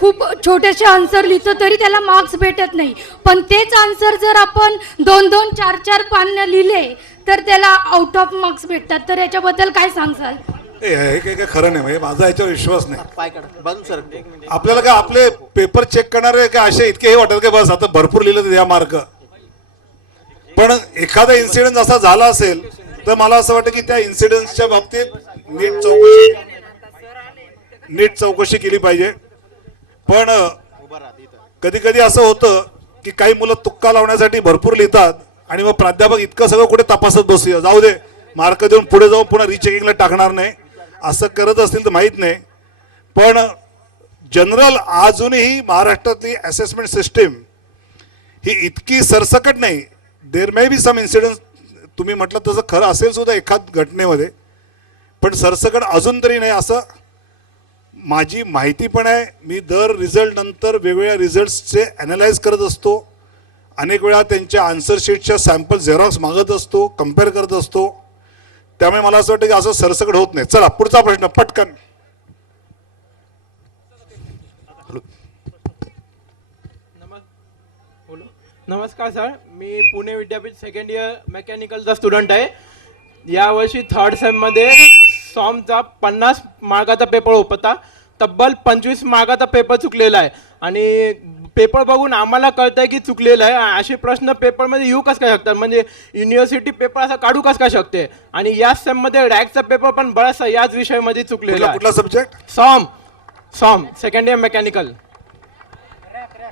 खूप छोटेसे आन्सर लिहितो तरी त्याला मार्क्स भेटत नाही, पण तेच आन्सर जर आपण 2-2, 4-4 पानं लिहिले तर त्याला आउट ऑफ मार्क्स भेटतात. तर याच्याबद्दल काय सांगसाल? हे काही खरं नाही, म्हणजे माझा याच्यावर विश्वास नाही. आपल्याला काय आपले पेपर चेक करणारे काय असे इतके हे वाटत की बस आता भरपूर लिहिलं तर द्या मार्क. पण एखादा इन्सिडेंट असा झाला असेल तर मला असं वाटतं की त्या इन्सिडेंटच्या बाबतीत नीट चौकशी केली पाहिजे. पण कधी कधी असं होतं की काही मुलं तुक्का लावण्यासाठी भरपूर लिहितात आणि मग प्राध्यापक इतकं सगळं कुठे तपासत बसूया, जाऊ दे मार्क देऊन पुढे जाऊन पुन्हा रिचेकिंगला टाकणार नाही, असं करत असतील तर माहीत नाही. पण जनरल अजूनही महाराष्ट्रातली असेसमेंट सिस्टीम ही इतकी सरसकट नाही. देर मे बी सम इन्सिडेंट, तुम्ही म्हटलं तसं खरं असेल सुद्धा एखाद घटनेमध्ये, पण सरसकट अजून तरी नाही असं माझी माहिती पण आहे. मी दर रिझल्ट नंतर वेगवेगळ्या रिझल्ट्सचे ॲनालाइज करत असतो. अनेक वेळा त्यांच्या आन्सर शीटच्या सॅम्पल झेरॉक्स मागत असतो, कम्पेअर करत असतो. त्यामुळे मला असं वाटतं की असं सरसकट होत नाही. चला पुढचा प्रश्न पटकन. नमस्कार सर, मी पुणे विद्यापीठ सेकंड इयर मेकॅनिकलचा स्टुडंट आहे. यावर्षी थर्ड सेममध्ये सॉमचा 50 मार्काचा पेपर होता, तब्बल 25 मार्काचा पेपर चुकलेला आहे. आणि पेपर बघून आम्हाला कळतं आहे की चुकलेलं आहे. असे प्रश्न पेपरमध्ये येऊ कसं काय शकतात, म्हणजे युनिव्हर्सिटी पेपर असा काढू कसं काय शकते. आणि याच सेममध्ये रॅकचा पेपर पण बराचसा याच विषयामध्ये चुकलेला आहे. कुठला सब्जेक्ट? सॉम सेकंड इयर मेकॅनिकल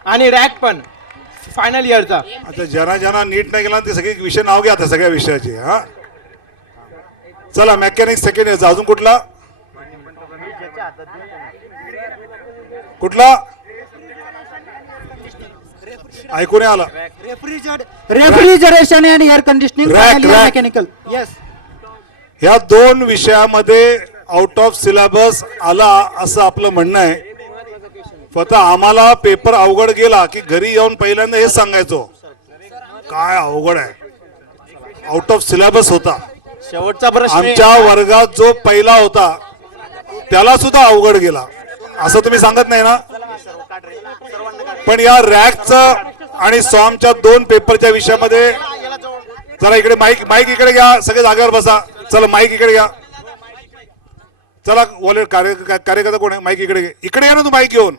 आणि रॅक पण फायनल इयरचा. आता ज्यांना नीट नाही गेला ते सगळे विषय नाव घ्या आता सगळ्या विषयाचे. हा चला, मेकॅनिक्स सेकंड इयरचा. अजून कुठला कुठला ऐकू नाही आला. Refrigeration and air conditioning Rack. Mechanical. Yes. ह्या 2 विषयामध्ये आउट ऑफ सिलेबस आला असं आपलं म्हणणं आहे. फक्त आम्हाला पेपर अवघड गेला की घरी येऊन पहिल्यांदा हेच सांगायचो काय अवघड आहे, आउट ऑफ सिलेबस होता. शेवटचा प्रश्न आमच्या वर्गात जो पहिला होता त्याला सुद्धा अवघड गेला असं तुम्ही सांगत नाही ना. पण या रॅकचं आणि सॉमच्या 2 पेपरच्या विषयामध्ये जरा इकडे माईक इकडे घ्या, सगळे जागेवर बसा. चला माईक इकडे घ्या. चला वॉलेट कार्यकर्ता कोण आहे, माईक इकडे घे. इकडे घ्या ना तू माईक घेऊन.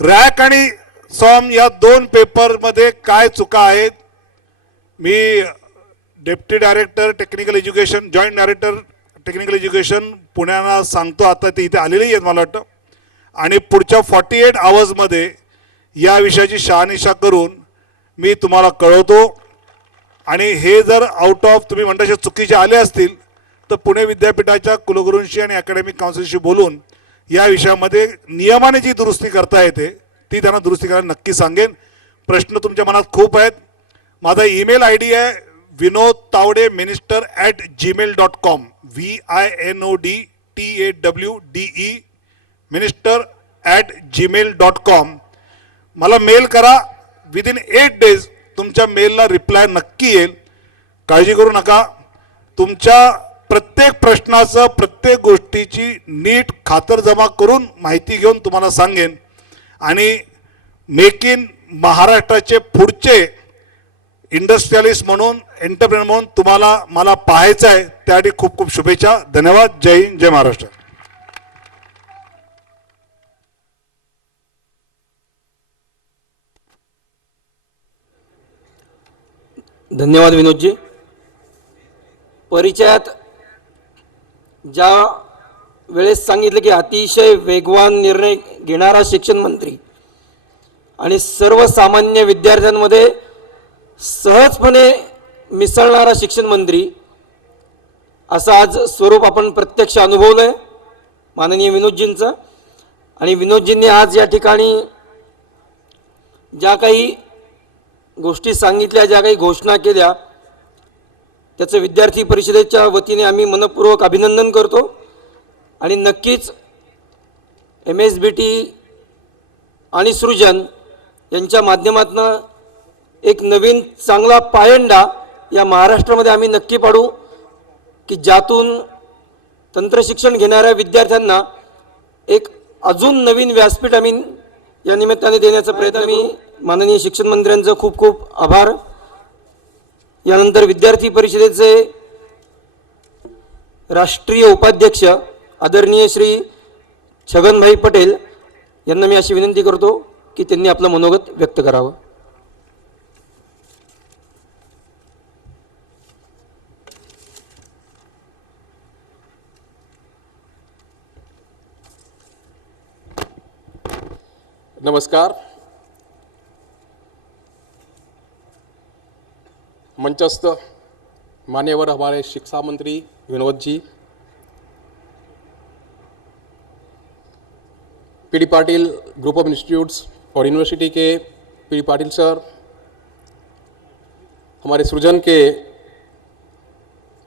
रॅक आणि सॉम या 2 पेपरमध्ये काय चुका आहेत. मी deputy director technical education, joint director technical education पुण्याला सांगतो. आता ते इथे आलेले आहेत मला वाटतं. आणि पुढच्या 48 आवर्समध्ये या विषयाची शहानिशा करून मी तुम्हाला कळवतो. आणि हे जर आउट ऑफ तुम्ही म्हणता चुकीचे आले असतील तर पुणे विद्यापीठाच्या कुलगुरूंशी आणि अकॅडमिक काउन्सिलशी बोलून या विषयामध्ये नियमाने जी दुरुस्ती करता येते ती त्यांना दुरुस्ती करायला नक्की सांगेन. प्रश्न तुमच्या मनात खूप आहेत. माझा ईमेल ID आहे vinodtawdeminister@gmail.com. VINODTAWDE minister@gmail.com. मला मेल करा. विदिन 8 डेज तुमच्या मेलला रिप्लाय नक्की येईल. काळजी करू नका. तुमच्या प्रत्येक प्रश्नाचं प्रत्येक गोष्टीची नीट खातरजमा करून माहिती घेऊन तुम्हाला सांगेन. आणि मेक इन महाराष्ट्राचे पुढचे इंडस्ट्रियलिस्ट म्हणून, एंटरप्रेनर म्हणून तुम्हाला मला पाहायचं आहे. त्यासाठी खूप खूप शुभेच्छा. धन्यवाद. जय हिंद, जय महाराष्ट्र. धन्यवाद विनोदजी. परिचयात ज्या वेळेस सांगितलं की अतिशय वेगवान निर्णय घेणारा शिक्षण मंत्री आणि सर्वसामान्य विद्यार्थ्यांमध्ये सहजपणे मिसळणारा शिक्षण मंत्री असं आज स्वरूप आपण प्रत्यक्ष अनुभवलंय माननीय विनोदजींचं. आणि विनोदजींनी आज या ठिकाणी ज्या काही गोष्टी सांगितल्या, ज्या काही घोषणा केल्या, त्याचं विद्यार्थी परिषदेच्या वतीने आम्ही मनपूर्वक अभिनंदन करतो. आणि नक्कीच MSBT आणि सृजन यांच्या माध्यमातून एक नवीन चांगला पायंडा या महाराष्ट्रामध्ये आम्ही नक्की पाडू की ज्यातून तंत्रशिक्षण घेणाऱ्या विद्यार्थ्यांना एक अजून नवीन व्यासपीठ आम्ही या निमित्ताने देण्याचा प्रयत्न. मी माननीय शिक्षण मंत्र्यांचं खूप खूप आभार. यानंतर विद्यार्थी परिषदेचे राष्ट्रीय उपाध्यक्ष आदरणीय श्री छगनभाई पटेल यांना मी अशी विनंती करतो की त्यांनी आपलं मनोगत व्यक्त करावं. नमस्कार. मंचस्थ मान्यवर हमारे शिक्षा मंत्री Vinod ji, PD Patil group of institutes और यूनिवर्सिटी के पीडी पाटिल सर, हमारे सृजन के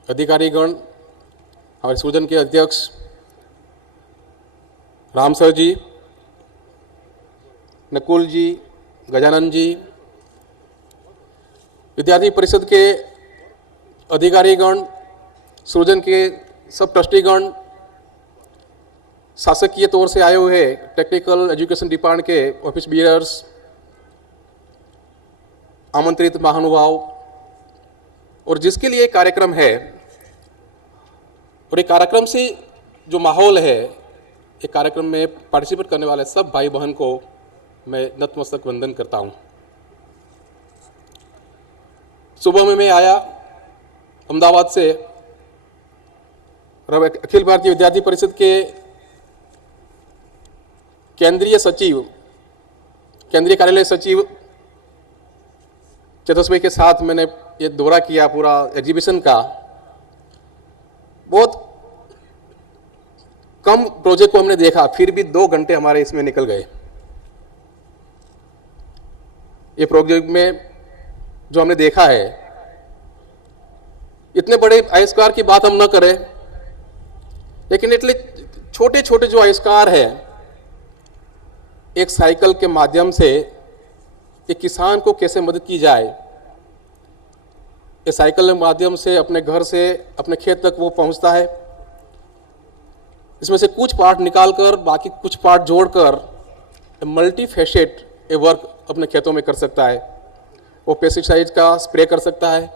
अधिकारीगण, हमारे सृजन के अध्यक्ष राम सर जी, नकुल जी, गजानन जी, विद्यार्थी परिषद के अधिकारीगण, सृजन के सब ट्रस्टीगण, शासकीय तौर से आए हुए टेक्निकल एजुकेशन डिपार्टमेंट के ऑफिस बियर्स, आमंत्रित महानुभाव, और जिसके लिए कार्यक्रम है और ये कार्यक्रम से जो माहौल है, ये कार्यक्रम में पार्टिसिपेट करने वाले सब भाई बहन को मैं नतमस्तक वंदन करता हूँ। सुबह में मैं आया अहमदाबाद से, अखिल भारतीय विद्यार्थी परिषद के केंद्रीय सचिव, केंद्रीय कार्यालय सचिव चतुष्भाई के साथ मैंने ये दौरा किया पूरा एग्जीबिशन का। बहुत कम प्रोजेक्ट को हमने देखा, फिर भी 2 घंटे हमारे इसमें निकल गए। ये प्रोजेक्ट में जो हमने देखा है, इतने बड़े आविष्कार की बात हम न करें, लेकिन इतने छोटे छोटे जो आविष्कार है, एक साइकिल के माध्यम से एक किसान को कैसे मदद की जाए, ये साइकिल के माध्यम से अपने घर से अपने खेत तक वो पहुंचता है, इसमें से कुछ पार्ट निकालकर बाकी कुछ पार्ट जोड़कर मल्टी फैसेट ये वर्क अपने खेतों में कर सकता है। वो पेस्टिसाइड का स्प्रे कर सकता है,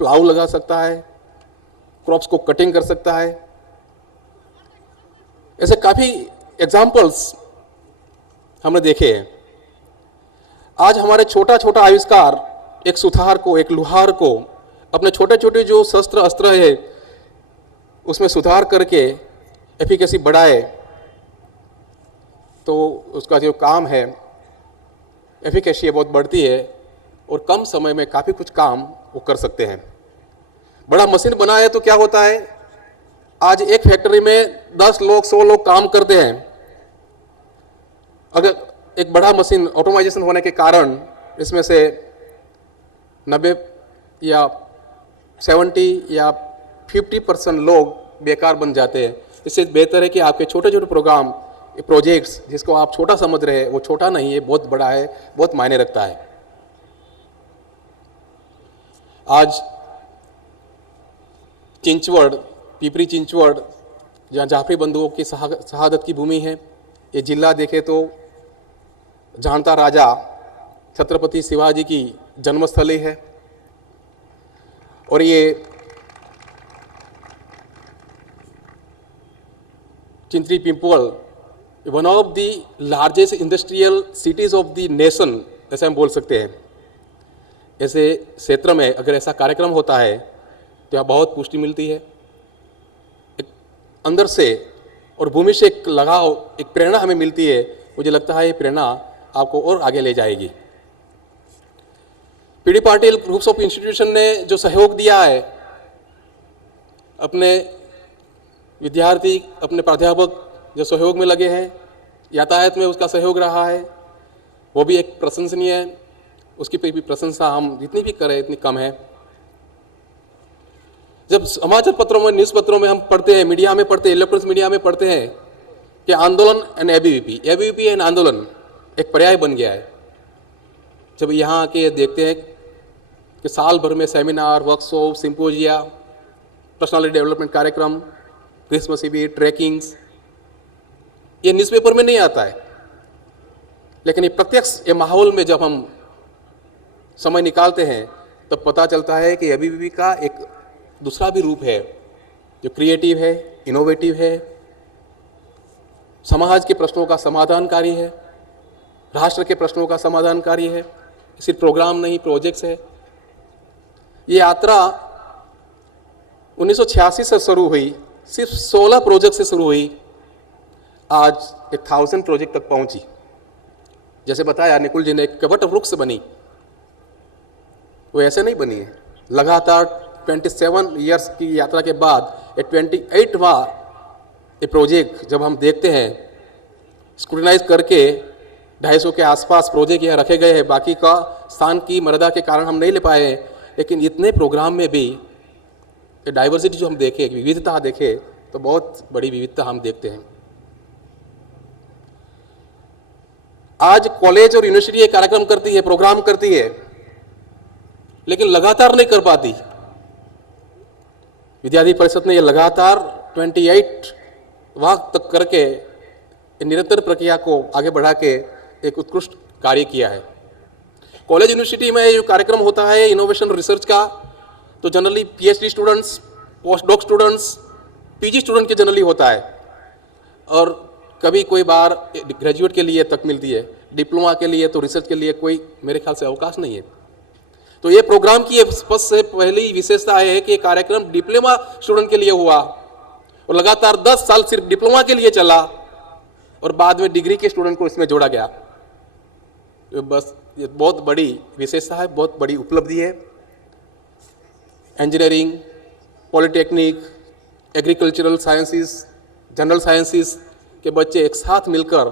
प्लाऊ लगा सकता है, क्रॉप्स को कटिंग कर सकता है। ऐसे काफ़ी एग्जाम्पल्स हमने देखे हैं। आज हमारे छोटा छोटा आविष्कार एक सुथार को, एक लुहार को अपने छोटे छोटे जो शस्त्र अस्त्र है उसमें सुधार करके एफिकेसी बढ़ाए, तो उसका जो काम है एफिकेसी बहुत बढ़ती है और कम समय में काफ़ी कुछ काम वो कर सकते हैं। बड़ा मशीन बनाए तो क्या होता है, आज एक फैक्ट्री में 10 लोग 100 लोग काम करते हैं। अगर एक बड़ा मशीन ऑटोमाइजेशन होने के कारण इसमें से 90 या 70 या 50% लोग बेकार बन जाते हैं। इससे बेहतर है कि आपके छोटे छोटे प्रोग्राम, प्रोजेक्ट्स जिसको आप छोटा समझ रहे हैं वो छोटा नहीं है, बहुत बड़ा है, बहुत मायने रखता है। आज चिंचवड़, पिपरी चिंचवड़, जहाँ जाफरी बंधुओं की शहादत की भूमि है, ये जिला देखे तो जानता राजा छत्रपति शिवाजी की जन्मस्थली है। और ये चिंतरी पिंपल one of the largest industrial cities of the nation, ऐसे हम बोल सकते हैं। ऐसे क्षेत्र में अगर ऐसा कार्यक्रम होता है तो यहाँ बहुत पुष्टि मिलती है, एक अंदर से और भूमि से एक लगाव, एक प्रेरणा हमें मिलती है। मुझे लगता है ये प्रेरणा आपको और आगे ले जाएगी। PD Patil groups of institution ने जो सहयोग दिया है, अपने विद्यार्थी, अपने प्राध्यापक जो सहयोग में लगे हैं, यातायात में उसका सहयोग रहा है, वो भी एक प्रशंसनीय है। उसकी भी प्रशंसा हम जितनी भी करें इतनी कम है। जब समाचार पत्रों में, न्यूज़ पत्रों में हम पढ़ते हैं, मीडिया में पढ़ते हैं, इलेक्ट्रॉनिक्स मीडिया में पढ़ते हैं कि आंदोलन एंड एबीवीपी एंड आंदोलन एक पर्याय बन गया है। जब यहाँ आके देखते हैं कि साल भर में सेमिनार, वर्कशॉप, सिंपोजिया, पर्सनालिटी डेवलपमेंट कार्यक्रम, ग्रीष्म शिविर, ट्रैकिंग्स, ये न्यूज़पेपर में नहीं आता है, लेकिन ये प्रत्यक्ष ये माहौल में जब हम समय निकालते हैं तब तो पता चलता है कि एबीवीपी का एक दूसरा भी रूप है जो क्रिएटिव है, इनोवेटिव है, समाज के प्रश्नों का समाधानकारी है, राष्ट्र के प्रश्नों का समाधानकारी है। सिर्फ प्रोग्राम नहीं, प्रोजेक्ट्स है। ये यात्रा 1986 से शुरू हुई, सिर्फ 16 प्रोजेक्ट से शुरू हुई, आज 1000 प्रोजेक्ट तक पहुंची। जैसे बताया निकुल जी ने, एक कवट वृक्ष बनी, वो ऐसे नहीं बनी है। लगातार 27 ईयर्स की यात्रा के बाद ये 28वां ये प्रोजेक्ट जब हम देखते हैं, स्क्रूटनाइज करके 250 के आसपास प्रोजेक्ट यहाँ रखे गए हैं। बाकी का स्थान की मर्यादा के कारण हम नहीं ले पाए हैं, लेकिन इतने प्रोग्राम में भी डाइवर्सिटी जो हम देखें, विविधता देखें, तो बहुत बड़ी विविधता हम देखते हैं। आज कॉलेज और यूनिवर्सिटी ये कार्यक्रम करती है, प्रोग्राम करती है, लेकिन लगातार नहीं कर पाती। विद्यार्थी परिषद ने ये लगातार 28वां तक करके निरंतर प्रक्रिया को आगे बढ़ा के एक उत्कृष्ट कार्य किया है। कॉलेज यूनिवर्सिटी में जो कार्यक्रम होता है इनोवेशन रिसर्च का, तो generally PhD students, post doc students, PG student के जनरली होता है, और कभी कोई बार ग्रेजुएट के लिए तक मिलती है। डिप्लोमा के लिए तो रिसर्च के लिए कोई मेरे ख्याल से अवकाश नहीं है। तो ये प्रोग्राम की स्पष्ट से पहली विशेषता है कि कार्यक्रम डिप्लोमा स्टूडेंट के लिए हुआ और लगातार 10 साल सिर्फ डिप्लोमा के लिए चला और बाद में डिग्री के स्टूडेंट को इसमें जोड़ा गया। तो बस ये बहुत बड़ी विशेषता है, बहुत बड़ी उपलब्धि है। Engineering, polytechnic, agricultural sciences, general sciences के बच्चे एक साथ मिलकर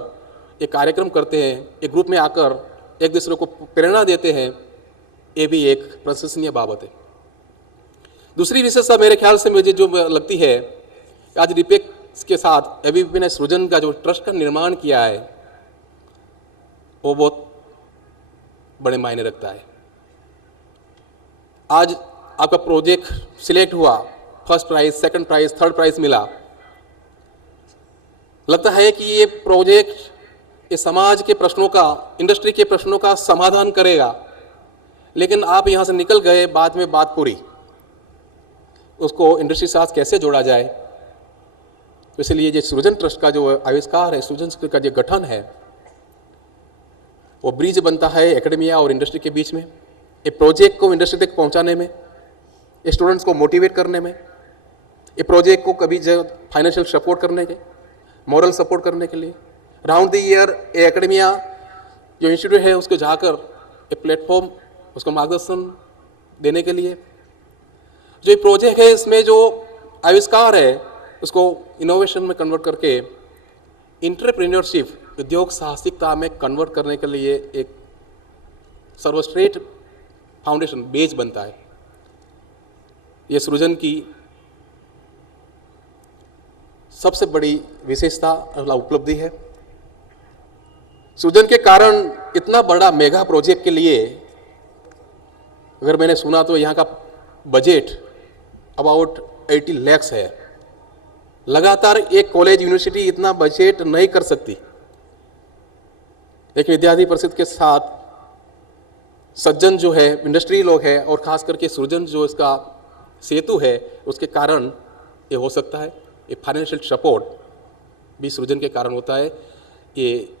ये कार्यक्रम करते हैं, एक ग्रुप में आकर एक दूसरे को प्रेरणा देते हैं, ये भी एक प्रशंसनीय बाबत है। दूसरी विशेषता मेरे ख्याल से मुझे जो लगती है, आज डिपेक्स के साथ एबीवीपी ने सृजन का जो ट्रस्ट का निर्माण किया है वो बहुत बड़े मायने रखता है। आज आपका प्रोजेक्ट सिलेक्ट हुआ, first prize, second prize, third prize मिला, लगता है कि ये प्रोजेक्ट इस समाज के प्रश्नों का, इंडस्ट्री के प्रश्नों का समाधान करेगा, लेकिन आप यहाँ से निकल गए, बाद में बात पूरी, उसको इंडस्ट्री के साथ कैसे जोड़ा जाए। तो इसलिए ये सृजन ट्रस्ट का जो आविष्कार है, सृजन का जो गठन है, वो ब्रिज बनता है एकेडमिया और इंडस्ट्री के बीच में, ये प्रोजेक्ट को इंडस्ट्री तक पहुंचाने में, ये स्टूडेंट्स को मोटिवेट करने में, ये प्रोजेक्ट को कभी जो फाइनेंशियल सपोर्ट करने के, मॉरल सपोर्ट करने के लिए, राउंड द ईयर ये एकेडमिया जो इंस्टीट्यूट है उसको जाकर ये प्लेटफॉर्म, उसको मार्गदर्शन देने के लिए, जो ये प्रोजेक्ट है इसमें जो आविष्कार है उसको इनोवेशन में कन्वर्ट करके इंटरप्रेन्योरशिप, उद्योग साहसिकता में कन्वर्ट करने के लिए एक सर्वश्रेष्ठ फाउंडेशन, बेस बनता है। ये सृजन की सबसे बड़ी विशेषता और उपलब्धि है। सृजन के कारण इतना बड़ा मेगा प्रोजेक्ट के लिए, अगर मैंने सुना तो यहाँ का बजट अबाउट 80 लाख है। लगातार एक कॉलेज यूनिवर्सिटी इतना बजट नहीं कर सकती। एक विद्यार्थी परिषद के साथ सज्जन जो है, इंडस्ट्री लोग है, और खास करके सृजन जो इसका सेतु है, उसके कारण ये हो सकता है। ये फाइनेंशियल सपोर्ट भी सृजन के कारण होता है। ये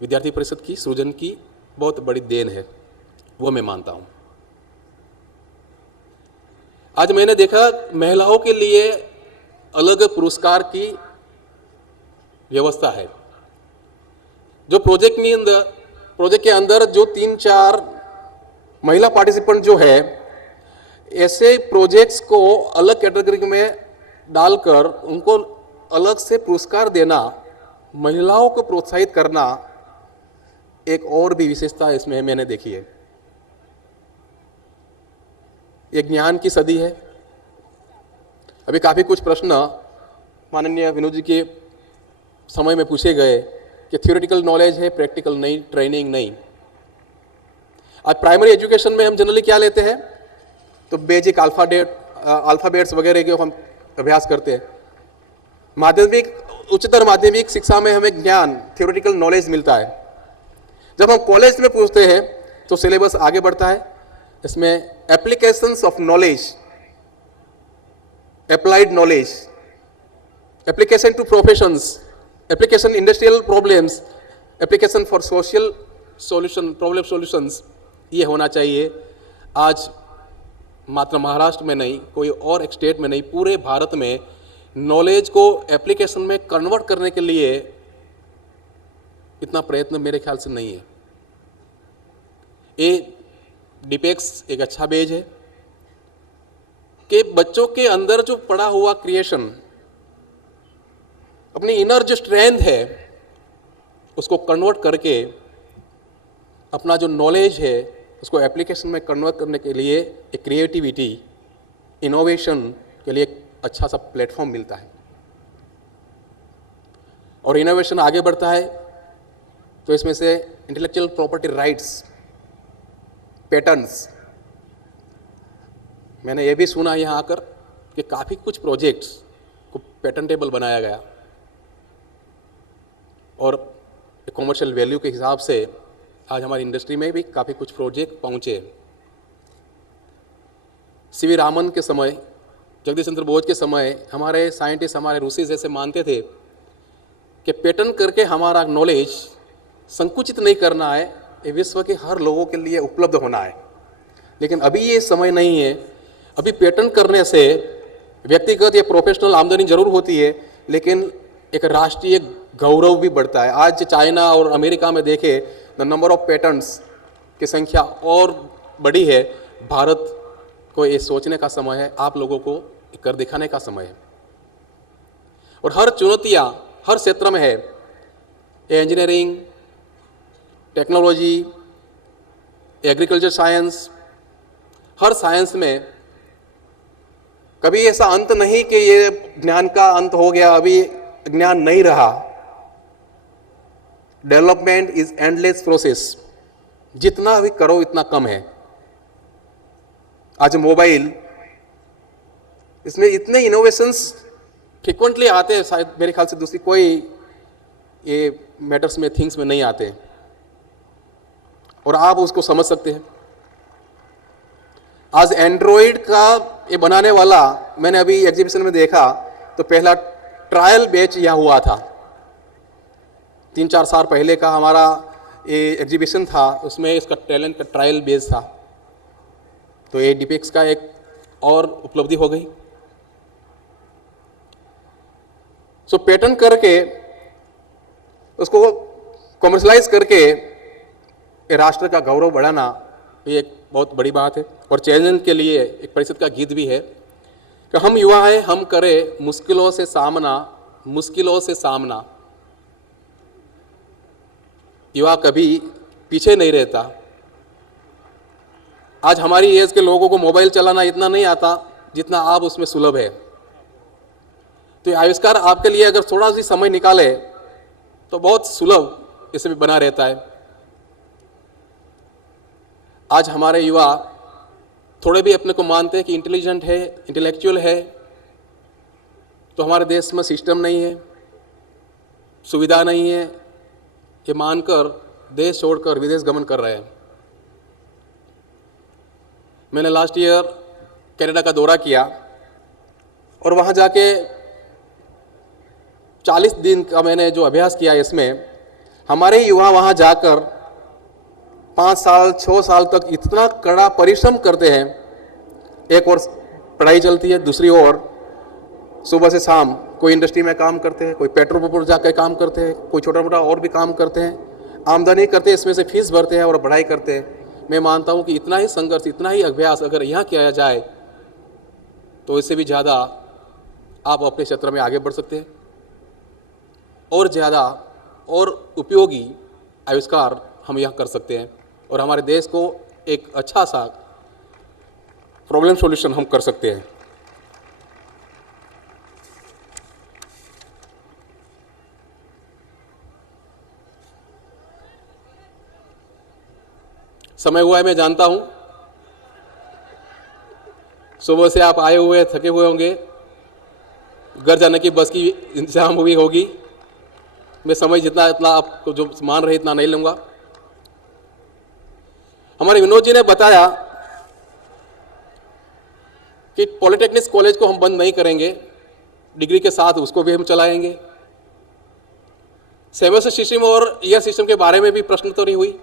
विद्यार्थी परिषद की, सृजन की बहुत बड़ी देन है, वो मैं मानता हूँ। आज मैंने देखा महिलाओं के लिए अलग पुरस्कार की व्यवस्था है। जो प्रोजेक्ट के अंदर जो 3-4 महिला पार्टिसिपेंट जो है, ऐसे प्रोजेक्ट्स को अलग कैटेगरी में डालकर उनको अलग से पुरस्कार देना, महिलाओं को प्रोत्साहित करना, एक और भी विशेषता इसमें मैंने देखी है। ये ज्ञान की सदी है। अभी काफ़ी कुछ प्रश्न माननीय विनोद जी के समय में पूछे गए कि थियोरेटिकल नॉलेज है, प्रैक्टिकल नहीं, ट्रेनिंग नहीं। आज प्राइमरी एजुकेशन में हम जनरली क्या लेते हैं, तो बेसिक अल्फ़ाबेट्स वगैरह के हम अभ्यास करते हैं। माध्यमिक, उच्चतर माध्यमिक शिक्षा में हमें ज्ञान, थियोरेटिकल नॉलेज मिलता है। जब हम कॉलेज में पूछते हैं तो सिलेबस आगे बढ़ता है। इसमें applications of knowledge, applied knowledge, application to professions, application industrial problems, application for social solution, problem solutions, ये होना चाहिए। आज मात्र महाराष्ट्र में नहीं, कोई और एक स्टेट में नहीं, पूरे भारत में नॉलेज को एप्लीकेशन में कन्वर्ट करने के लिए इतना प्रयत्न मेरे ख्याल से नहीं है। ये डिपेक्स एक अच्छा बेज है कि बच्चों के अंदर जो पड़ा हुआ क्रिएशन, अपनी इनर जो स्ट्रेंथ है, उसको कन्वर्ट करके अपना जो नॉलेज है उसको एप्लीकेशन में कन्वर्ट करने के लिए एक क्रिएटिविटी, इनोवेशन के लिए एक अच्छा सा प्लेटफॉर्म मिलता है। और इनोवेशन आगे बढ़ता है तो इसमें से इंटेलेक्चुअल प्रॉपर्टी राइट्स, पैटर्न्स, मैंने ये भी सुना यहाँ आकर कि काफ़ी कुछ प्रोजेक्ट्स को पेटेंटेबल बनाया गया और कॉमर्शियल वैल्यू के हिसाब से आज हमारी इंडस्ट्री में भी काफ़ी कुछ प्रोजेक्ट पहुँचे। सीवी रामन के समय, जगदीश चंद्र बोस के समय हमारे साइंटिस्ट, हमारे ऋषि जैसे मानते थे कि पेटेंट करके हमारा नॉलेज संकुचित नहीं करना है, ये विश्व के हर लोगों के लिए उपलब्ध होना है। लेकिन अभी ये समय नहीं है। अभी पेटेंट करने से व्यक्तिगत या प्रोफेशनल आमदनी जरूर होती है, लेकिन एक राष्ट्रीय गौरव भी बढ़ता है। आज चाइना और अमेरिका में देखे द नंबर ऑफ पेटेंट्स की संख्या और बड़ी है। भारत को ये सोचने का समय है, आप लोगों को कर दिखाने का समय है। और हर चुनौतियाँ हर क्षेत्र में है, इंजीनियरिंग, टेक्नोलॉजी, एग्रीकल्चर साइंस, हर साइंस में कभी ऐसा अंत नहीं कि ये ज्ञान का अंत हो गया, अभी ज्ञान नहीं रहा। डेवलपमेंट इज एंडलेस प्रोसेस, जितना भी करो इतना कम है। आज मोबाइल, इसमें इतने इनोवेशंस फ्रिक्वेंटली आते हैं, शायद मेरे ख्याल से दूसरी कोई ये मैटर्स में, थिंग्स में नहीं आते, और आप उसको समझ सकते हैं। आज एंड्रॉयड का ये बनाने वाला, मैंने अभी एग्जीबिशन में देखा तो पहला ट्रायल बैच यहाँ हुआ था। 3-4 साल पहले का हमारा ये एग्जीबिशन था, उसमें इसका टैलेंट का ट्रायल बेस था। तो ये डिपेक्स का एक और उपलब्धि हो गई। सो पेटेंट करके उसको कमर्शलाइज करके ये राष्ट्र का गौरव बढ़ाना, ये एक बहुत बड़ी बात है। और चैलेंज के लिए एक परिषद का गीत भी है कि हम युवा हैं, हम करें मुश्किलों से सामना, मुश्किलों से सामना। युवा कभी पीछे नहीं रहता। आज हमारी एज के लोगों को मोबाइल चलाना इतना नहीं आता जितना आप उसमें सुलभ है। तो ये आविष्कार आपके लिए अगर थोड़ा सी समय निकाले तो बहुत सुलभ इसे भी बना रहता है। आज हमारे युवा थोड़े भी अपने को मानते हैं कि इंटेलिजेंट है, इंटेलेक्चुअल है, तो हमारे देश में सिस्टम नहीं है, सुविधा नहीं है, ये मानकर देश छोड़कर विदेश गमन कर रहे हैं। मैंने लास्ट ईयर कनाडा का दौरा किया और वहाँ जाके 40 दिन का मैंने जो अभ्यास किया, इसमें हमारे युवा वहाँ जाकर 5 साल 6 साल तक इतना कड़ा परिश्रम करते हैं। एक ओर पढ़ाई चलती है, दूसरी ओर सुबह से शाम कोई इंडस्ट्री में काम करते हैं, कोई पेट्रोल पंप पर जाकर काम करते हैं, कोई छोटा मोटा और भी काम करते हैं, आमदनी करते हैं, इसमें से फीस भरते हैं और पढ़ाई करते हैं। मैं मानता हूँ कि इतना ही संघर्ष, इतना ही अभ्यास अगर यहाँ किया जाए तो इससे भी ज़्यादा आप अपने क्षेत्र में आगे बढ़ सकते हैं और ज़्यादा और उपयोगी आविष्कार हम यहाँ कर सकते हैं और हमारे देश को एक अच्छा सा प्रॉब्लम सॉल्यूशन हम कर सकते हैं। समय हुआ है, मैं जानता हूं, सुबह से आप आए हुए थके हुए होंगे, घर जाने की बस की इंतजाम हुई होगी। मैं समय जितना इतना आपको जो मान रहे इतना नहीं लूंगा। हमारे विनोद जी ने बताया कि पॉलिटेक्निक कॉलेज को हम बंद नहीं करेंगे, डिग्री के साथ उसको भी हम चलाएंगे। सेमेस्टर सिस्टम और ईयर सिस्टम के बारे में भी प्रश्नोत्तरी हुई।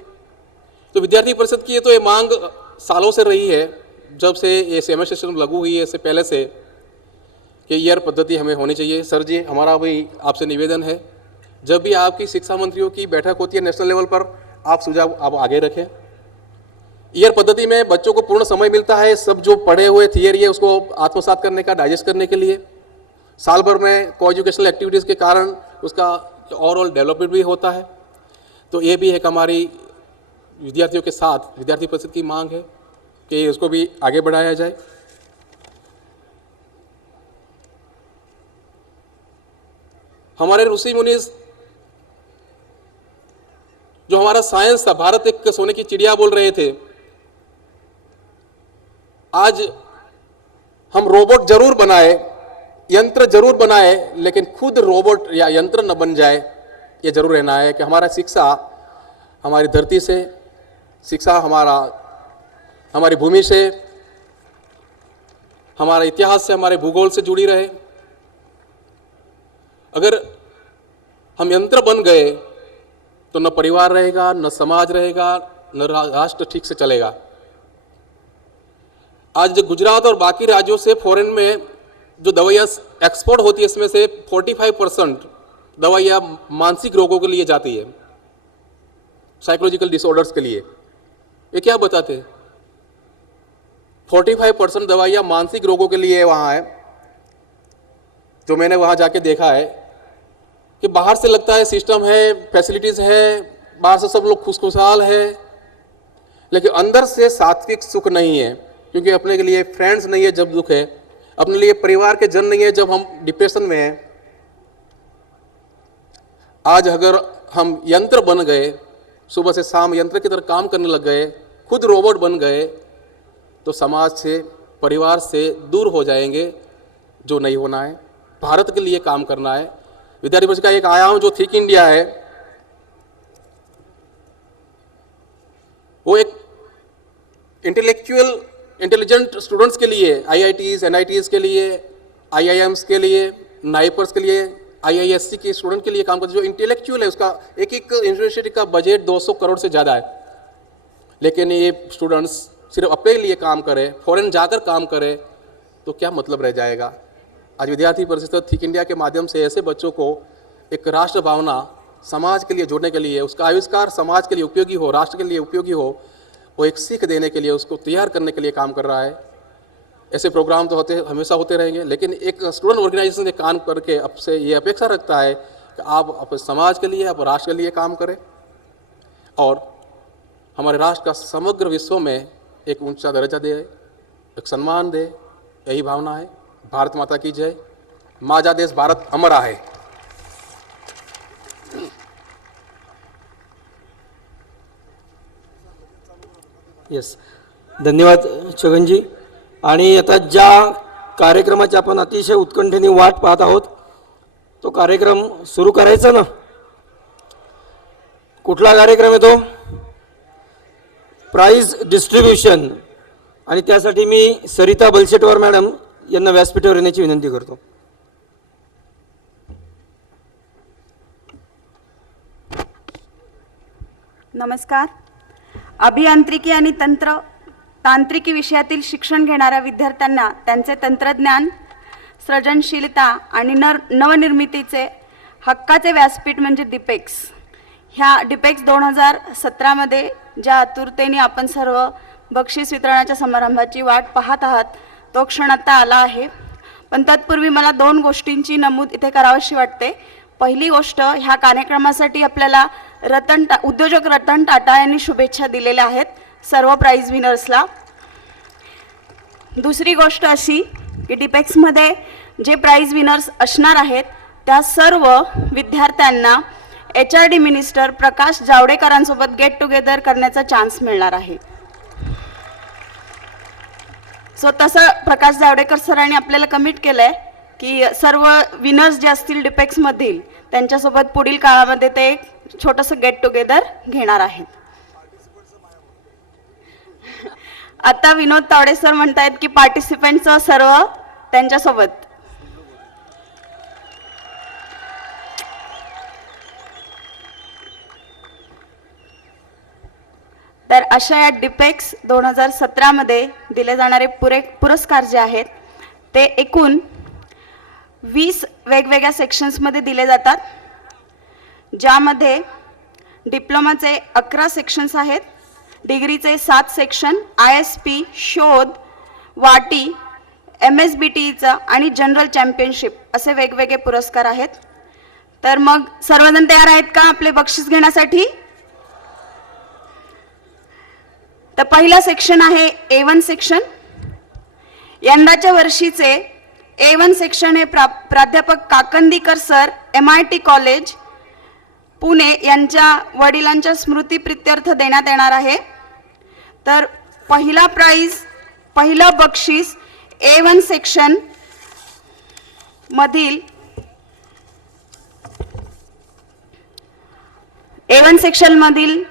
तो विद्यार्थी परिषद की तो ये मांग सालों से रही है, जब से ये सेमेस्टर सिस्टम लागू हुई है, इससे पहले से, कि ईयर पद्धति हमें होनी चाहिए। सर जी, हमारा भी आपसे निवेदन है, जब भी आपकी शिक्षा मंत्रियों की बैठक होती है नेशनल लेवल पर, आप सुझाव आप आगे रखें। ईयर पद्धति में बच्चों को पूर्ण समय मिलता है, सब जो पढ़े हुए थियरी है उसको आत्मसात करने का, डाइजेस्ट करने के लिए। साल भर में को एजुकेशनल एक्टिविटीज़ के कारण उसका ओवरऑल डेवलपमेंट भी होता है। तो ये भी एक हमारी विद्यार्थियों के साथ विद्यार्थी परिषद की मांग है कि उसको भी आगे बढ़ाया जाए। हमारे ऋषि मुनि जो हमारा साइंस था, भारत एक सोने की चिड़िया बोल रहे थे। आज हम रोबोट जरूर बनाए, यंत्र जरूर बनाए, लेकिन खुद रोबोट या यंत्र न बन जाए, ये जरूर रहना है कि हमारा शिक्षा हमारी धरती से, शिक्षा हमारी भूमि से, हमारे इतिहास से, हमारे भूगोल से जुड़ी रहे। अगर हम यंत्र बन गए तो न परिवार रहेगा, न समाज रहेगा, न राष्ट्र ठीक से चलेगा। आज गुजरात और बाकी राज्यों से फॉरेन में जो दवाइयाँ एक्सपोर्ट होती है, इसमें से 45% दवाइयाँ मानसिक रोगों के लिए जाती है, साइकोलॉजिकल डिसऑर्डर्स के लिए। ये क्या बताते हैं? 45% दवाइयाँ मानसिक रोगों के लिए वहाँ है। जो मैंने वहाँ जाके देखा है कि बाहर से लगता है सिस्टम है, फैसिलिटीज़ है, बाहर से सब लोग खुशखुशहाल है, लेकिन अंदर से सात्विक सुख नहीं है, क्योंकि अपने के लिए फ्रेंड्स नहीं है जब दुख है, अपने लिए परिवार के जन नहीं है जब हम डिप्रेशन में हैं। आज अगर हम यंत्र बन गए, सुबह से शाम यंत्र की तरह काम करने लग गए, खुद रोबोट बन गए, तो समाज से, परिवार से दूर हो जाएंगे, जो नहीं होना है। भारत के लिए काम करना है। विद्यार्थी परिषद का एक आयाम जो थिंक इंडिया है, वो एक इंटेलिजेंट स्टूडेंट्स के लिए, IITs, NITs के लिए, IIMs के लिए, नाइपर्स के लिए, IISc के स्टूडेंट के लिए काम करते। जो इंटेलेक्चुअल है उसका एक यूनिवर्सिटी का बजट 200 करोड़ से ज़्यादा है, लेकिन ये स्टूडेंट्स सिर्फ अपने लिए काम करें, फॉरेन जाकर काम करें, तो क्या मतलब रह जाएगा। आज विद्यार्थी परिषद थिंक इंडिया के माध्यम से ऐसे बच्चों को एक राष्ट्र भावना समाज के लिए जोड़ने के लिए, उसका आविष्कार समाज के लिए उपयोगी हो, राष्ट्र के लिए उपयोगी हो, वो एक सीख देने के लिए, उसको तैयार करने के लिए काम कर रहा है। ऐसे प्रोग्राम तो हमेशा होते रहेंगे, लेकिन एक स्टूडेंट ऑर्गेनाइजेशन से काम करके अब से ये अपेक्षा रखता है कि आप अपने समाज के लिए, आप राष्ट्र के लिए काम करें और हमारे राष्ट्र का समग्र विश्व में एक ऊंचा दर्जा दे, एक सम्मान दे। यही भावना है। भारत माता की जय। माँ जा देश भारत अमर आहे। येस, धन्यवाद छगनजी. आणि आता ज्या कार्यक्रमाची आपण अतिशय उत्कंठेने वाट पाहत आहोत, तो कार्यक्रम सुरू करायचा ना. कुठला कार्यक्रम आहे तो? Prize distribution. आणि त्यासाठी मी सरिता बलशेटवर मॅडम यांना व्यासपीठावर येण्याची विनंती करतो. नमस्कार. अभियांत्रिकी आणि तांत्रिकी विषयातील शिक्षण घेणाऱ्या विद्यार्थ्यांना त्यांचे तंत्रज्ञान, सृजनशीलता आणि नवनिर्मितीचे हक्काचे व्यासपीठ म्हणजे डिपेक्स. ह्या डिपेक्स 2017मध्ये ज्या आतुरतेने आपण सर्व बक्षीस वितरणाच्या समारंभाची वाट पाहत आहात, तो क्षण आता आला आहे. पण तत्पूर्वी मला 2 गोष्टींची नमूद इथे करावीशी वाटते. पहिली गोष्ट, ह्या कार्यक्रमासाठी आपल्याला उद्योजक रतन टाटा यांनी शुभेच्छा दिलेल्या आहेत सर्व प्राइज विनर्सला. दुसरी गोष्ट अशी की डिपेक्समध्ये जे प्राइज विनर्स असणार आहेत त्या सर्व विद्यार्थ्यांना HRD मिनिस्टर प्रकाश जावडेकरांसोबत गेट टुगेदर करण्याचा चान्स मिळणार आहे. सो तसं प्रकाश जावडेकर सरांनी आपल्याला कमिट केलं आहे की सर्व विनर्स जे असतील डिपेक्समधील त्यांच्यासोबत पुढील काळामध्ये ते छोटंसं गेट टुगेदर घेणार आहेत. आता विनोद तावडे सर म्हणतायत की पार्टिसिपेंटचं सर्व त्यांच्यासोबत. तर अशा या डिपेक्स 2017मध्ये दिले जाणारे पुरस्कार जे आहेत ते एकूण 20 वेगवेगळ्या सेक्शन्समध्ये दिले जातात, ज्यामध्ये डिप्लोमाचे 11 सेक्शन्स आहेत, डिग्रीचे 7 सेक्शन, ISP, शोध, वाटी, MSBTचा आणि जनरल चॅम्पियनशिप असे वेगवेगळे पुरस्कार आहेत. तर मग सर्वजण तयार आहेत का आपले बक्षीस घेण्यासाठी? तर पहिला सेक्शन आहे A1 सेक्शन. यंदाच्या वर्षीचे A1 सेक्शन हे प्राध्यापक काकंदीकर सर, MIT कॉलेज पुणे यांच्या वडिलांच्या स्मृतीप्रित्यर्थ देण्यात येणार आहे. तर पहिलं बक्षीस A1 सेक्शन मधील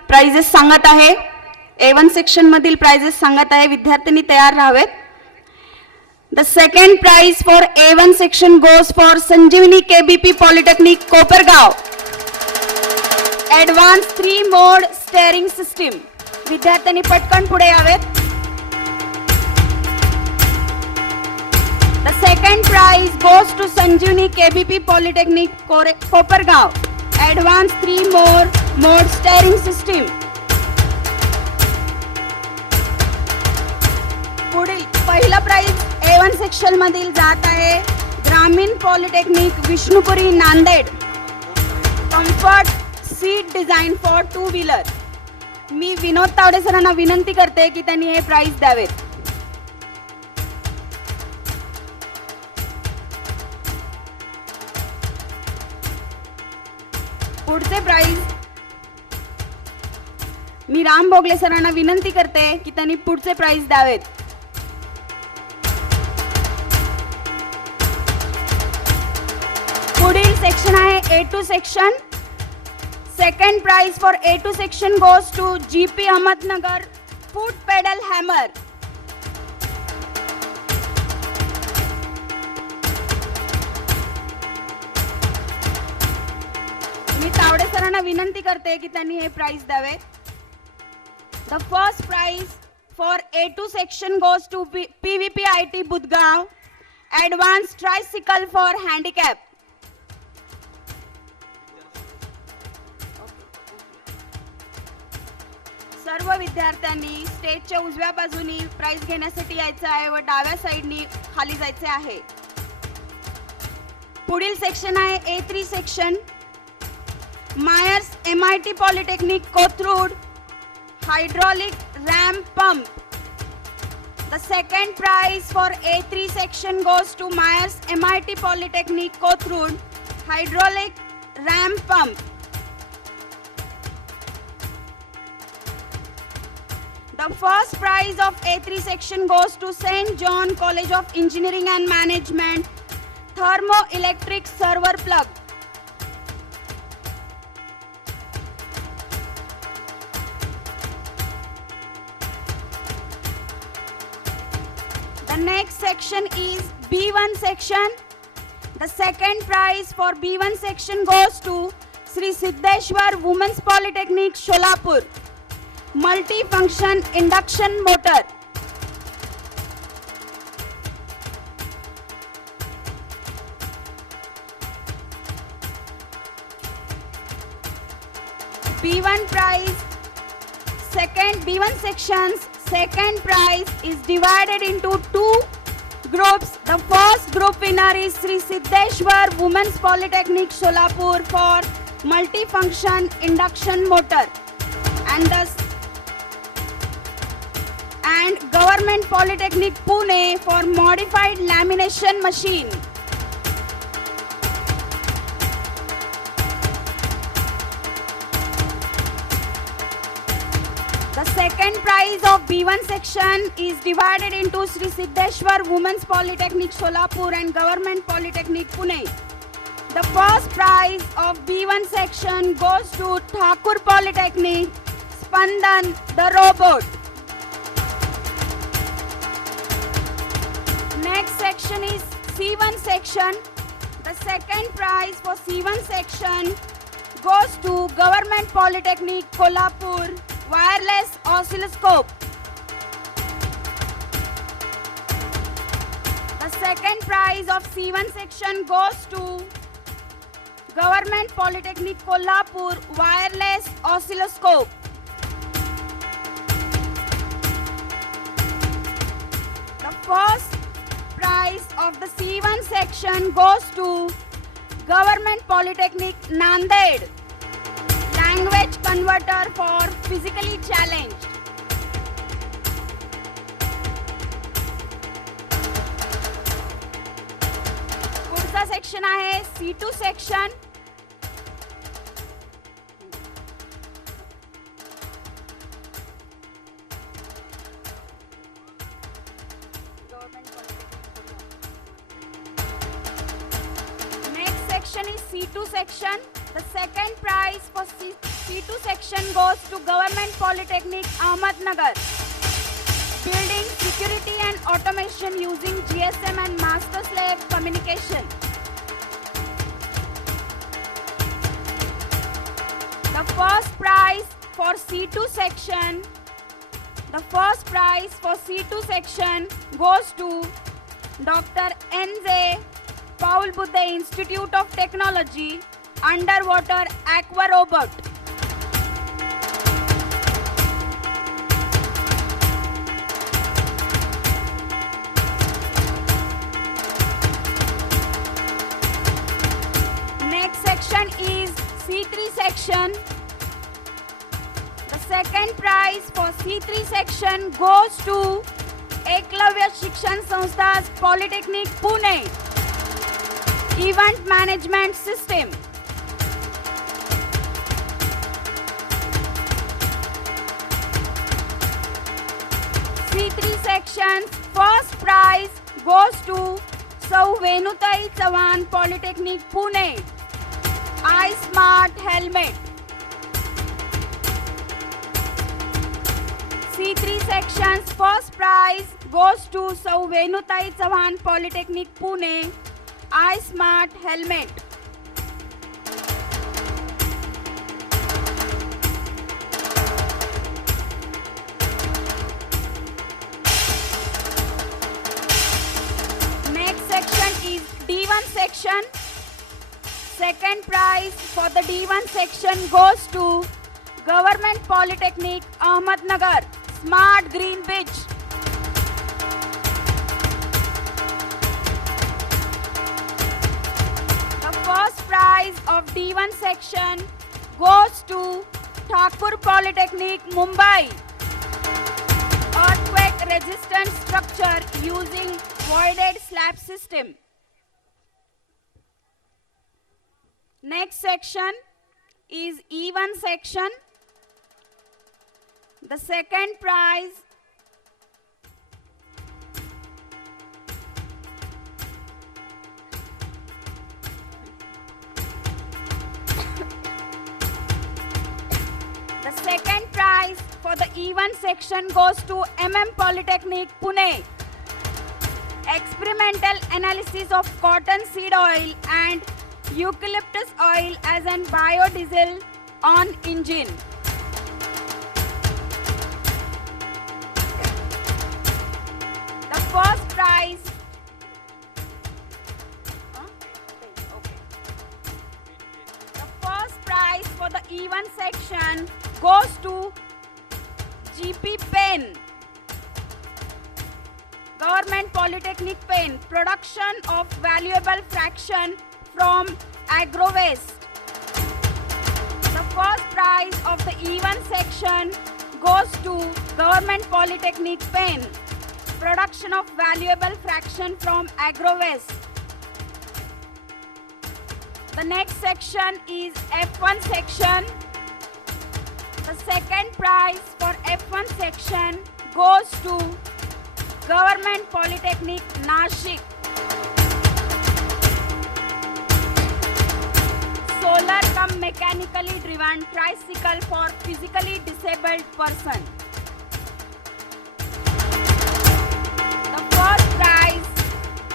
प्राइजेस सांगत आहे. A1 सेक्शन मधील प्राइजेस सांगत आहे. विद्यार्थ्यांनी तयार राहावेत. The second prize for A1 section goes for Sanjeevani KBP Polytechnic Kopargaon. Advanced 3 mode steering system. विद्यार्थ्यांनी पटकन पुढे यावेत. The second prize goes to Sanjeevani KBP Polytechnic Kopargaon. Advanced 3 mode steering system. पुढील पहिला प्राइज A1 सेक्शन मधील जात आहे ग्रामीण polytechnic Vishnupuri Nanded. Comfort seat design for 2 wheeler. मी विनोद तावडे सरांना विनंती करते की त्यांनी हे प्राइज द्यावेत. पुढचे प्राइज मी राम भोगले सरांना विनंती करते की त्यांनी पुढचे प्राइज द्यावेत. पुढील सेक्शन आहे A2 section. Second prize for A2 section goes to GP Ahmednagar foot pedal hammer. मी तावडे सरांना विनंती करते की त्यांनी हे प्राइज द्यावे. The first prize for A2 section goes to PVPIT Budhgaon advance tricycle for handicap. सर्व विद्यार्थ्यांनी स्टेजच्या उजव्या बाजूनी प्राइज घेण्यासाठी यायचं आहे व डाव्या साईडनी खाली जायचे आहे. पुढील सेक्शन आहे A3 section. MAEER's MIT polytechnic Kothrud hydraulic ram pump. The second prize for A3 section goes to MAEER's MIT polytechnic Kothrud hydraulic ram pump. The first prize of A3 section goes to St. John College of Engineering and Management, Thermoelectric Server Plug. The next section is B1 section. The second prize for B1 section goes to Sri Siddheshwar Women's Polytechnic, Sholapur. Multi-function induction motor. B1 prize, B1 sections, second prize is divided into two groups. The first group winner is Sri Siddheshwar Women's Polytechnic, Sholapur for multi-function induction motor. And Government Polytechnic Pune for modified lamination machine. The second prize of B1 section is divided into Sri Siddheshwar Women's Polytechnic Solapur and Government Polytechnic Pune. The first prize of B1 section goes to Thakur Polytechnic, Spandan the robot. Next section is C1 section. The second prize for C1 section goes to Government Polytechnic Kolhapur wireless oscilloscope. The second prize of C1 section goes to Government Polytechnic Kolhapur wireless oscilloscope. The first prize of the C1 section goes to Government Polytechnic Nanded, language converter for physically challenged. पुढचा सेक्शन आहे C2 section. Next section is C2 section. The second prize for C2 section goes to Government Polytechnic Ahmednagar. Building security and automation using GSM and master slave communication. The first prize for C2 section goes to Dr. N.J. Paul Budde Institute of Technology, Underwater Aqua Robot. Next section is C3 section. The second prize for C3 section goes to Eklavya Shikshan Sanstha Polytechnic Pune. Event Management System. C3 section first prize goes to Sau Venutai Chavan Polytechnic Pune. iSmart Helmet. C3 sections first prize goes to Sau Venutai Chavan Polytechnic Pune. iSmart Helmet. Next section is D1 section. Second prize for the D1 section goes to Government Polytechnic Ahmednagar, Smart Green Beach. The first prize of D1 section goes to Thakur Polytechnic, Mumbai. Earthquake resistant structure using voided slab system. Next section is E1 section. The second prize for the E1 section goes to MM Polytechnic, Pune. Experimental analysis of cotton seed oil and eucalyptus oil as an biodiesel on engine. The first prize for the E1 section goes to GP Pen, Government Polytechnic Pen, production of valuable fraction from agro waste. The first prize of the E1 section goes to Government Polytechnic Pen, production of valuable fraction from agro waste. The next section is F1 section. The second prize for F1 section goes to Government Polytechnic Nashik. Solar cum mechanically driven tricycle for physically disabled person. The first prize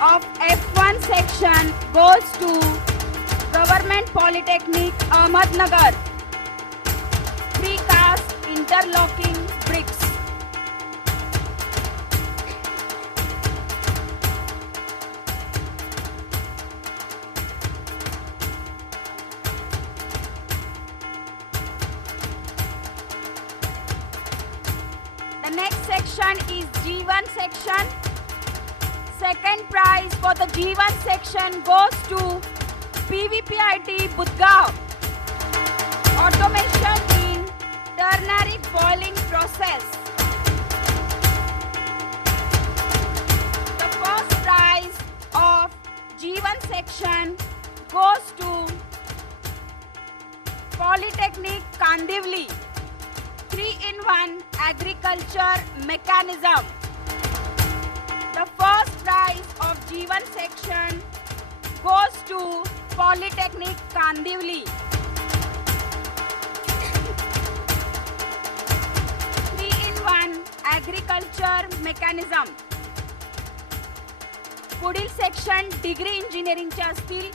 of F1 section goes to Government Polytechnic Ahmednagar. Precast interlocking bricks. The next section is G1 section. Second prize for the G1 section goes to PVPIT Budgaon. Automation in ternary boiling process. The first prize of G1 section goes to Polytechnic Kandivali. 3-in-1 agriculture mechanism. The first prize of G1 section goes to Polytechnic Kandivali. 3-in-1 agriculture mechanism. पुढील सेक्शन डिग्री इंजिनिअरिंगचे असतील.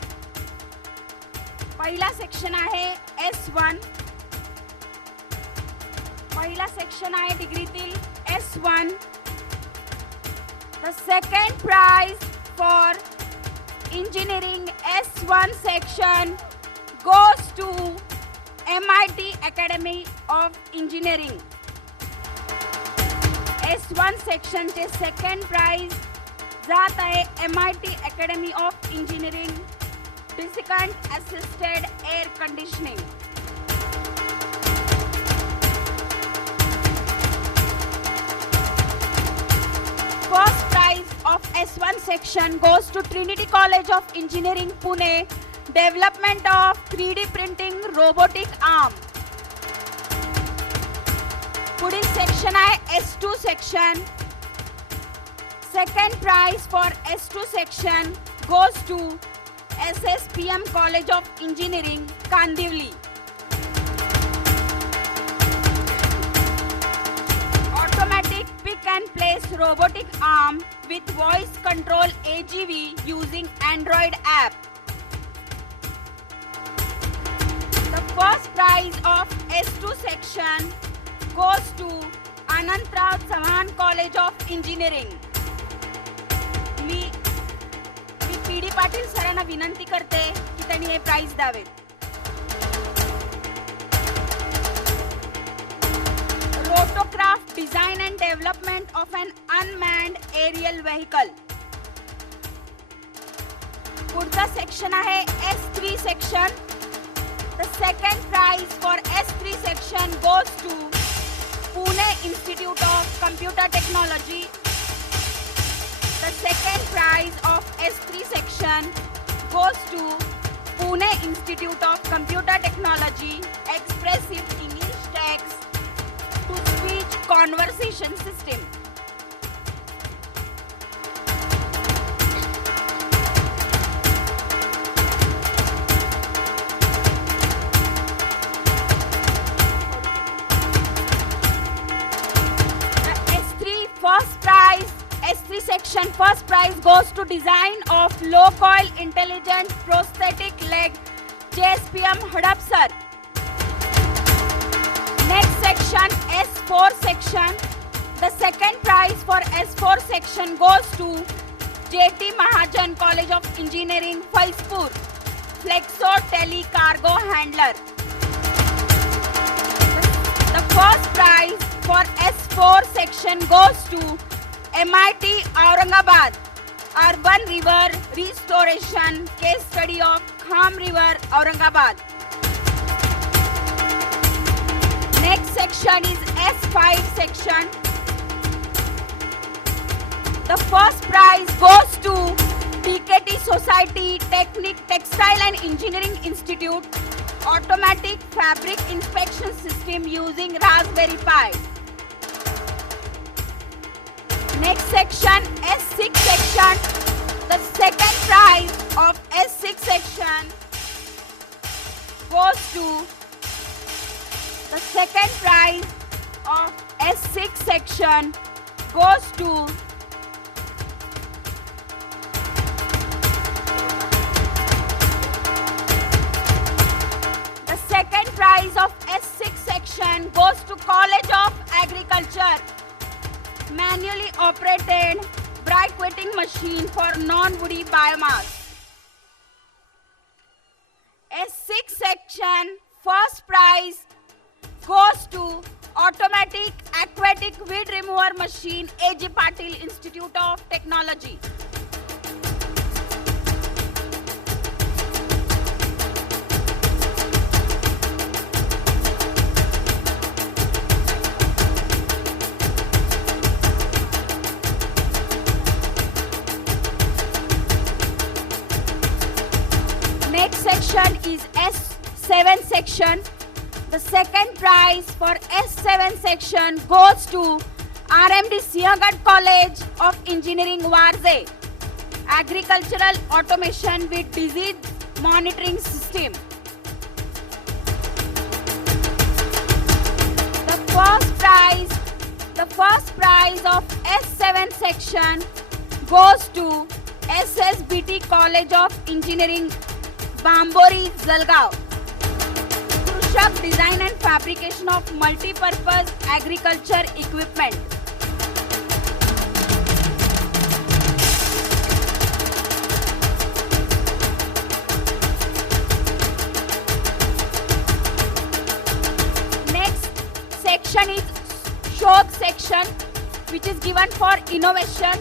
पहिला सेक्शन आहे S1. पहिला सेक्शन आहे डिग्रीतील S1. The second prize for engineering S1 section goes to MIT Academy of Engineering. S1 section चे second prize जात आहे MIT Academy of Engineering Desiccant Assisted Air Conditioning. S1 section goes to Trinity College of Engineering, Pune. Development of 3D printing robotic arm. पुढील सेक्शन आहे S2 section. Second prize for S2 section goes to SSPM College of Engineering, Kandivali. Automatic pick and place robotic arm with voice control AGV using Android app. The first prize of S2 section goes to Anantrao Chauhan College of Engineering. Me PD Patil सरांना विनंती करते की त्यांनी हे प्राइज द्यावे. Rotocraft design and development of an unmanned aerial vehicle. पुढचा सेक्शन आहे S3 section. The second prize for S3 section goes to Pune Institute of Computer Technology. The second prize of S3 section goes to Pune Institute of Computer Technology, Expressive English Text to Speech Conversation System. S3 section first prize goes to design of low coil intelligent prosthetic leg, JSPM Hadapsar. Next section S4 section. The second prize for S4 section goes to JT Mahajan College of Engineering, Faizpur, Flexo Tele Cargo Handler. The first prize for S4 section goes to MIT Aurangabad, Urban River Restoration Case Study of Kham River, Aurangabad. Next section is S5 section. The first prize goes to TKT Society Technique Textile and Engineering Institute, Automatic Fabric Inspection System using Raspberry Pi. Next section S6 section. The second prize of S6 section goes to the second prize of S6 section goes to the second prize of S6 section goes to College of Agriculture. Manually operated brick wetting machine for non-woody biomass. S6 section first prize goes to automatic aquatic weed remover machine, A.G. Patil Institute of Technology. Next section is S7 section. The second prize for S7 section goes to RMD Siagat College of Engineering, Warze. Agricultural automation with disease monitoring system. The first prize of S7 section goes to SSBT College of Engineering, Bambori, Jalgaon. Krushak design and fabrication of multi-purpose agriculture equipment. Next section is Shodh section, which is given for innovation.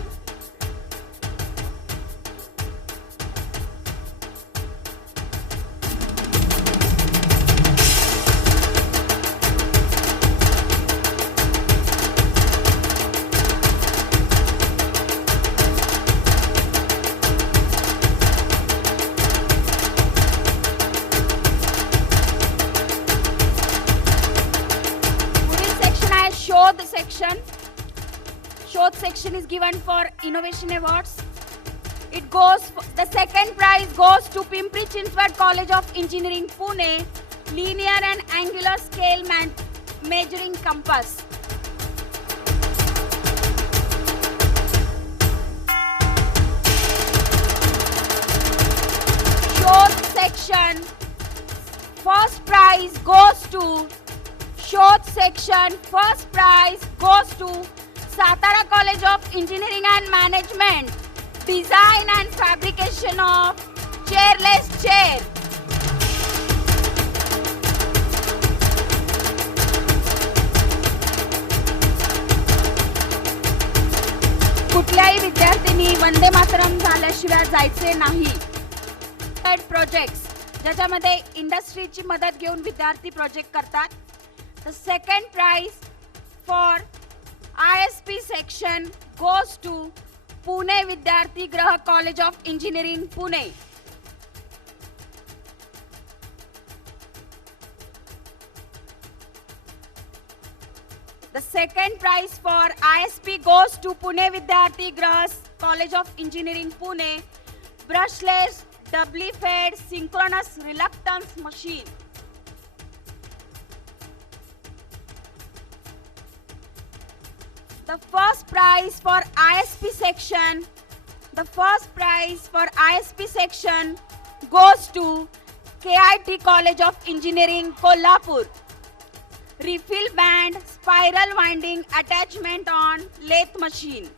both section is given for innovation awards. It goes, the second prize goes to Pimpri Chinchwad College of Engineering, Pune, linear and angular scale measuring compass. Short section, first prize goes to Short section, first prize goes to Satara College of Engineering and Management, design and fabrication of chairless chair. कुठल्याही विद्यार्थ्यांनी वंदे मातरम झाल्याशिवाय जायचे नाही. प्रोजेक्ट्स ज्याच्यामध्ये इंडस्ट्रीची मदत घेऊन विद्यार्थी प्रोजेक्ट करतात. The second prize for ISP section goes to Pune Vidyarthi Graha College of Engineering, Pune. The second prize for ISP goes to Pune Vidyarthi Graha College of Engineering, Pune. Brushless doubly fed synchronous reluctance machine. The first prize for ISP section, goes to KIT College of Engineering, Kolhapur. Refill band spiral winding attachment on lathe machine.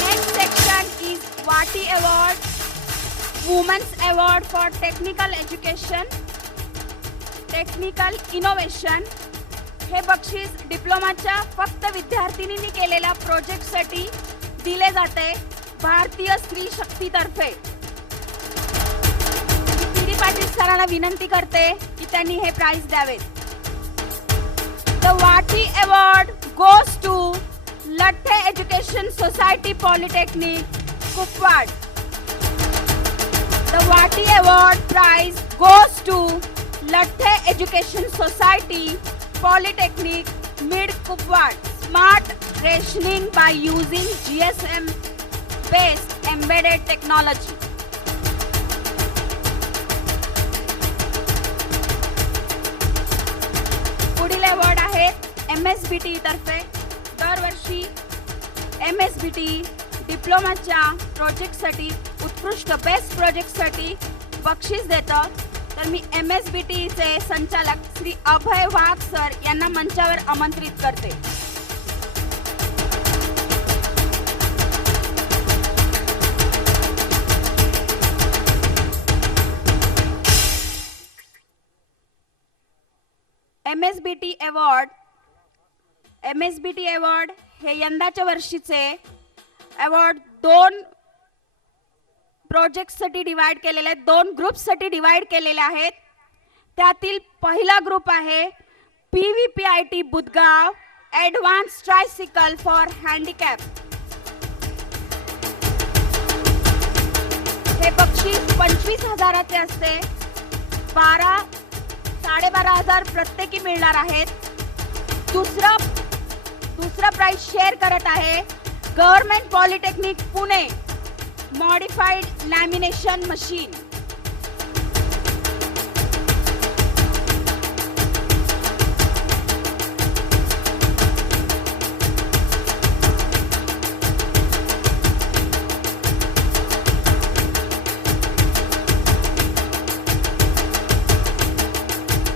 Next section is Vati Award, Women's Award for Technical Education, Technical Innovation. हे बक्षीस डिप्लोमाच्या फक्त विद्यार्थिनींनी केलेल्या प्रोजेक्टसाठी दिले जाते भारतीय स्त्री शक्तीतर्फे. पी.डी. पाटील सरांना विनंती करते की त्यांनी हे प्राइज द्यावे. द वाटी award goes to Latthe education society polytechnic, Kupwad. The वाटी award prize goes to Latthe education society Polytechnic, Mid Kupwad. Smart rationing by using GSM based embedded technology. पुढील अवॉर्ड आहेत MSBT तर्फे. दरवर्षी MSBT डिप्लोमाच्या प्रोजेक्टसाठी उत्कृष्ट बेस्ट प्रोजेक्टसाठी बक्षीस देतं. तर मी MSBTचे संचालक श्री अभय वाघ सर यांना मंचावर आमंत्रित करते. MSBT अवॉर्ड हे यंदाच्या वर्षीचे अवॉर्ड दोन प्रोजेक्टसाठी डिवाइड केलेले आहेत, दोन ग्रुप्ससाठी डिवाइड केलेले आहेत. त्यातील पहिला ग्रुप आहे PVPIT Budhgaon advance tricycle for handicap. हे बक्षीस 25,000चे असते. 12,500 प्रत्येकी मिळणार आहेत. दुसरा प्राइज शेअर करत आहे government polytechnic Pune modified lamination machine.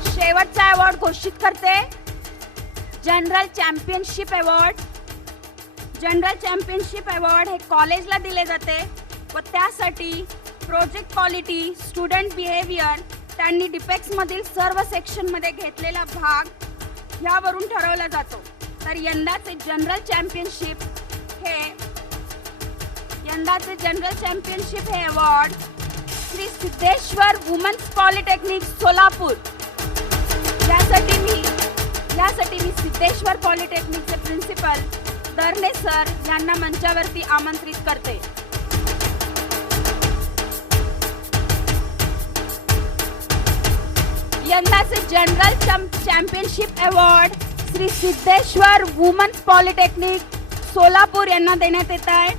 शेवटचा अवॉर्ड घोषित करते. जनरल चॅम्पियनशिप अवॉर्ड हे कॉलेजला दिले जाते व त्यासाठी प्रोजेक्ट क्वालिटी, स्टुडंट बिहेवियर, त्यांनी डिपेक्समधील सर्व सेक्शनमध्ये घेतलेला भाग ह्यावरून ठरवला जातो. तर यंदाचे जनरल चॅम्पियनशिप हे award Shri Siddheshwar women's polytechnic Solapur यासाठी मी सिद्धेश्वर पॉलिटेक्निकचे प्रिन्सिपल दर्णे सर यांना मंचावरती आमंत्रित करते. यंदाचे general championship award Shri Siddheshwar women's polytechnic Solapur यांना देण्यात येत आहे.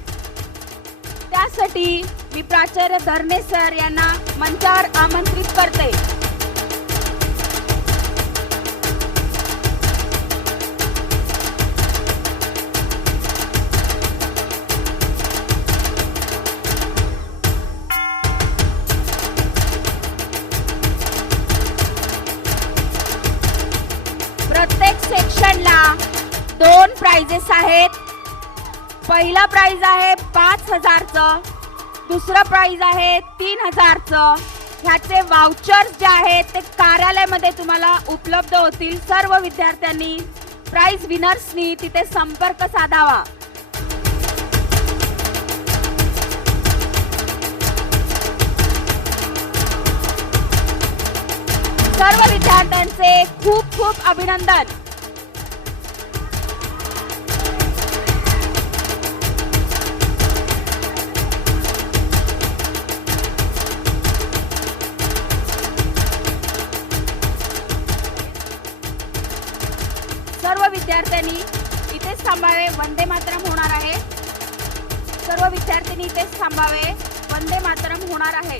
त्यासाठी मी प्राचार्य धरणे सर यांना मंचावर आमंत्रित करते. प्रत्येक सेक्शनला 2 प्राइजेस आहेत. पहिला प्राइज आहे 5,000चं, दुसरं प्राइज आहे 3,000चं. ह्याचे वाउचर्स जे आहेत ते कार्यालयामध्ये तुम्हाला उपलब्ध होतील. सर्व विद्यार्थ्यांनी प्राइज विनर्सनी तिथे संपर्क साधावा. सर्व विद्यार्थ्यांचे खूप खूप अभिनंदन. सर्व विद्यार्थ्यांनी इथेच थांबावे. वंदे मातरम होणार आहे. सर्व विद्यार्थ्यांनी इथेच थांबावे. वंदे मातरम होणार आहे.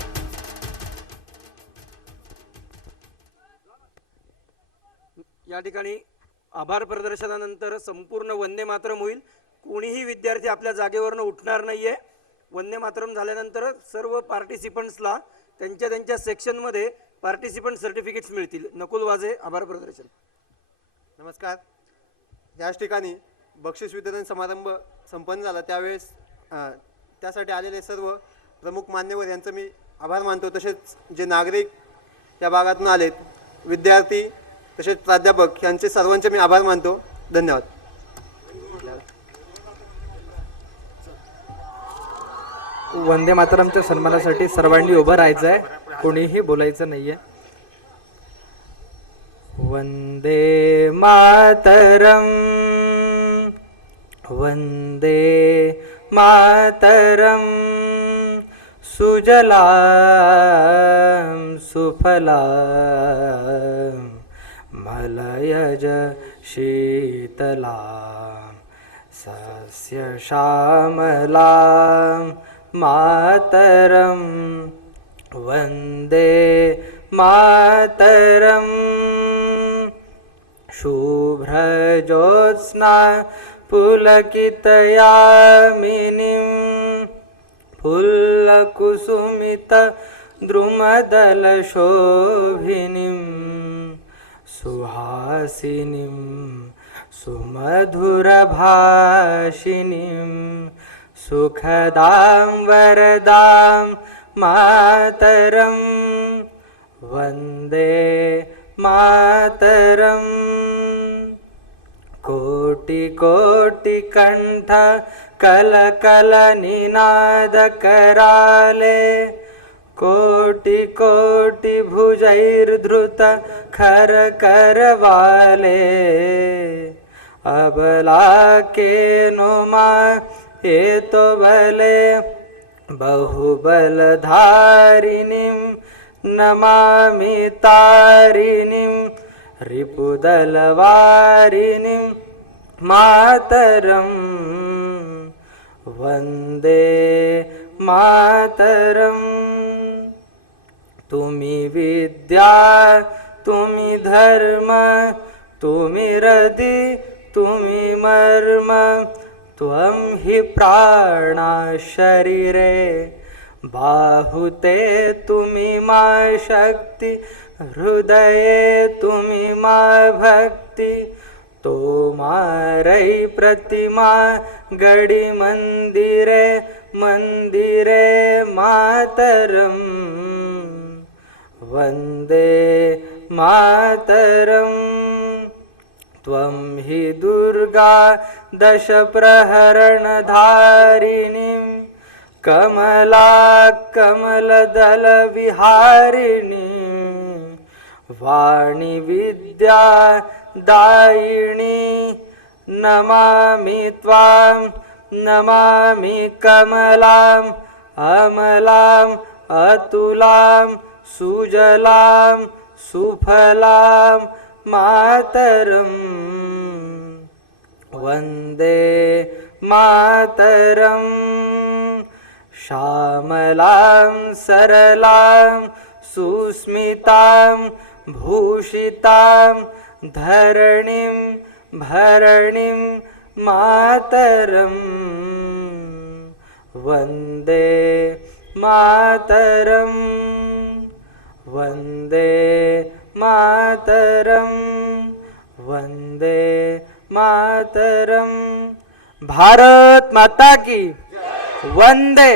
या ठिकाणी आभार प्रदर्शनानंतर संपूर्ण वंदे मातरम होईल. कोणीही विद्यार्थी आपल्या जागेवरनं उठणार नाहीये. वंदे मातरम झाल्यानंतर सर्व पार्टिसिपंट्सला त्यांच्या त्यांच्या सेक्शनमध्ये पार्टिसिपंट सर्टिफिकेट्स मिळतील. नकुल वाजे, आभार प्रदर्शन. नमस्कार. याच ठिकाणी बक्षीस वितरण समारंभ संपन्न झाला त्यावेळेस त्यासाठी आलेले सर्व प्रमुख मान्यवर यांचं मी आभार मानतो. तसेच जे नागरिक या भागातून आलेत, विद्यार्थी तसेच प्राध्यापक यांचे सर्वांचे मी आभार मानतो. धन्यवाद. वंदे मातरमच्या सन्मानासाठी सर्वांनी उभं राहायचं आहे. कोणीही बोलायचं नाहीये. वंदे मातरम, वंदे मातरम, सुजलाम सुफलाम मलयज शीतलाम सस्य श्यामलाम मातरम. वंदे मातरम. शुभ्रज्योत्स्ना पुलकितयामिनीं फुल्लकुसुमित द्रुमदलशोभिनीं सुहासिनीं सुमधुरभाषिणीं सुखदां वरदां मातरं. वंदे मातरम. कोटि कोटि कंठ कल कल निनाद कराले, कोटि कोटि भुजैर्धृत खर करवाले. अबला के नुमा एतो भले बहुबलधारिणीं नमामि तारिणीं रिपुदलवारिणीं मातरं. वंदे मातरं. तुम्ही विद्या, तुम्ही धर्म, तुम्ही हृदि, तुम्ही मर्म, त्वं हि प्राणा शरीरे. बाहुते तुम्ही मा शक्ति, हृदये तुम्ही मा भक्ति. तो मारै प्रतिमा गडी मंदिरे, मंदिरे मातरम. वंदे मातरम. त्वं हि दुर्गा दश प्रहरण धारिणीं कमला कमलदल विहारिणी. वाणी विद्या दायिणी नमामि त्वां. नमामि कमलां अमलां अतुलां सुजलां सुफलां मातरं वन्दे मातरं श्यामलां सरलां सुस्मितां भूषितां धरणीं भरणीं मातरं वन्दे मातरं वन्दे मातरं वन्दे मातरं भारत माता की वंदे